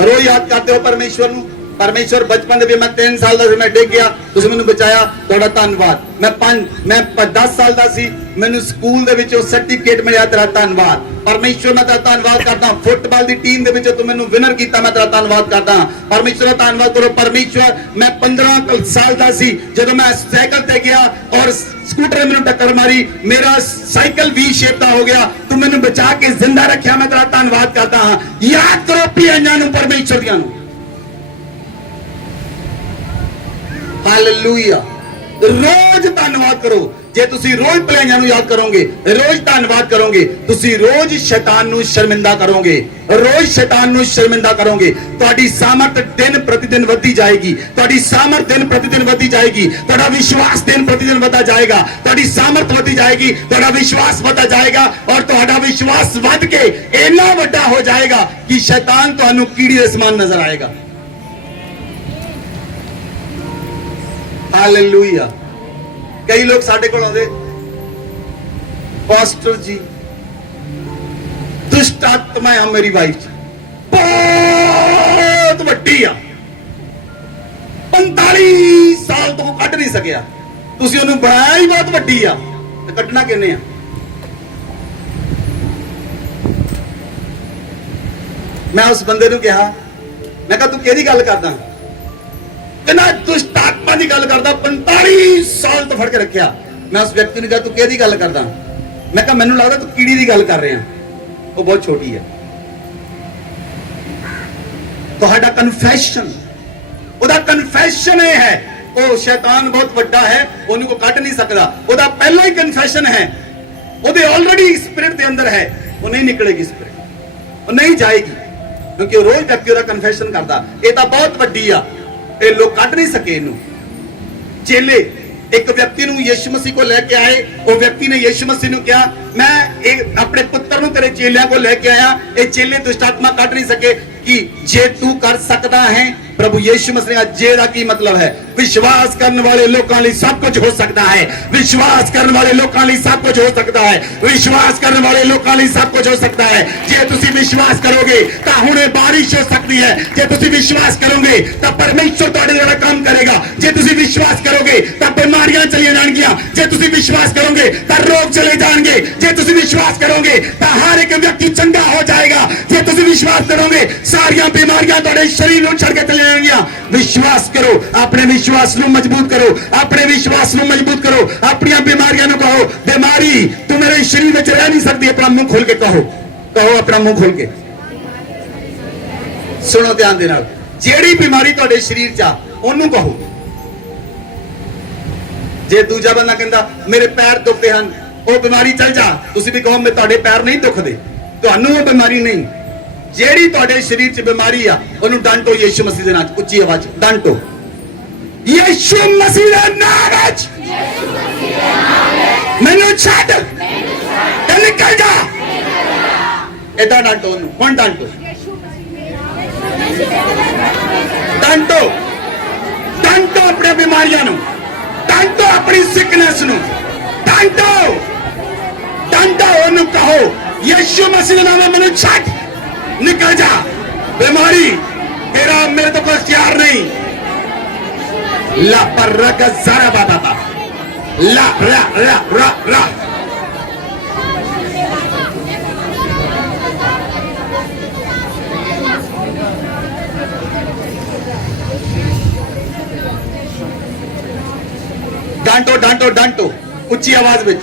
ਰੋਜ਼ ਯਾਦ ਕਰਦੇ ਹੋ ਪਰਮੇਸ਼ਵਰ ਨੂੰ? परमेश्वर बचपन में मैं 3 साल का मैं डिग गया, तुसीं मैनूं बचाया, तुहाडा धन्नवाद। मैं 10 साल का सी, मैनूं स्कूल दे विचों सर्टिफिकेट मिलिया, तेरा धन्नवाद। परमेश्वर मैं तेरा धन्नवाद करदा। फुटबॉल दी टीम दे विचों तू मैनूं विनर कीता, मैं तेरा धन्नवाद करदा। परमेश्वर दा धन्नवाद करो। परमेश्वर मैं 15 साल का सी जदों मैं साइकिल ते गया और स्कूटर ने मैनूं टक्कर मारी, मेरा साइकिल वी शेप दा हो गया, तू मैनूं बचा के जिंदा रखिया, मैं तेरा धन्नवाद करदा हां। याद करो पियां नूं परमेश्वर दियां नूं। हालेलुया। रोज धन्नवाद करो। जे तुसी रोज भलाइयां नूं याद करोगे, रोज धन्नवाद करोगे, तुसी रोज शैतान नूं शर्मिंदा करोगे, रोज शैतान नूं शर्मिंदा करोगे। तुहाडी सामर्थ दिन प्रतिदिन वधी जाएगी, तुहाडी सामर्थ दिन प्रतिदिन वधी जाएगी, तुहाडा विश्वास दिन प्रतिदिन वधदा जाएगा, तुहाडी सामर्थ वधी जाएगी, तुहाडा विश्वास वधदा जाएगा और तुहाडा विश्वास वध के इन्ना वड्डा हो जाएगा कि शैतान तुहानूं कीड़ी दे समान नजर आएगा। हालेलुया। कई लोग साडे कोल आउंदे, पास्टर जी दुष्ट आत्मा है मेरी वाइफ बहुत वड्डी आ, 45 साल तो कढ नहीं सकिया, तुसीं ओनूं बनाया ही बहुत वड्डी आ, ते कढना किने आ? मैं उस बंदे नूं कहा, मैं कहा तू किहदी गल करदा? कहना दुष्ट आत्मा की गल करदा, 45 साल तो फड़ के रखिया। मैं उस व्यक्ति ने कहा तू किहदी गल करदा? मैं कहा मैनूं लगदा तू कीड़ी की गल कर रहा, वो बहुत छोटी है। तुहाडा कन्फेशन, ओदा कन्फेशन ये है ओ शैतान बहुत वड्डा है, ओनू को कट नहीं सकदा, ओदा पहला ही कन्फेशन है, ओदे ऑलरेडी स्पिरिट दे अंदर है, वो नहीं निकलेगी स्पिरिट, वो नहीं जाएगी, क्योंकि रोज व्यक्ति ओदा कन्फेशन करदा। ये तो बहुत वड्डी आ, ये लोग कट नहीं सके इनू। चेले एक व्यक्ति नूं यीशु मसीह को लेके आए, वो व्यक्ति ने यीशु मसीह नूं कहा मैं एक अपने पुत्र नूं तेरे चेलियां को लेके आया, ये चेले दुष्ट आत्मा कट नहीं सके कि जे तू कर सकता है। प्रभु यीशु मसीह का जे दा की मतलब है, विश्वास करने वाले लोगों लिए सब कुछ हो सकता है, विश्वास करने वाले लोगों लिए सब कुछ हो सकता है, विश्वास करने वाले लोगों लिए सब कुछ हो सकता है। जे तुसी विश्वास करोगे तो हुणे बारिश हो सकती है, जे तुसी विश्वास करोगे तो परमेश्वर तुहाडे नाल काम करेगा, जे तुसी विश्वास करोगे तो बीमारियां चली जाणगियां, जे तुसी विश्वास करोगे तो रोग चले जाएंगे, जे तुसी विश्वास करोगे तो हर एक व्यक्ति चंगा हो जाएगा, जे तुसी विश्वास करोगे सारियां बीमारियां तुहाडे शरीर नूं छड़ के चले जाएंगियां। विश्वास करो, अपने विश्वास नूं मजबूत करो, अपने विश्वास नूं मजबूत करो, अपनी बीमारियां नूं कहो बीमारी तू मेरे शरीर में रह नहीं सकती, अपना मुंह खोल के कहो, कहो अपना मुंह खोल के। सुनो ध्यान दे नाल, जेड़ी बीमारी तुहाडे शरीर च आ ओनू कहो। जे दूजा बंदा कहंदा मेरे पैर दुखते हैं, ਉਹ बीमारी चल जा, तुसी भी कहो मैं ਤੁਹਾਡੇ पैर नहीं दुखते, ਤੁਹਾਨੂੰ ਉਹ बीमारी नहीं। ਜਿਹੜੀ ਤੁਹਾਡੇ शरीर च बीमारी आ ਉਹਨੂੰ ਡਾਂਟੋ ਯੀਸ਼ੂ ਮਸੀਹ ਦੇ ਨਾਮ ਚ, ਉੱਚੀ ਆਵਾਜ਼ ਡਾਂਟੋ ਯੀਸ਼ੂ ਮਸੀਹ ਦੇ ਨਾਮ ਵਿੱਚ, ਮੈਨੂੰ ਛੱਡ ਤੇ ਨਿਕਲ ਜਾ, ਏਦਾਂ ਡਾਂਟੋ ਉਹਨੂੰ। ਹੁਣ ਡਾਂਟੋ, ਡਾਂਟੋ, ਡਾਂਟੋ ਆਪਣੀਆਂ ਬਿਮਾਰੀਆਂ ਨੂੰ, ਡਾਂਟੋ ਆਪਣੀ ਸਿਕਨੈਸ ਨੂੰ, ਡਾਂਟੋ, ਡਾਂਟੋ ਉਹਨੂੰ ਕਹੋ ਯੀਸ਼ੂ ਮਸੀਹ ਦੇ ਨਾਮ ਵਿੱਚ ਮੈਨੂੰ ਛੱਡ, निकल जा, बीमारी तेरा मेरे तो कोई इख्तियार नहीं। ला पर रग जरा बाबा ला रा रा रा रा। डांटो डांटो डांटो उच्ची आवाज में।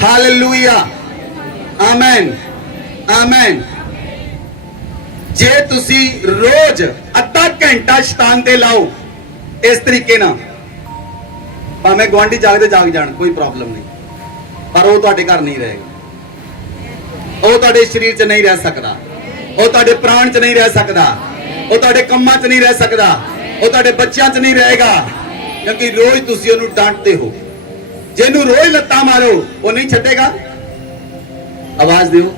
हालेलुया, आमेन, आमेन। जे तुसी रोज अद्धा घंटा शैतान ते लाओ इस तरीके ना, भावें गुआंढी जागदे जाग जाण कोई प्रॉब्लम नहीं, पर वो तुहाडे घर नहीं रहेगा, वो तुहाडे शरीर च नहीं रह सकदा, वो तुहाडे प्राण च नहीं रह सकदा, वो तुहाडे कम्मां च नहीं रह सकदा, वो तुहाडे बच्चियां च नहीं रहेगा, क्योंकि रोज तुसी उहनूं डांटदे हो। जेनू रोज लत्ता मारो वो नहीं छड्डेगा, आवाज दियो,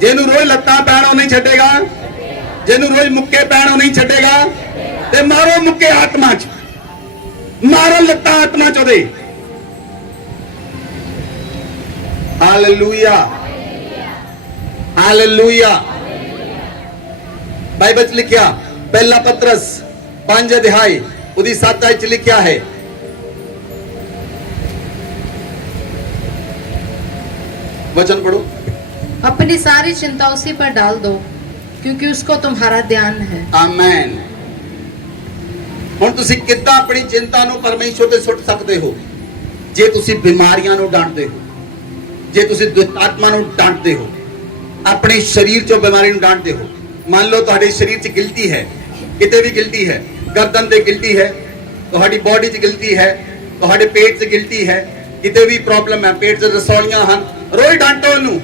जेनू रोज लत्ता पैण वो नहीं छड्डेगा, जेनू रोज मुक्के पैण वो नहीं छड्डेगा। ते मारो मुक्के आत्मा च, मारो लत्ता आत्मा च ओदे। Hallelujah, hallelujah. बाइबल च लिखिया पहला पतरस 5 अध्याय उदी 7 आयत च लिखिया है, वचन पढ़ो। अपनी सारी चिंता उसी पर डाल दो क्योंकि उसको तुम्हारा ध्यान है। आमेन। ਹੁਣ ਤੁਸੀਂ ਕਿੱਦਾਂ ਆਪਣੀ ਚਿੰਤਾ ਨੂੰ ਪਰਮੇਸ਼ਵਰ ਤੇ ਸੁੱਟ ਸਕਦੇ ਹੋ? ਜੇ ਤੁਸੀਂ ਬਿਮਾਰੀਆਂ ਨੂੰ ਡਾਂਟਦੇ ਹੋ, ਜੇ ਤੁਸੀਂ ਦੁਸ਼ਟ ਆਤਮਾ ਨੂੰ ਡਾਂਟਦੇ ਹੋ, ਆਪਣੇ ਸਰੀਰ ਚੋਂ ਬਿਮਾਰੀ ਨੂੰ ਡਾਂਟਦੇ ਹੋ। ਮੰਨ ਲਓ ਤੁਹਾਡੇ ਸਰੀਰ 'ਚ ਗਿਲਟੀ ਹੈ, ਕਿਤੇ ਵੀ ਗਿਲਟੀ ਹੈ, ਗਰਦਨ ਤੇ ਗਿਲਟੀ ਹੈ, ਤੁਹਾਡੀ ਬਾਡੀ 'ਚ ਗਿਲਟੀ ਹੈ, ਤੁਹਾਡੇ ਪੇਟ 'ਚ ਗਿਲਟੀ ਹੈ, ਕਿਤੇ ਵੀ ਪ੍ਰੋਬਲਮ ਹੈ, ਪੇਟ 'ਚ ਰਸੌਲੀਆਂ ਹਨ, ਰੋਜ਼ ਡਾਂਟੋ ਉਹਨੂੰ।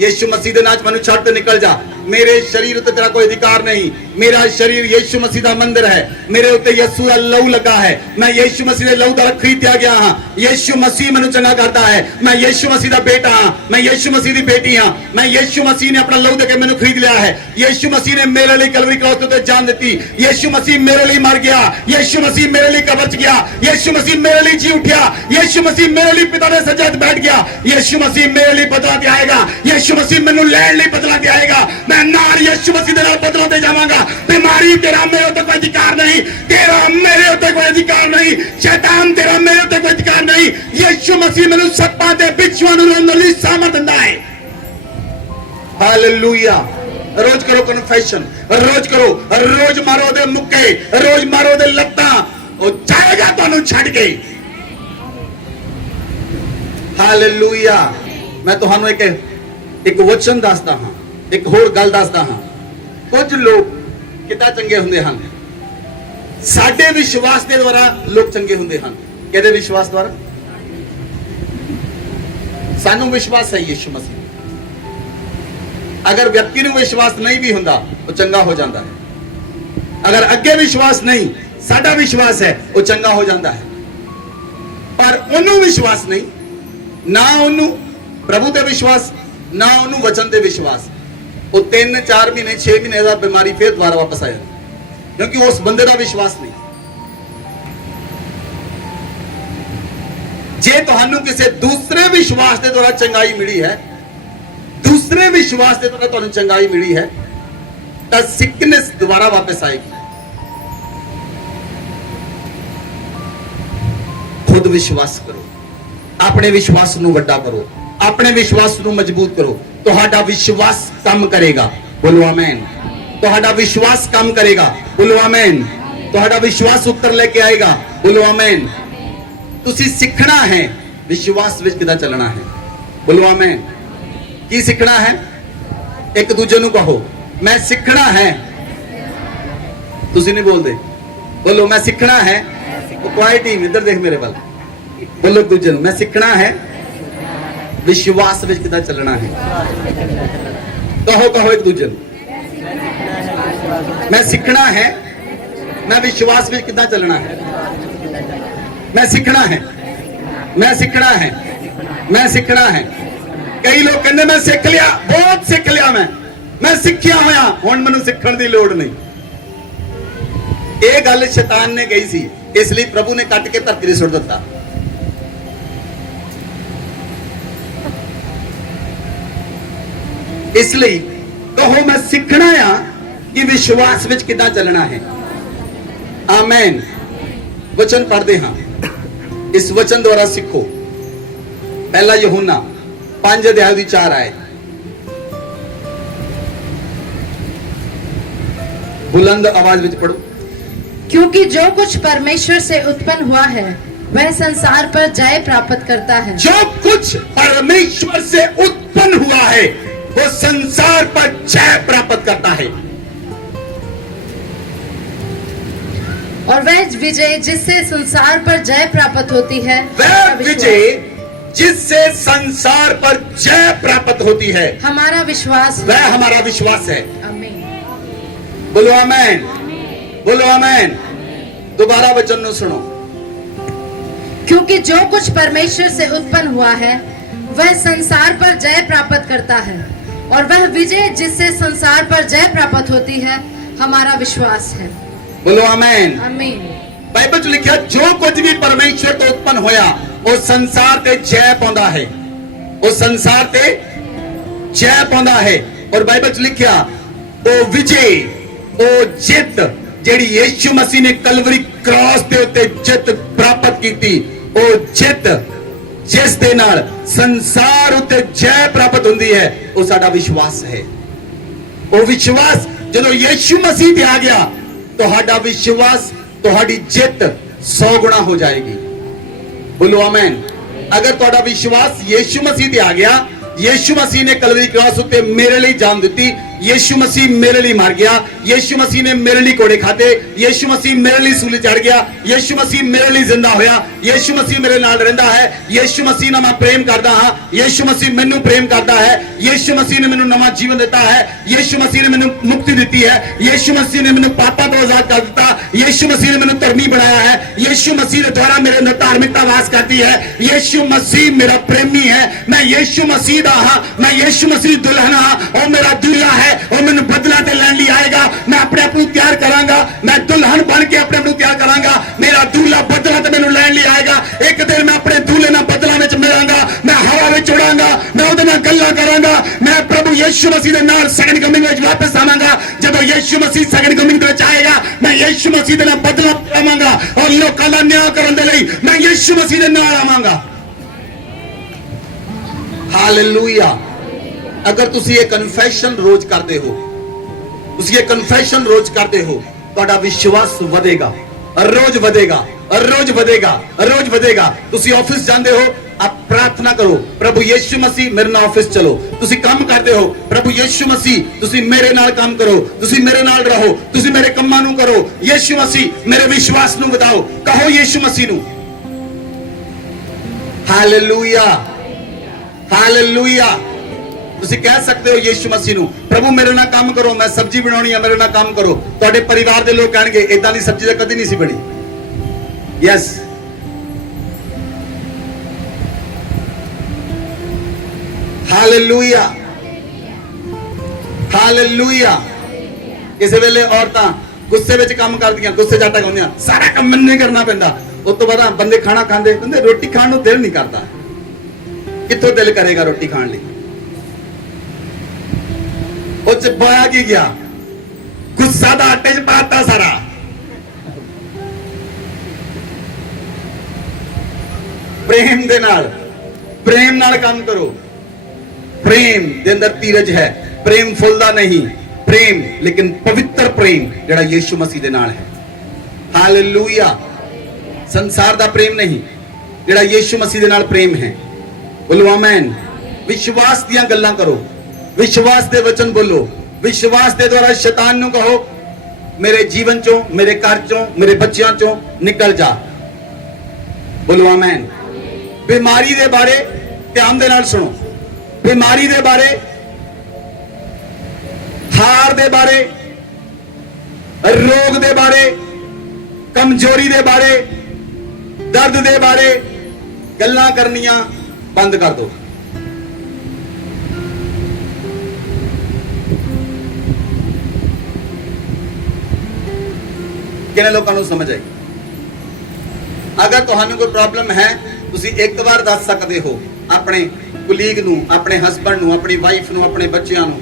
यीशु मसीह दे नाम च मैनू छड्ड निकल जा, मेरे शरीर उत्ते तेरा कोई अधिकार नहीं, मेरा शरीर यीशु मसीह दा मंदिर है, मेरे उत्ते यीशु दा लहू लगा है, मैं यीशु मसीह दे लहू दा खरीदया गया हां, यीशु मसीह मैनू चंगा करता है, मैं यीशु मसीह दा बेटा हां, मैं यीशु मसीह दी बेटी हां, मैं यीशु मसीह ने अपना लहू देके मैनू खरीद लिया है, यीशु मसीह ने मेरे लिए कलवरी क्रॉस ते जान दी, यीशु मसीह मेरे लिए मर गया, यीशु मसीह मेरे लिए कब्र च गया, यीशु मसीह मेरे लिए जी उठा, यीशु मसीह मेरे लिए पिता ने सज्जा ते बैठ गया, यीशु मसीह मेरे लिए बदला ते आएगा, यीशु मसीह मैनू लैण लई बदला ते आएगा, मैं नाल यीशु मसीह दे नाल बदला ते जावांगा। बीमारी तेरा मेरे उत्ते कोई अधिकार नहीं, तेरा मेरे उत्ते कोई अधिकार नहीं, शैतान तेरा मेरे उत्ते कोई अधिकार नहीं। यीशु मसीह मैनू सप्पां ते बिच्छुआं नूं रोकण लई सामर्थ दिंदा है। हालेलुया। रोज करो कन्फेशन, रोज करो, रोज मारो दे मुक्के, रोज मारो दे लत्तां, ओ जाएगा तुहानू छड्ड के। हालेलुया। मैं तुहानू एक वचन दसदा हां, एक होर गल दसदा हां। कुछ लोग कितना चंगे हुंदे हन, साडे विश्वास दे द्वारा लोग चंगे हुंदे हन। किहदे विश्वास द्वारा? सानू विश्वास है यीशु मसीह, अगर व्यक्ति नूं विश्वास नहीं भी हुंदा वो चंगा हो जाता है, अगर अगे विश्वास नहीं साडा विश्वास है वो चंगा हो जाता है, पर उन्होंने विश्वास नहीं, ना उन्होंने प्रभु ते विश्वास, ना उन्होंने वचन ते विश्वास, वो 3-4 महीने 6 महीने का बीमारी फिर दोबारा वापस आया, क्योंकि उस बंदे का विश्वास नहीं। जे तुहानू किसी दूसरे विश्वास के द्वारा चंगाई मिली है, दूसरे विश्वास के द्वारा तुहानू चंगाई मिली है, तो सिकनेस दोबारा वापस आएगी। खुद विश्वास करो, अपने विश्वास नू वड्डा करो, अपने विश्वास नू मजबूत करो, तुहाडा विश्वास काम करेगा। बोलो आमीन। तुहाडा विश्वास काम करेगा। बोलो आमीन। तुहाडा विश्वास उत्तर लेके आएगा। बोलो आमीन। तुसी सीखना है विश्वास विच किदां चलना है। बोलो आमीन। की सीखना है? एक दूजे नू कहो मैं सीखना है। तुसी नहीं बोलते, बोलो मैं सीखना है। क्वाइट टीम इधर देख मेरे वाल, बोलो एक दूजे नू मैं सीखना है विश्वास विच किदां चलना है। कहो कहो एक दूजे नू मैं सीखना है, मैं विश्वास विच किदां चलना है। मैं सीखना है, मैं सीखना है, मैं सीखना है। कई लोग कहते मैं सीख लिया, बहुत सीख लिया, मैं सीखिया होया, हुण मैनूं सीखण दी लोड़ नहीं। ये गल शैतान ने कही सी, इसलिए प्रभु ने कट के धरती ते सुट दिता। इसलिए कहो मैं सीखना आ कि विश्वास विच किदां चलना है। आमीन। वचन पढ़ते हाँ, इस वचन द्वारा सीखो। पहला यूहन्ना 5 अध्याय दी 4 आए, बुलंद आवाज विच पढ़ो। क्योंकि जो कुछ परमेश्वर से उत्पन्न हुआ है वह संसार पर जय प्राप्त करता है। जो कुछ परमेश्वर से उत्पन्न हुआ है वो संसार पर जय प्राप्त करता है। और वह विजय जिससे संसार पर जय प्राप्त होती है, वह विजय जिससे संसार पर जय प्राप्त होती है हमारा विश्वास, वह हमारा विश्वास है। आमीन। बोलो आमीन, बोलो आमीन। दोबारा वचन नु सुनो। क्योंकि जो कुछ परमेश्वर से उत्पन्न हुआ है वह संसार पर जय प्राप्त करता है, और वह विजय जिससे संसार पर जय प्राप्त होती है हमारा विश्वास है। बोलो आमीन। आमीन। बाइबल च लिखा जो कुछ भी परमेश्वर तो उत्पन्न होया वो संसार ते जय पाਉਂਦਾ है, वो संसार ते जय पाਉਂਦਾ है। और बाइबल च लिखा वो विजय वो जित ਜਿਹੜੀ यीशु मसीह ने कलवरी क्रॉस ਦੇ ਉੱਤੇ ਜਿੱਤ ਪ੍ਰਾਪਤ ਕੀਤੀ, ਉਹ ਜਿੱਤ ਜਿਸ ਦੇ ਨਾਲ ਸੰਸਾਰ ਉੱਤੇ ਜੈ ਪ੍ਰਾਪਤ ਹੁੰਦੀ ਹੈ, ਉਹ ਸਾਡਾ ਵਿਸ਼ਵਾਸ ਹੈ। ਉਹ ਵਿਸ਼ਵਾਸ ਜਦੋਂ ਯीशु मसीह ਤੇ ਆ ਗਿਆ, ਤੁਹਾਡਾ ਵਿਸ਼ਵਾਸ ਤੁਹਾਡੀ ਜਿੱਤ 100 ਗੁਣਾ ਹੋ ਜਾਏਗੀ। बोलो आमीन। अगर ਤੁਹਾਡਾ ਵਿਸ਼ਵਾਸ यीशु मसीह ਤੇ ਆ ਗਿਆ, यीशु मसीह ने कलवरी क्रॉस उत्ते मेरे लिए जान दी, यीशु मसीह मेरे लिए मर गया, यीशु मसीह ने मेरे लिए कोड़े खाते, यीशु मसीह मेरे लिए सूली चढ़ गया, यीशु मसीह मेरे लिए जिंदा होया, यीशु मसीह मेरे नाल रहिंदा है, यीशु मसीह नाल मैं प्रेम करदा हां, यीशु मसीह मैनू प्रेम करदा है, यीशु मसीह ने मैनू नवा जीवन दिता है, यीशु मसीह ने मैनू मुक्ति दी है, यीशु मसीह ने मैनू पापां तो आजाद कर दिता, यीशु मसीह ने मैनू धर्मी बनाया है, यीशु मसीह के द्वारा मेरे अंदर धार्मिकता वास करती है, यीशु मसीह मेरा प्रेमी है, मैं यीशु मसीह दा हां, मैं यीशु मसीह दुल्हन हां, और मेरा दूल्हा है, और मैनू बदला ते लैण लई आएगा, मैं अपने आप नूं तैयार करांगा, मैं दुल्हन बन के अपने आप नूं तैयार करांगा, मेरा दूल्हा बदला ते मैनू लैण लई आएगा, एक दिन मैं अपने दूल्हे नाल बदला विच मिलांगा, मैं हवा विच उड़ांगा, मैं उहदे नाल गल्लां करांगा, मैं प्रभु यीशु मसीह दे नाल सेकंड कमिंग विच वापस आवांगा। जदों यीशु मसीह सेकंड कमिंग विच आएगा, मैं यीशु मसीह दे नाल बदला पावांगा, और लोकां दा न्याय करन दे लई मैं यीशु मसीह दे नाल आवांगा। हालेलुया। अगर तुसी ये कन्फेशन रोज करते हो, तुसी ये कन्फेशन रोज करते हो, ਤੁਹਾਡਾ विश्वास ਵਧੇਗਾ, रोज ਵਧੇਗਾ, रोज ਵਧੇਗਾ, रोज ਵਧੇਗਾ। तुसी ऑफिस जाते हो, आप प्रार्थना करो, प्रभु यीशु मसीह मेरे नाल ऑफिस चलो। तुसी काम करते हो, प्रभु यीशु मसीह तुसी मेरे नाल काम करो, तुसी मेरे नाल रहो, तुसी मेरे कम्मां नूं करो, यीशु मसीह मेरे विश्वास नूं ਵਧਾਓ। कहो यीशु मसीह नूं हालेलुया, हालेलुया। ਤੁਸੀਂ ਕਹਿ ਸਕਦੇ ਹੋ ਯੀਸ਼ੂ ਮਸੀਹ ਨੂੰ, ਪ੍ਰਭੂ ਮੇਰੇ ਨਾਲ ਕੰਮ ਕਰੋ, ਮੈਂ ਸਬਜ਼ੀ ਬਣਾਉਣੀ ਹੈ, ਮੇਰੇ ਨਾਲ ਕੰਮ ਕਰੋ। ਤੁਹਾਡੇ ਪਰਿਵਾਰ ਦੇ ਲੋਕ ਕਹਿਣਗੇ ਇਦਾਂ ਦੀ ਸਬਜ਼ੀ ਤਾਂ ਕਦੀ ਨਹੀਂ ਸੀ ਬਣੀ। Yes, hallelujah, hallelujah. ਕਿਸੇ ਵੇਲੇ ਔਰਤਾਂ ਗੁੱਸੇ ਵਿੱਚ ਕੰਮ ਕਰਦੀਆਂ, ਗੁੱਸੇ ਜਾਟਾ ਗਾਉਂਦੀਆਂ, ਸਾਰਾ ਕੰਮ ਮੈਨੂੰ ਨਹੀਂ ਕਰਨਾ ਪੈਂਦਾ। ਉਸ ਤੋਂ ਬਾਅਦ ਬੰਦੇ ਖਾਣਾ ਖਾਂਦੇ ਕਹਿੰਦੇ ਰੋਟੀ ਖਾਣ ਨੂੰ ਦਿਲ ਨਹੀਂ ਕਰਦਾ। ਕਿੱਥੋਂ ਦਿਲ ਕਰੇਗਾ ਰੋਟੀ ਖਾਣ ਲਈ? ਉਹ ਚ ਪਾਇਆ ਕੀ ਗਿਆ? ਗੁੱਸਾ ਦਾ ਆਟੇ ਚ ਪਾਤਾ ਸਾਰਾ। प्रेम दे नाल, प्रेम नाल काम करो। प्रेम दे अंदर धीरज है, प्रेम फुलदा नहीं, प्रेम लेकिन पवित्र प्रेम जिहड़ा यीशु मसीह दे नाल है। हालेलुया। संसार दा प्रेम नहीं, जिहड़ा यीशु मसीह दे नाल प्रेम है। बोलो आमीन। विश्वास दियां गल्लां करो, विश्वास दे वचन बोलो, विश्वास दे द्वारा शैतान नूं कहो मेरे जीवन चों, मेरे घर चों, मेरे बच्चियां चों निकल जा। बोलो आमीन। बीमारी दे बारे ध्यान दे नाल सुनो, बीमारी दे बारे, हार दे बारे, रोग दे बारे, कमजोरी दे बारे, दर्द दे बारे गल्लां करनियां बंद कर दो। किने लोकां नूं समझ आई? अगर तुहानू कोई प्रॉब्लम है, तुसी एक बार दस सकते हो अपने कुलीग नूं, अपने हस्बैंड नूं, अपनी वाइफ नूं, अपने बच्चियां नूं।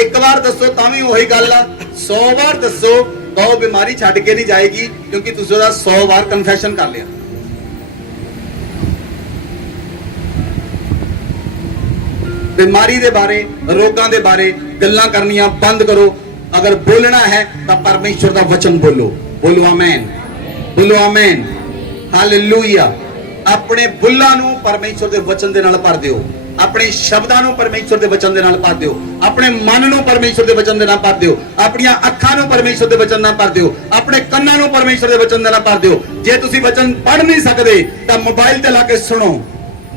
एक बार दसो तां भी वही गल आ, 100 बार दसो तो बीमारी छड्ड के नहीं जाएगी, क्योंकि तुसी उहदा 100 बार कन्फेशन कर लिया। बीमारी दे बारे, रोगां दे बारे गल्लां करनियां बंद करो। अगर बोलना है तो परमेश्वर दा वचन बोलो। बोलो आमीन, बोलो आमीन। हालेलुया। अपने बुल्लां नूं परमेश्वर दे वचन दे नाल भर दिओ, अपने शब्दां नूं परमेश्वर दे वचन दे नाल भर दिओ, अपने मन नूं परमेश्वर दे वचन दे नाल भर दिओ, अपनी अखां नूं परमेश्वर दे वचन नाल भर दिओ, अपने कंनां नूं परमेश्वर दे वचन दे नाल भर दिओ। जे तुसीं वचन पढ़ नहीं सकदे तां मोबाइल ते ला के सुनो,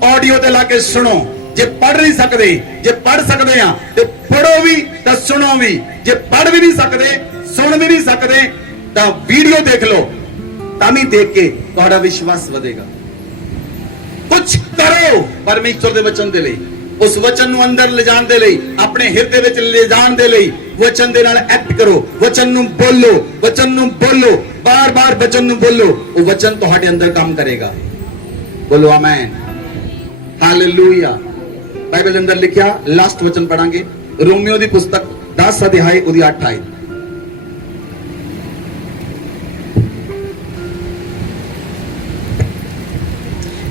ऑडियो ते ला के सुनो। जे पढ़ नहीं सकदे, जे पढ़ सकदे आ ते पढ़ो भी ते सुनो भी। जे पढ़ भी नहीं सकदे, सुन भी नहीं सकदे तां वीडियो देख लो, ਤਾਂ ਵੀ ਦੇਖ ਕੇ ਤੁਹਾਡਾ ਵਿਸ਼ਵਾਸ ਵਧੇਗਾ। ਕੁਝ ਕਰੋ ਪਰਮੇਸ਼ਰ ਦੇ ਵਚਨ ਦੇ ਲਈ, ਉਸ ਵਚਨ ਨੂੰ ਅੰਦਰ ਲਿਜਾਣ ਦੇ ਲਈ, ਆਪਣੇ ਹਿਰਦੇ ਵਿੱਚ ਲਿਜਾਣ ਦੇ ਲਈ ਵਚਨ ਦੇ ਨਾਲ ਐਕਟ ਕਰੋ। ਵਚਨ ਨੂੰ ਬੋਲੋ, ਵਚਨ ਨੂੰ ਬੋਲੋ, ਬਾਰ-ਬਾਰ ਵਚਨ ਨੂੰ ਬੋਲੋ। ਉਹ ਵਚਨ ਤੁਹਾਡੇ ਅੰਦਰ ਕੰਮ ਕਰੇਗਾ। ਬੋਲੋ ਆਮੇਨ, ਹਾਲੇਲੂਇਆ। ਬਾਈਬਲ ਦੇ ਅੰਦਰ ਲਿਖਿਆ, ਲਾਸਟ ਵਚਨ ਪੜਾਂਗੇ, रोमियो ਦੀ पुस्तक 10 अध्याय ਉਹਦੀ 8 आयत।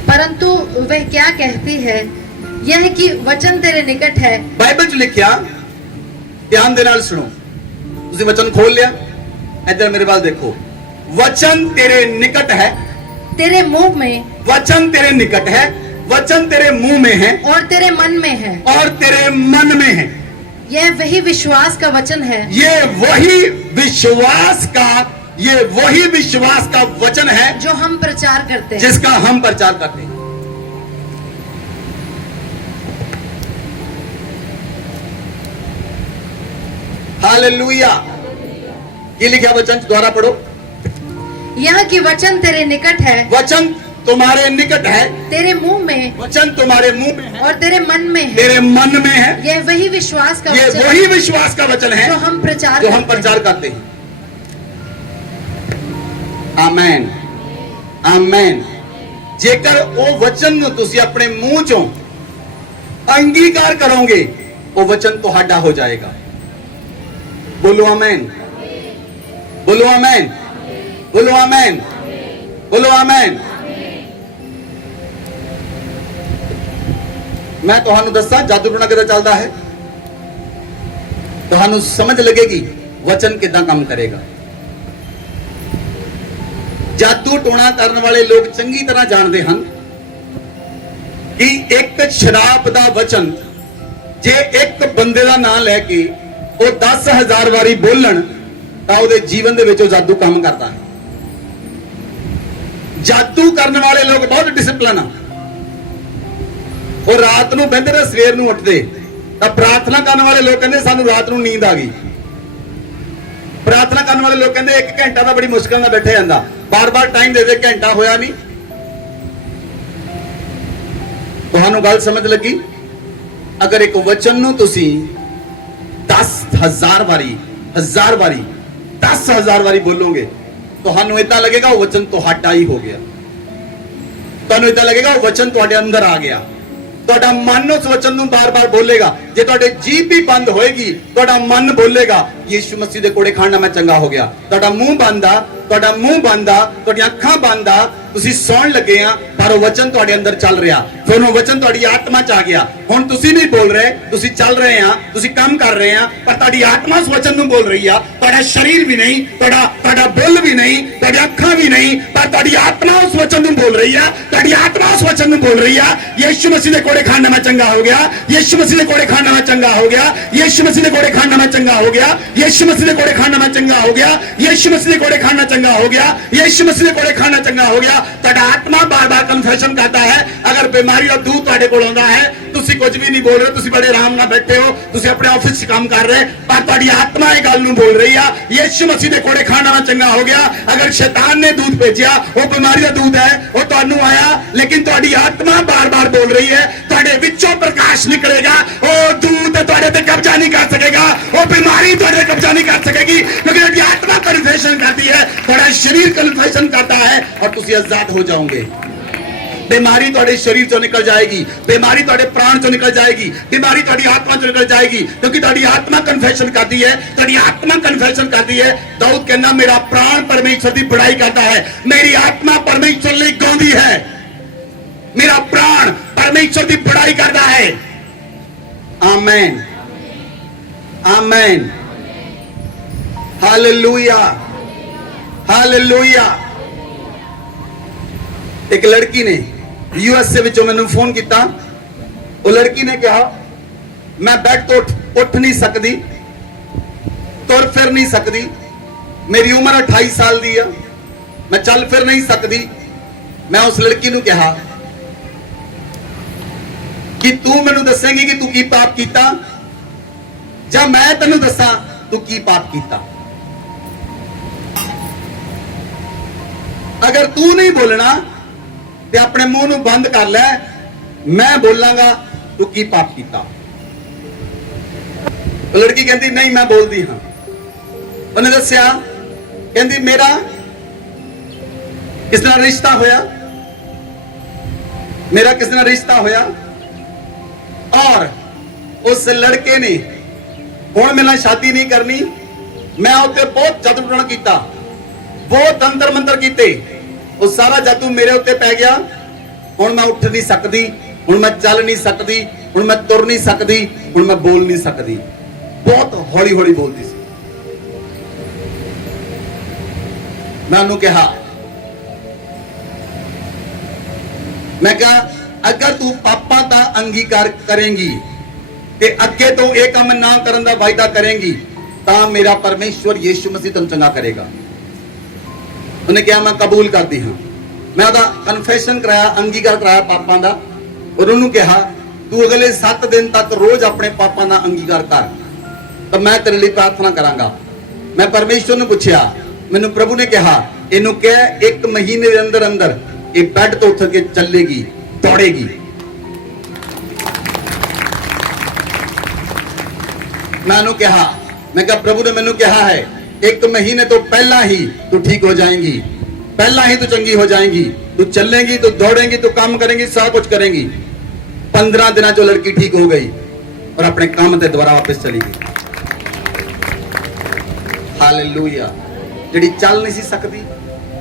परंतु वह क्या कहती है, यह कि वचन तेरे निकट है। ਬਾਈਬਲ 'ਚ ਲਿਖਿਆ, ਧਿਆਨ ਦੇ ਨਾਲ ਸੁਣੋ। ਤੁਸੀਂ ਵਚਨ ਖੋਲ ਲਿਆ, ਇੱਧਰ ਮੇਰੇ ਵੱਲ ਦੇਖੋ। वचन तेरे निकट है, तेरे मुंह में, वचन तेरे निकट है, वचन तेरे मुंह में है और तेरे मन में है। और तेरे मन में है। यह वही विश्वास का वचन है, ये वही विश्वास का, ये वही विश्वास का वचन है जो हम प्रचार करते हैं। जिसका हम प्रचार करते हैं। हालेलुया। ये लिखा वचन द्वारा पढ़ो। यह कि वचन तेरे निकट है, वचन तुम्हारे निकट है, तेरे मुंह में वचन तुम्हारे मुंह में है और तेरे मन में है। तेरे मन में है। यह वही विश्वास का ये वचन वही विश्वास का वचन है जो हम प्रचार जो हम करते हैं। प्रचार करते हैं। आमेन, आमेन। जेकर वो वचन ਨੂੰ ਤੁਸੀਂ ਆਪਣੇ ਮੂੰਹ ਚੋਂ अंगीकार करोगे, वो वचन ਤੁਹਾਡਾ हो जाएगा। बोलो आमेन, बोलो आमेन, बोलो आमेन, बोलो आमेन। मैं ਤੁਹਾਨੂੰ ਦੱਸਾਂ ਜਾਦੂ ਟੂਣਾ ਕਿਦਾਂ ਚੱਲਦਾ ਹੈ। ਤੁਹਾਨੂੰ ਸਮਝ ਲੱਗੇਗੀ ਵਚਨ ਕਿਦਾਂ ਕੰਮ ਕਰੇਗਾ। ਜਾਦੂ ਟੂਣਾ ਕਰਨ ਵਾਲੇ ਲੋਕ ਚੰਗੀ ਤਰ੍ਹਾਂ ਜਾਣਦੇ ਹਨ ਕਿ ਇੱਕ ਸ਼ਰਾਪ ਦਾ ਵਚਨ ਜੇ ਇੱਕ ਬੰਦੇ ਦਾ ਨਾਮ ਲੈ ਕੇ ਉਹ 10,000 ਵਾਰੀ ਬੋਲਣ ਤਾਂ ਉਹਦੇ ਜੀਵਨ ਦੇ ਵਿੱਚ ਉਹ ਜਾਦੂ ਕੰਮ ਕਰਦਾ ਹੈ। ਜਾਦੂ ਕਰਨ ਵਾਲੇ ਲੋਕ ਬਹੁਤ ਡਿਸਪਲਿਨ ਆ। ਉਹ ਰਾਤ ਨੂੰ ਬਹਿੰਦੇ ਨੇ, ਸਵੇਰ ਨੂੰ ਉੱਠਦੇ ਤਾਂ ਪ੍ਰਾਰਥਨਾ ਕਰਨ ਵਾਲੇ ਲੋਕ ਕਹਿੰਦੇ ਸਾਨੂੰ ਰਾਤ ਨੂੰ ਨੀਂਦ ਆ ਗਈ। ਪ੍ਰਾਰਥਨਾ ਕਰਨ ਵਾਲੇ ਲੋਕ ਕਹਿੰਦੇ 1 ਘੰਟਾ ਤਾਂ ਬੜੀ ਮੁਸ਼ਕਲ ਨਾਲ ਬੈਠੇ ਜਾਂਦਾ, ਬਾਰ-ਬਾਰ ਟਾਈਮ ਦੇ ਦੇ, ਘੰਟਾ ਹੋਇਆ ਨਹੀਂ। ਤੁਹਾਨੂੰ ਗੱਲ ਸਮਝ ਲੱਗੀ? ਅਗਰ ਇੱਕ ਵਚਨ ਨੂੰ ਤੁਸੀਂ 10,000 ਵਾਰੀ, 1000 ਵਾਰੀ, 10,000 ਵਾਰੀ ਬੋਲੋਗੇ, ਤੁਹਾਨੂੰ ਇਦਾਂ ਲੱਗੇਗਾ ਉਹ ਵਚਨ ਤੁਹਾਡਾ ਹੀ ਹੋ ਗਿਆ। ਤੁਹਾਨੂੰ ਇਦਾਂ ਲੱਗੇਗਾ ਉਹ ਵਚਨ ਤੁਹਾਡੇ ਅੰਦਰ ਆ ਗਿਆ। ਤੁਹਾਡਾ ਮਨ ਉਸ ਵਚਨ ਨੂੰ ਬਾਰ-ਬਾਰ ਬੋਲੇਗਾ। ਜੇ ਤੁਹਾਡੇ ਜੀਭ ਵੀ ਬੰਦ ਹੋਏਗੀ, ਤੁਹਾਡਾ ਮਨ ਬੋਲੇਗਾ ਯੀਸ਼ੂ ਮਸੀਹ ਦੇ ਕੋੜੇ ਖਾਣਾ ਮੈਂ ਚੰਗਾ ਹੋ ਗਿਆ। ਤੁਹਾਡਾ ਮੂੰਹ ਬੰਦ ਆ, ਤੁਹਾਡਾ ਮੂੰਹ ਬੰਦ ਆ, ਤੁਹਾਡੀਆਂ ਅੱਖਾਂ ਬੰਦ ਆ, ਤੁਸੀਂ ਸੌਣ ਲੱਗੇ ਆ, ਪਰ ਉਹ ਵਚਨ ਤੁਹਾਡੇ ਅੰਦਰ ਚੱਲ ਰਿਹਾ। ਫਿਰ ਉਹ ਵਚਨ ਤੁਹਾਡੀ ਆਤਮਾ ਚ ਆ ਗਿਆ। ਹੁਣ ਤੁਸੀਂ ਨਹੀਂ ਬੋਲ ਰਹੇ, ਤੁਸੀਂ ਚੱਲ ਰਹੇ ਆ, ਤੁਸੀਂ ਕੰਮ ਕਰ ਰਹੇ ਆ, ਪਰ ਤੁਹਾਡੀ ਆਤਮਾ ਉਸ ਵਚਨ ਨੂੰ ਬੋਲ ਰਹੀ ਆ। ਤੁਹਾਡਾ ਸਰੀਰ ਵੀ ਨਹੀਂ, ਤੁਹਾਡਾ ਬੁੱਲ ਵੀ ਨਹੀਂ, ਤੁਹਾਡੀ ਅੱਖਾਂ ਵੀ ਨਹੀਂ, ਪਰ ਤੁਹਾਡੀ ਆਤਮਾ ਉਸ ਵਚਨ ਨੂੰ ਬੋਲ ਰਹੀ ਆ। ਤੁਹਾਡੀ ਆਤਮਾ ਉਸ ਵਚਨ ਨੂੰ ਬੋਲ ਰਹੀ ਆ, ਯੀਸ਼ੂ ਮਸੀਹ ਦੇ ਕੋੜੇ ਖਾਣਾ ਮੈਂ ਚੰਗਾ ਹੋ ਗਿਆ, ਯੀਸ਼ੂ ਮਸੀਹ ਦੇ ਕੋੜੇ ਖਾਣਾ ਮੈਂ ਚੰਗਾ ਹੋ ਗਿਆ, ਯੀਸ਼ੂ ਮਸੀਹ ਦੇ ਕੋੜੇ ਖਾਣਾ ਮੈਂ ਚੰਗਾ ਹੋ ਗਿਆ, ਯੀਸ਼ੂ ਮਸੀਹ ਦੇ ਕੋੜੇ ਖਾਣਾ ਮੈਂ ਚੰਗਾ ਹੋ ਗਿਆ, ਯੀਸ਼ੂ ਮਸੀਹ ਦੇ ਕੋੜੇ ਖਾਣਾ ਚੰਗਾ ਹੋ ਗਿਆ, ਯੀਸ਼ੂ ਮਸੀਹ ਦੇ ਕੋੜੇ ਖਾਣਾ ਚੰਗਾ ਹੋ ਗਿਆ। ਤੁਹਾਡਾ ਆਤਮਾ ਬਾਰ-ਬਾਰ ਕਨਫੈਸ਼ਨ ਕਰਦਾ ਹੈ। ਅਗਰ ਬਿਮਾਰੀ ਦਾ ਦੂਤ ਤੁਹਾਡੇ ਕੋਲ ਆਉਂਦਾ ਹੈ, ਤੁਸੀਂ ਕੁਝ ਵੀ ਨਹੀਂ ਬੋਲ ਰਹੇ, ਤੁਸੀਂ ਬੜੇ ਆਰਾਮ ਨਾਲ ਬੈਠੇ ਹੋ, ਤੁਸੀਂ ਆਪਣੇ ਆਫਿਸ 'ਚ ਕੰਮ ਕਰ ਰਹੇ, ਪਰ ਤੁਹਾਡੀ ਆਤਮਾ ਇਹ ਗੱਲ ਨੂੰ ਬੋਲ ਰਹੀ ਆ ਯੀਸ਼ੂ ਮਸੀਹ ਦੇ ਕੋੜੇ ਖਾਣਾ ਮੈਂ ਚੰਗਾ ਹੋ ਗਿਆ। ਅਗਰ ਸ਼ੈਤਾਨ ਨੇ ਦੂਤ ਭੇਜਿਆ, ਉਹ ਬਿਮਾਰੀ ਦਾ ਦੂਤ ਹੈ, ਉਹ ਤੁਹਾਨੂੰ ਆਇਆ, ਲੇਕਿਨ ਤੁਹਾਡੀ ਆਤਮਾ ਬਾਰ-ਬਾਰ ਬੋਲ ਰਹੀ ਹੈ, ਤੁਹਾਡੇ ਵਿੱਚੋਂ ਪ੍ਰਕਾਸ਼ ਨਿਕਲੇਗਾ। ਉਹ ਦੂਤ ਤੁਹਾਡੇ ਤੇ ਕਬਜ਼ਾ ਨਹੀਂ ਕਰ ਸਕੇਗਾ, ਉਹ ਬਿਮਾਰੀ ਤੁਹਾਡੇ ਤੇ ਕਬਜ਼ਾ ਨਹੀਂ ਕਰ ਸਕੇਗੀ, ਕਿਉਂਕਿ ਤੁਹਾਡੀ ਆਤਮਾ ਕਨਫੈਸ਼ਨ ਕਰਦੀ ਹੈ, ਤੁਹਾਡਾ ਸਰੀਰ ਕਨਫੈਸ਼ਨ ਕਰता है और ਤੁਸੀਂ आजाद हो जाओगे। बीमारी ਤੁਹਾਡੇ ਸਰੀਰ ਚੋਂ ਨਿਕਲ ਜਾਏਗੀ, बीमारी ਤੁਹਾਡੇ ਪ੍ਰਾਣ ਚੋਂ ਨਿਕਲ ਜਾਏਗੀ, बीमारी ਤੁਹਾਡੀ ਆਤਮਾ ਚੋਂ ਨਿਕਲ ਜਾਏਗੀ, ਕਿਉਂਕਿ ਤੁਹਾਡੀ ਆਤਮਾ ਕਨਫੈਸ਼ਨ ਕਰਦੀ ਹੈ, ਤੁਹਾਡੀ ਆਤਮਾ ਕਨਫੈਸ਼ਨ ਕਰਦੀ ਹੈ। ਦਾਊਦ ਕਹਿੰਦਾ ਮੇਰਾ ਪ੍ਰਾਣ ਪਰਮੇਸ਼ਰ ਦੀ ਬੜਾਈ ਕਰਦਾ ਹੈ, ਮੇਰੀ ਆਤਮਾ ਪਰਮੇਸ਼ਰ ਲਈ ਗਾਉਂਦੀ ਹੈ, ਮੇਰਾ ਪ੍ਰਾਣ ਪਰਮੇਸ਼ਰ ਦੀ ਬੜਾਈ ਕਰਦਾ ਹੈ। Amen, amen, hallelujah, hallelujah. एक लड़की ने यूएसए विचों मैनू फोन किया। वो लड़की ने कहा मैं बेड तो उठ नहीं सकती, तुर फिर नहीं सकती, मेरी उम्र 28 साल दी है, मैं चल फिर नहीं सकती। मैं उस लड़की नू कहा कि तू मैनू दसेंगी कि तू की पाप कीता, या मैं तेनू दसा तू की पाप कीता। अगर तू नहीं बोलना तो अपने मुंह नूं बंद कर लै, मैं बोलांगा तू की पाप कीता। लड़की कहती नहीं मैं बोलती हाँ। उन्हें दस्या कहती मेरा किस नाल रिश्ता होया, मेरा किस नाल रिश्ता होया, और उस लड़के ने हुण मेरे नाल शादी नहीं करनी, मैं उत्ते बहुत जादू टोना कीता, बहुत तंत्र मंत्र कीते, वो सारा जादू मेरे उत्ते पै गया। हुण मैं उठ नहीं सकती, हुण मैं चल नहीं सकती, हुण मैं तुर नहीं सकती, हुण मैं बोल नहीं सकती। बहुत हौली हौली बोलती सी। मैं उन्होंने कहा, मैं कहा अगर तू पापा का अंगीकार करेंगी ते अगे तो यह काम ना करन दा वायदा करेंगी ता मेरा परमेश्वर यीशु मसीह तुम चंगा करेगा। उन्हें कहा मैं कबूल करती हाँ। मैं उहदा कन्फेशन कराया, अंगीकार कराया पापा का, और उन्होंने कहा तू अगले 7 दिन तक रोज अपने पापा का अंगीकार कर, तो मैं तेरे लिए प्रार्थना करांगा। मैं परमेश्वर ने पूछा, मैनू प्रभु ने कहा इनू कह 1 महीने के अंदर अंदर ये बेड तो उठ के चलेगी, दौड़ेगी। मैं कहा, मैं कहा प्रभु ने मैनू कहा है 1 महीने तो पहला ही तू ठीक हो जाएंगी, पहला ही तू चंगी हो जाएंगी, तू चलेंगी, तू दौड़ेंगी, तू काम करेंगी, सब कुछ करेंगी। 15 दिन जो लड़की ठीक हो गई और अपने काम से दोबारा वापस चली गई। हालेलुया। जिहड़ी चल नहीं सी सकती,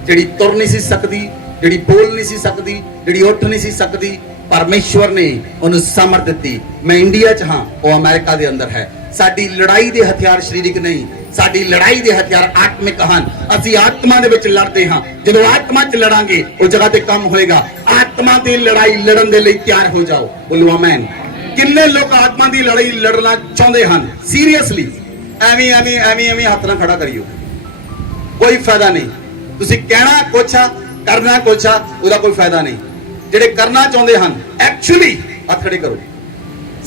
जिहड़ी तुर नहीं सी सकती, जिहड़ी बोल नहीं सी सकती, जिहड़ी उठ नहीं सी सकती, परमेश्वर ने उन्हें सामर्थ दी। मैं इंडिया च हां, वो अमेरिका दे अंदर है। साडी लड़ाई दे हथियार शरीरिक नहीं, साडी लड़ाई दे हथियार आत्मिक हैं। असी आत्मा दे विच लड़ते हां। जदों आत्मा च लड़ांगे उस जगह ते काम होएगा। आत्मा दी लड़ाई लड़न दे लई तैयार हो जाओ। बोलो आमीन। किन्ने लोग आत्मा दी लड़ाई लड़ना चाहते हैं सीरियसली? एवें एवें एवें एवें हाथ ना खड़ा करियो, कोई फायदा नहीं। तुसी कहना कुछ आ, करना कुछ आ, उसका कोई फायदा नहीं। जिहड़े करना चाहते हैं एक्चुअली हाथ खड़े करो।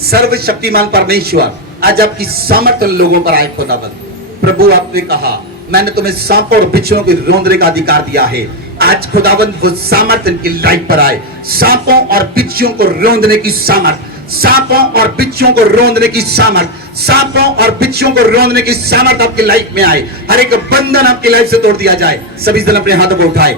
सर्वशक्तिमान परमेश्वर आज आपकी सामर्थ्य लोगों पर आए। खुदावंद प्रभु आपने कहा मैंने तुम्हें सांपों और बिच्छुओं के रौंदने का अधिकार दिया है। आज खुदावंद वो सामर्थ्य इनकी लाइफ पर आए। सांपों और बिच्छुओं को रौंदने की सामर्थ्य, सांपों और बिच्छुओं को रौंदने की सामर्थ्य, सांपों और बिच्छुओं को रौंदने की सामर्थ्य आपकी लाइफ में आए। हर एक बंधन आपकी लाइफ से तोड़ दिया जाए। सभी जन अपने हाथों को उठाए।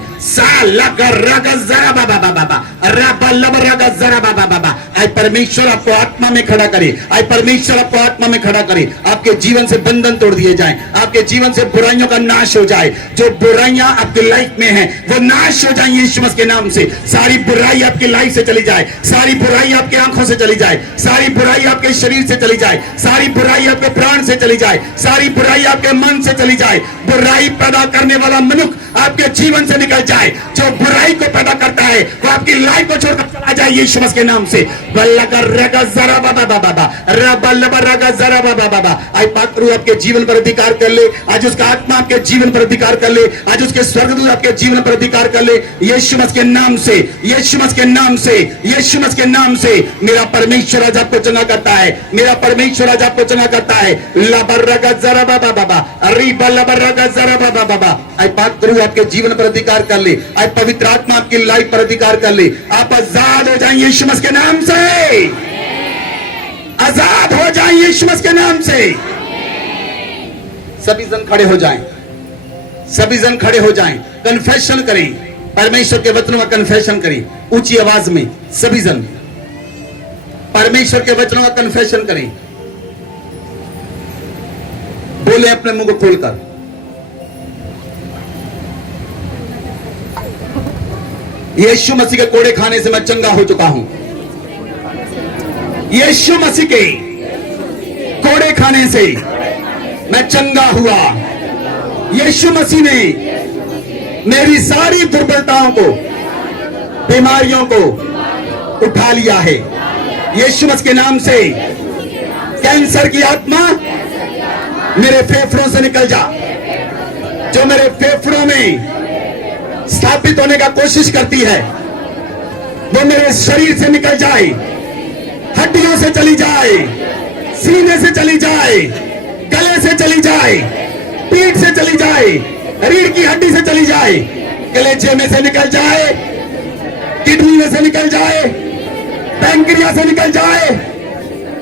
आज परमेश्वर आपको आत्मा में खड़ा करे, आज परमेश्वर आपको आत्मा में खड़ा करे। आपके जीवन से बंधन तोड़ दिए जाए, आपके जीवन से बुराइयों का नाश हो जाए। जो बुराइयां आपकी लाइफ में हैं वो नाश हो जाए यीशु मसीह के नाम से। सारी बुराई आपकी लाइफ से चली जाए, सारी बुराई आपकी आंखों से चली जाए, सारी बुराई आपके शरीर से चली जाए, सारी बुराई आपके प्राण से चली जाए, सारी बुराई आपके मन से चली जाए। बुराई पैदा करने वाला मनुष्य आपके जीवन से निकल जाए। जो बुराई को पैदा करता है वो आपकी लाइफ को छोड़कर चला जाए यीशु मसीह के नाम से। आज पात्रु आपके जीवन पर अधिकार कर ले। आज उसका आत्मा आपके जीवन पर अधिकार कर ले। आज उसके स्वर्गदूत आपके जीवन पर अधिकार कर ले यीशु मसीह के नाम से, यीशु मसीह के नाम से, यीशु मसीह के नाम से। मेरा परमेश्वर आज आपको चंगा करता है, मेरा परमेश्वर आज आपको चंगा करता है। आज पात्रु आपके जीवन पर अधिकार कर ले। आज पवित्र आत्मा आपकी लाइफ पर अधिकार कर ले। आप आजाद हो जाएं यीशु मसीह के नाम से, आजाद हो जाएं यीशु मसीह के नाम से। सभी जन खड़े हो जाएं, सभी जन खड़े हो जाएं, कन्फेशन करें, परमेश्वर के वचनों का कन्फेशन करें ऊंची आवाज में। सभी जन परमेश्वर के वचनों का कन्फेशन करें। बोले अपने मुंह को खोलकर, यीशु मसीह के कोड़े खाने से मैं चंगा हो चुका हूं। यीशु मसीह के कोड़े खाने से मैं चंगा हुआ। यीशु मसीह ने मेरी सारी दुर्बलताओं को, बीमारियों को उठा लिया है। यीशु मसीह के नाम से कैंसर की आत्मा मेरे फेफड़ों से निकल जा। जो मेरे फेफड़ों में स्थापित होने का कोशिश करती है वो मेरे शरीर से निकल जाए, हड्डियों से चली जाए, सीने से चली जाए, गले से चली जाए, पीठ से चली जाए, रीढ़ की हड्डी से चली जाए। कलेजे में से निकल जाए, किडनी में से निकल जाए, पैंक्रिया से निकल जाए,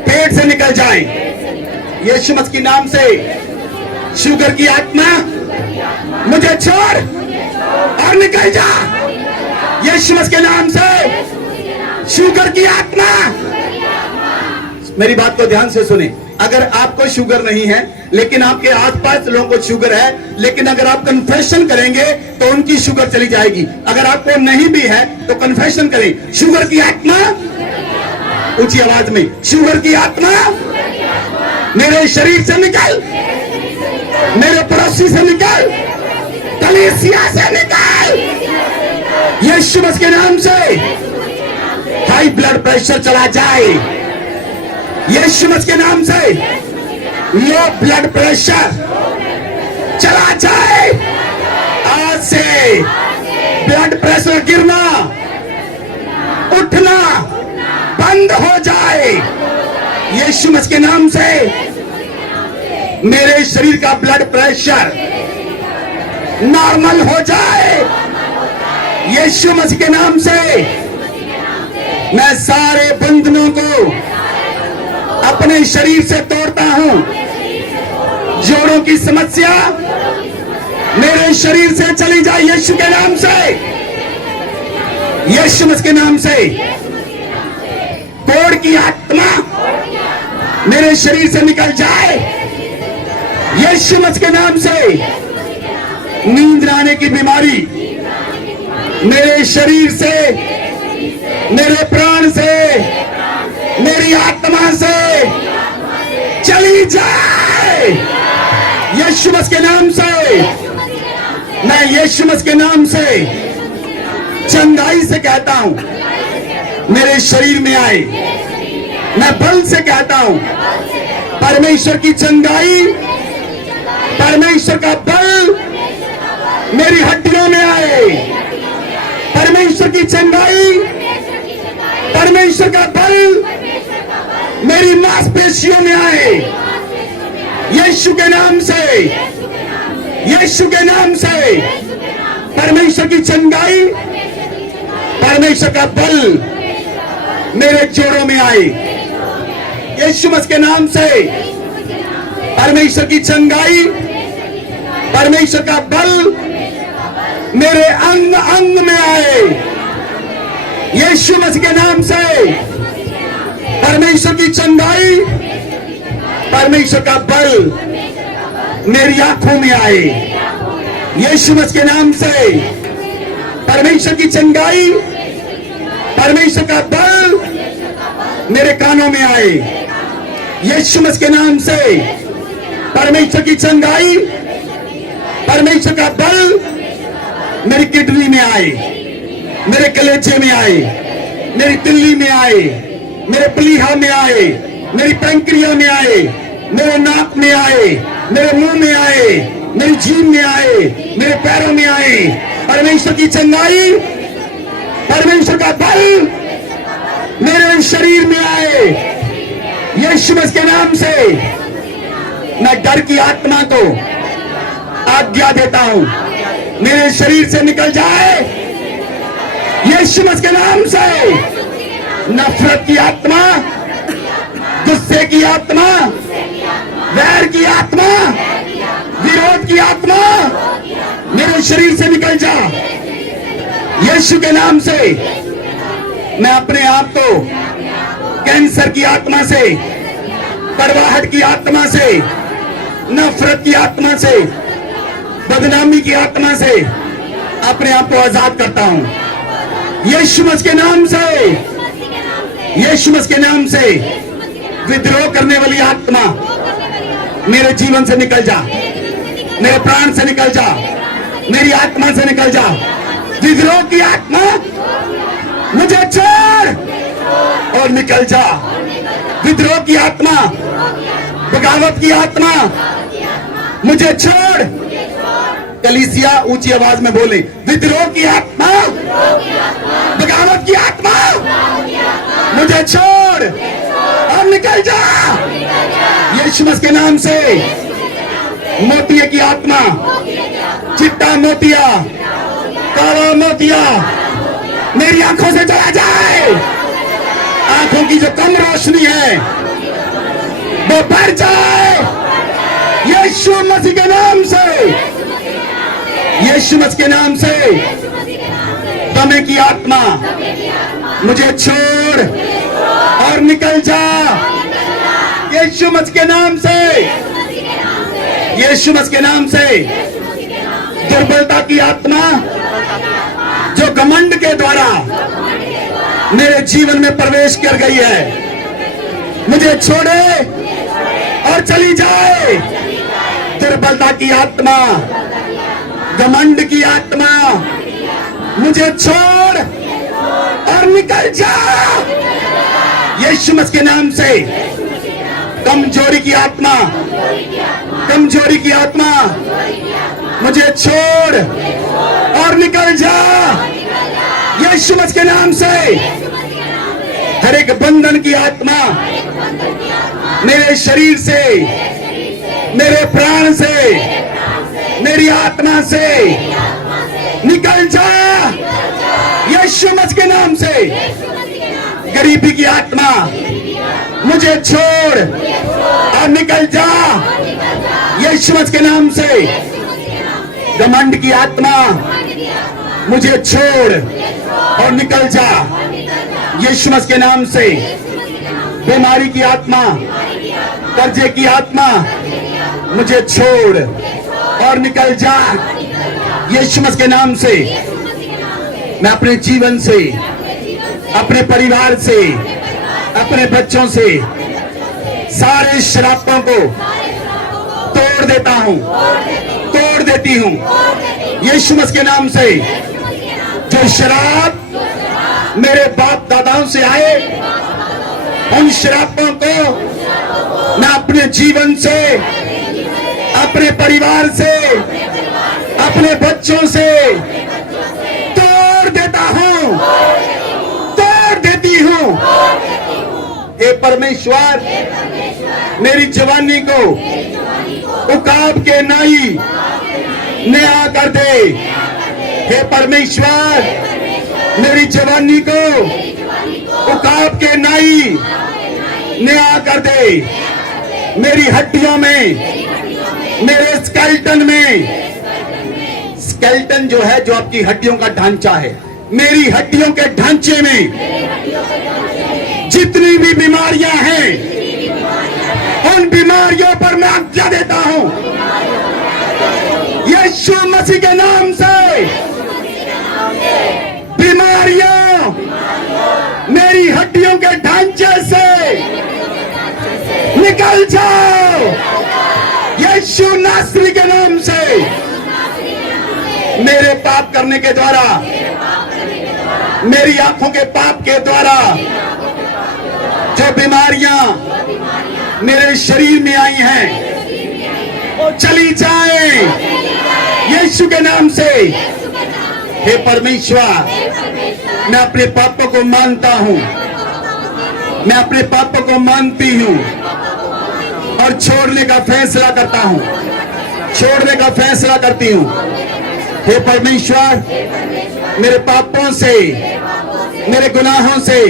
पेट से निकल जाए। यीशु मसीह के नाम से शुगर की आत्मा मुझे छोड़ और निकल जा। यीशु मसीह के नाम से शुगर की आत्मा। मेरी बात को ध्यान से सुने। अगर आपको शुगर नहीं है लेकिन आपके आसपास लोगों को शुगर है, लेकिन अगर आप कन्फेशन करेंगे तो उनकी शुगर चली जाएगी। अगर आपको नहीं भी है तो कन्फेशन करें। शुगर की आत्मा, ऊंची आवाज में, शुगर की आत्मा मेरे शरीर से निकल, मेरे पड़ोसी से निकल, कलीसिया से निकल। यीशु मसीह के नाम से हाई ब्लड प्रेशर चला जाए। यीशु मसीह के नाम से लो ब्लड प्रेशर चला जाए। आज से ब्लड प्रेशर गिरना उठना बंद हो जाए। यीशु मसीह के नाम से मेरे शरीर का ब्लड प्रेशर नॉर्मल हो जाए। यीशु मसीह के नाम से मैं सारे बंधनों को अपने शरीर से तोड़ता हूं। जोड़ों की समस्या मेरे शरीर से चली जाए यीशु के नाम से। यीशु मसीह के नाम से कोढ़ की आत्मा मेरे शरीर से निकल जाए। यीशु मसीह के नाम से नींद न आने की बीमारी मेरे शरीर से, मेरे प्राण से, मेरी आत्मा से चली जाए। यीशु मसीह के नाम से मैं यीशु मसीह के नाम से चंगाई से कहता हूं मेरे शरीर में आए। मैं बल से कहता हूं परमेश्वर की चंगाई, परमेश्वर का बल मेरी हड्डियों में आए। परमेश्वर की चंगाई, परमेश्वर का बल मेरी मांसपेशियों में आए। यीशु के नाम से, यीशु के नाम से परमेश्वर की चंगाई, परमेश्वर का बल मेरे जोड़ों में आए। यीशु मसीह के नाम से परमेश्वर की चंगाई, परमेश्वर का बल मेरे अंग अंग में आए। यीशु मसीह के नाम से परमेश्वर की चंगाई, परमेश्वर का बल मेरी आंखों में आए। यीशु मसीह के नाम से परमेश्वर की चंगाई, परमेश्वर का बल मेरे कानों में आए। यीशु मसीह के नाम से परमेश्वर की चंगाई, परमेश्वर का बल मेरी किडनी में आए, मेरे कलेजे में आए, मेरी तिल्ली में आए, मेरे प्लीहा में आए, मेरी पैंक्रिया में आए, मेरे नाक में आए, मेरे मुंह में आए, मेरी जीभ में आए, मेरे पैरों में आए। परमेश्वर की चंगाई, परमेश्वर का बल मेरे शरीर में आए। यीशु मसीह के नाम से मैं डर की आत्मा को आज्ञा देता हूं मेरे शरीर से निकल जाए। यीशु मसीह के नाम से नफरत की आत्मा, गुस्से की आत्मा, वैर की आत्मा, विरोध की आत्मा मेरे शरीर से निकल जा। यीशु के नाम से मैं अपने आप को कैंसर की आत्मा से, कड़वाहट की आत्मा से, नफरत की आत्मा से, बदनामी की आत्मा से अपने आप को आजाद करता हूं। यीशु मसीह के नाम से, यीशु मसीह के नाम से विद्रोह करने वाली आत्मा मेरे जीवन से निकल जा, मेरे प्राण से निकल जा, मेरी आत्मा से निकल जा। विद्रोह की आत्मा मुझे छोड़ और निकल जा। विद्रोह की आत्मा, बगावत की आत्मा मुझे छोड़। कलीसिया ऊंची आवाज में बोले, विद्रोह की आत्मा, बगावत की आत्मा मुझे छोड़ और निकल जा। यीशु मसीह के नाम से मोतिये की आत्मा, चिट्टा मोतिया काला मोतिया मेरी आंखों से चला जाए। आंखों की जो कम रोशनी है वो बढ़ जाए यीशु मसीह के नाम से। यीशु मसीह के नाम से दमे की आत्मा मुझे छोड़ और निकल जा यीशु मसीह के नाम से। यीशु मसीह के नाम से दुर्बलता की आत्मा जो घमंड के द्वारा मेरे जीवन में प्रवेश कर गई है मुझे छोड़े और चली जाए। दुर्बलता की आत्मा, घमंड की आत्मा मुझे छोड़ और निकल जा यीशु मसीह के नाम से। कमजोरी की आत्मा, कमजोरी की आत्मा मुझे छोड़ और निकल जा यीशु मसीह के नाम से। हर एक बंधन की आत्मा मेरे शरीर से, मेरे प्राण से, मेरी आत्मा से निकल जा यीशु मसीह के नाम से। गरीबी की आत्मा मुझे छोड़ और निकल जा यीशु मसीह के नाम से। घमंड की आत्मा मुझे छोड़ और निकल जा यीशु मसीह के नाम से। बीमारी की आत्मा, कर्जे की आत्मा मुझे छोड़ और निकल जा यीशु मसीह के नाम से। मैं अपने जीवन से, अपने परिवार से, अपने बच्चों से सारे श्रापों को तोड़ देता हूं, तोड़ देती हूं यीशु मसीह के नाम से। जो श्राप मेरे बाप दादाओं से आए उन श्रापों को मैं अपने जीवन से, अपने परिवार से, अपने बच्चों से तोड़ देता हूं, तोड़ देती हूं। हे परमेश्वर, मेरी जवानी को उकाब के नाई नया कर दे। हे परमेश्वर, मेरी जवानी को उकाब के नाई नया कर दे। मेरी हड्डियों में, मेरे स्केलेटन में, स्केलेटन जो है जो आपकी हड्डियों का ढांचा है, मेरी हड्डियों के ढांचे में जितनी भी बीमारियां हैं उन बीमारियों पर मैं आज्ञा देता हूं यीशु मसीह के नाम से। बीमारियों मेरी हड्डियों के ढांचे से निकल जाओ यीशु नासरी के नाम से। मेरे पाप करने के द्वारा, मेरी आंखों के पाप के द्वारा जो बीमारियां मेरे शरीर में आई हैं वो चली जाए यीशु के नाम से। हे परमेश्वर, मैं अपने पापों को मानता हूं, मैं अपने पापों को मानती हूं और छोड़ने का फैसला करता हूं, छोड़ने का फैसला करती हूं। हे परमेश्वर, मेरे पापों से, मेरे गुनाहों से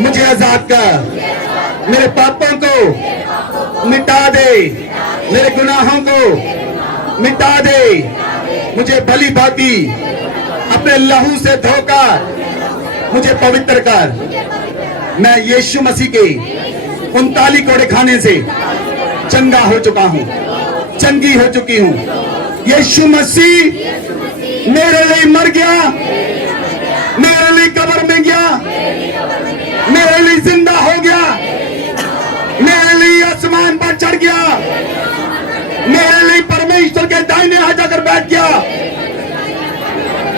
मुझे आजाद कर। मेरे पापों को मिटा दे, मेरे गुनाहों को मिटा दे। मुझे भली भांति अपने लहू से धोकर मुझे पवित्र कर। मैं यीशु मसीह के 39 कोड़े खाने से चंगा हो चुका हूं, चंगी हो चुकी हूं। यीशु मसीह मेरे लिए मर गया, मेरे लिए कब्र में गया, मेरे लिए जिंदा हो गया, मेरे लिए आसमान पर चढ़ गया, मेरे लिए परमेश्वर के दाहिने हाथ जाकर बैठ गया।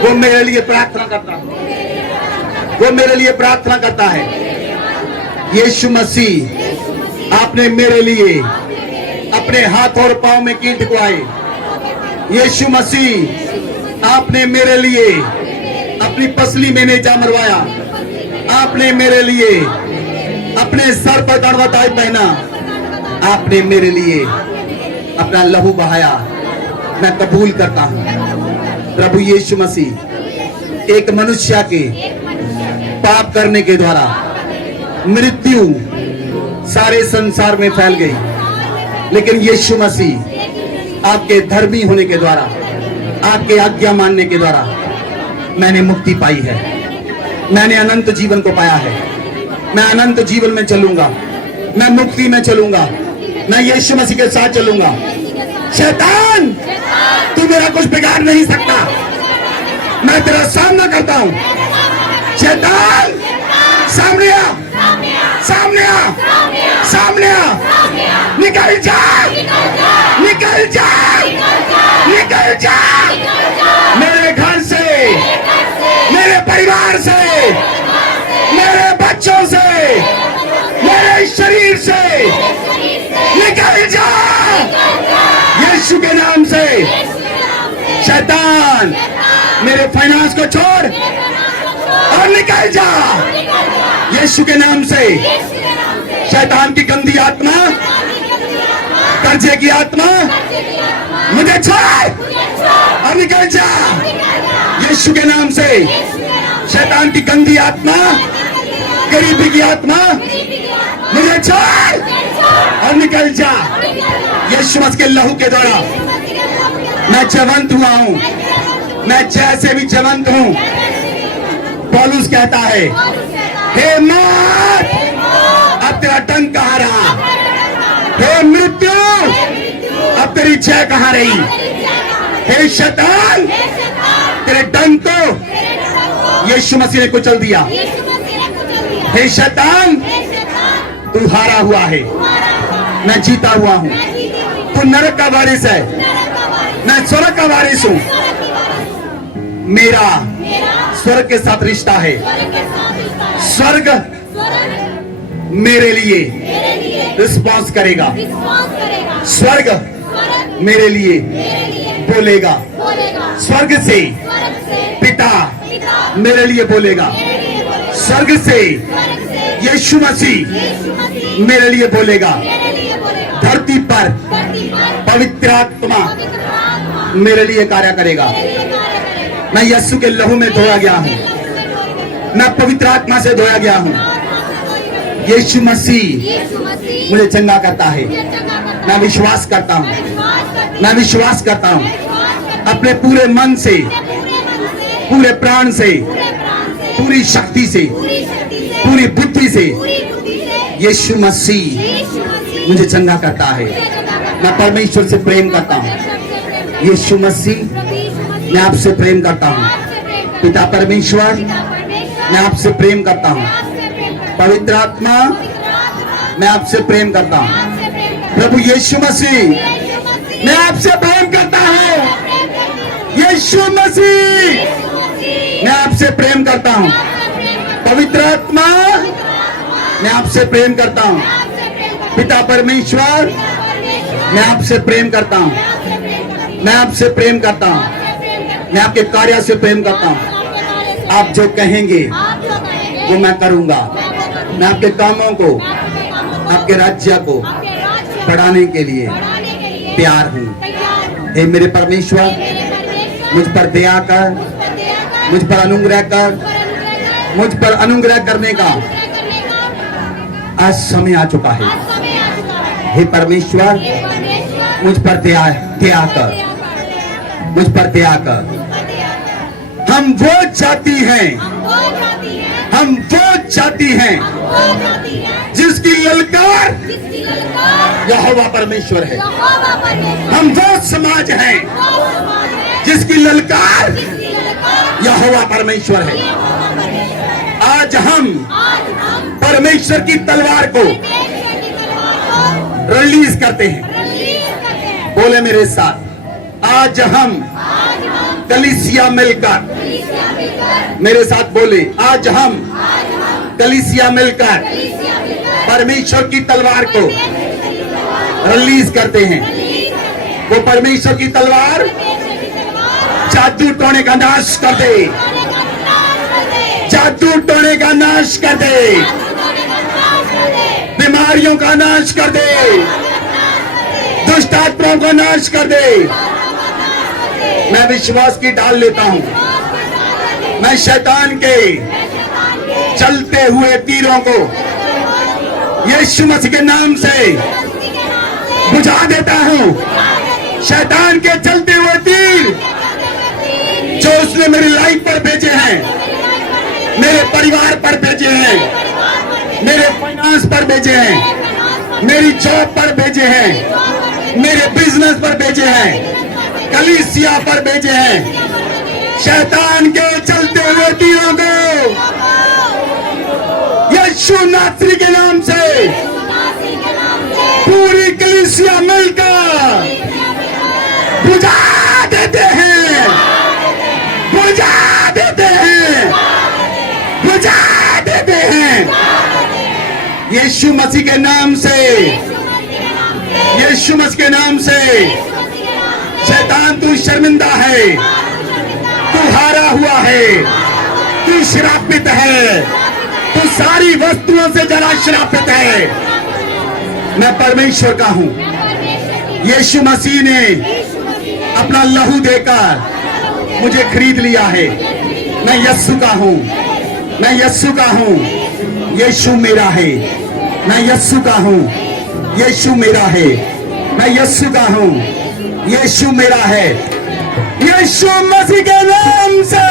वो मेरे लिए प्रार्थना करता है, वो मेरे लिए प्रार्थना करता है। यीशु मसीह, आपने मेरे लिए अपने हाथ और पांव में कील ठुकवाए। यीशु मसीह, आपने मेरे लिए अपनी पसली में नेजा मरवाया। आपने मेरे लिए अपने सर पर कड़वा ताज पहना। आपने मेरे लिए अपना लहू बहाया। मैं कबूल करता हूं, प्रभु यीशु मसीह एक मनुष्य के पाप करने के द्वारा मृत्यु सारे संसार में फैल गई, लेकिन यीशु मसीह आपके धर्मी होने के द्वारा, आपके आज्ञा मानने के द्वारा मैंने मुक्ति पाई है। मैंने अनंत जीवन को पाया है। मैं अनंत जीवन में चलूंगा, मैं मुक्ति में चलूंगा, मैं यीशु मसीह के साथ चलूंगा। शैतान, तू मेरा कुछ बिगाड़ नहीं सकता। मैं तेरा सामना करता हूं। शैतान, सामने आ, सामने आ, सामने आ, निकल जा, निकल जा, निकल जा मेरे घर से, मेरे परिवार से, मेरे बच्चों से, मेरे शरीर से, निकल जा यीशु के नाम से। शैतान, मेरे फाइनेंस को छोड़ और निकल जा यीशु के नाम से। शैतान की गंदी आत्मा, कर्जे की आत्मा, मुझे छोड़ और निकल जा यीशु के नाम से। शैतान की गंदी आत्मा, गरीबी की आत्मा, मुझे छोड़ और निकल जा यीशु मसीह के लहू के द्वारा। मैं जीवंत हुआ हूं, मैं जैसे भी जीवंत हूं। पौलुस कहता है, हे मौत, अब तेरा डंक कहां रहा? हे मृत्यु, अब तेरी जय कहां रही? हे शैतान, तेरे डंक को यीशु मसीह ने कुचल दिया। हे शैतान, तू हारा हुआ है, मैं जीता हुआ हूं। तू नरक का वारिस है, मैं स्वर्ग का वारिस हूं। मेरा स्वर्ग के साथ रिश्ता है। स्वर्ग मेरे लिए रिस्पॉन्स करेगा। स्वर्ग मेरे लिए बोलेगा। स्वर्ग से पिता मेरे लिए बोलेगा। स्वर्ग से यीशु मसीह मेरे लिए बोलेगा। धरती पर पवित्र आत्मा मेरे लिए कार्य करेगा। मैं यीशु के लहू में धोया गया हूं, मैं पवित्र आत्मा से धोया गया हूं। यीशु मसीह मुझे चंगा करता है। मैं विश्वास करता हूं, मैं विश्वास करता हूं अपने पूरे मन से, पूरे प्राण से, पूरी शक्ति से, पूरी बुद्धि से। यीशु मसीह मुझे चंगा करता है। मैं परमेश्वर से प्रेम करता हूं। यीशु मसीह, मैं आपसे प्रेम करता हूं। पिता परमेश्वर, मैं आपसे प्रेम करता हूं। पवित्र आत्मा, मैं आपसे प्रेम करता हूं। प्रभु यीशु मसीह, मैं आपसे प्रेम करता हूं। यीशु मसीह, मैं आपसे प्रेम करता हूं। पवित्र आत्मा, मैं आपसे प्रेम करता हूं। पिता परमेश्वर, मैं आपसे प्रेम करता हूं। मैं आपसे प्रेम करता हूं। मैं आपके कार्य से प्रेम करता हूं। आप जो कहेंगे वो मैं करूंगा। मैं आपके कामों को, आपके राज्य को बढ़ाने के लिए तैयार हूं। हे मेरे परमेश्वर, मुझ पर दया कर, मुझ पर अनुग्रह कर, मुझ पर अनुग्रह करने का आज समय आ चुका है। हे परमेश्वर, मुझ पर दया कर, मुझ पर दया कर। हम वो जाति हैं, हम वो जाति हैं जिसकी ललकार यहोवा परमेश्वर है। हम वो समाज हैं जिसकी ललकार यहोवा परमेश्वर है। आज हम परमेश्वर की तलवार को रिलीज करते हैं। बोले मेरे साथ, आज हम कलीसिया मिलकर, मेरे साथ बोले, आज हम कलीसिया मिलकर परमेश्वर की तलवार को रिलीज करते हैं। वो परमेश्वर की तलवार जादू टोने का नाश कर दे, जादू टोने का नाश कर दे, बीमारियों का नाश कर दे, दुष्ट आत्माओं का नाश कर दे। मैं विश्वास की ढाल लेता हूं। मैं शैतान के चलते हुए तीरों को यीशु मसीह के नाम से बुझा देता हूं। शैतान के चलते हुए तीर जो उसने मेरी लाइफ पर भेजे हैं, मेरे परिवार पर भेजे हैं, मेरे फाइनेंस पर भेजे हैं, मेरी जॉब पर भेजे हैं, मेरे बिजनेस पर भेजे हैं, कलीसिया पर भेजे हैं, शैतान के चलते हुए तीरों को यीशु नासरी के नाम से पूरी कलीसिया मिलकर बुझा देते हैं, बुझा देते हैं, बुझा देते हैं। यीशु मसीह के नाम से, यीशु मसीह के नाम से। शैतान तू शर्मिंदा है, तू हारा हुआ है, तू श्रापित है, तू सारी वस्तुओं से जरा श्रापित है। मैं परमेश्वर का हूं। यीशु मसीह ने अपना लहू देकर मुझे खरीद लिया है। मैं यीशु का हूं, मैं यीशु का हूं। यीशु मेरा है, मैं यीशु का हूं। यीशु मेरा है, मैं यीशु का हूं। यीशु मेरा है। यीशु मसीह के नाम से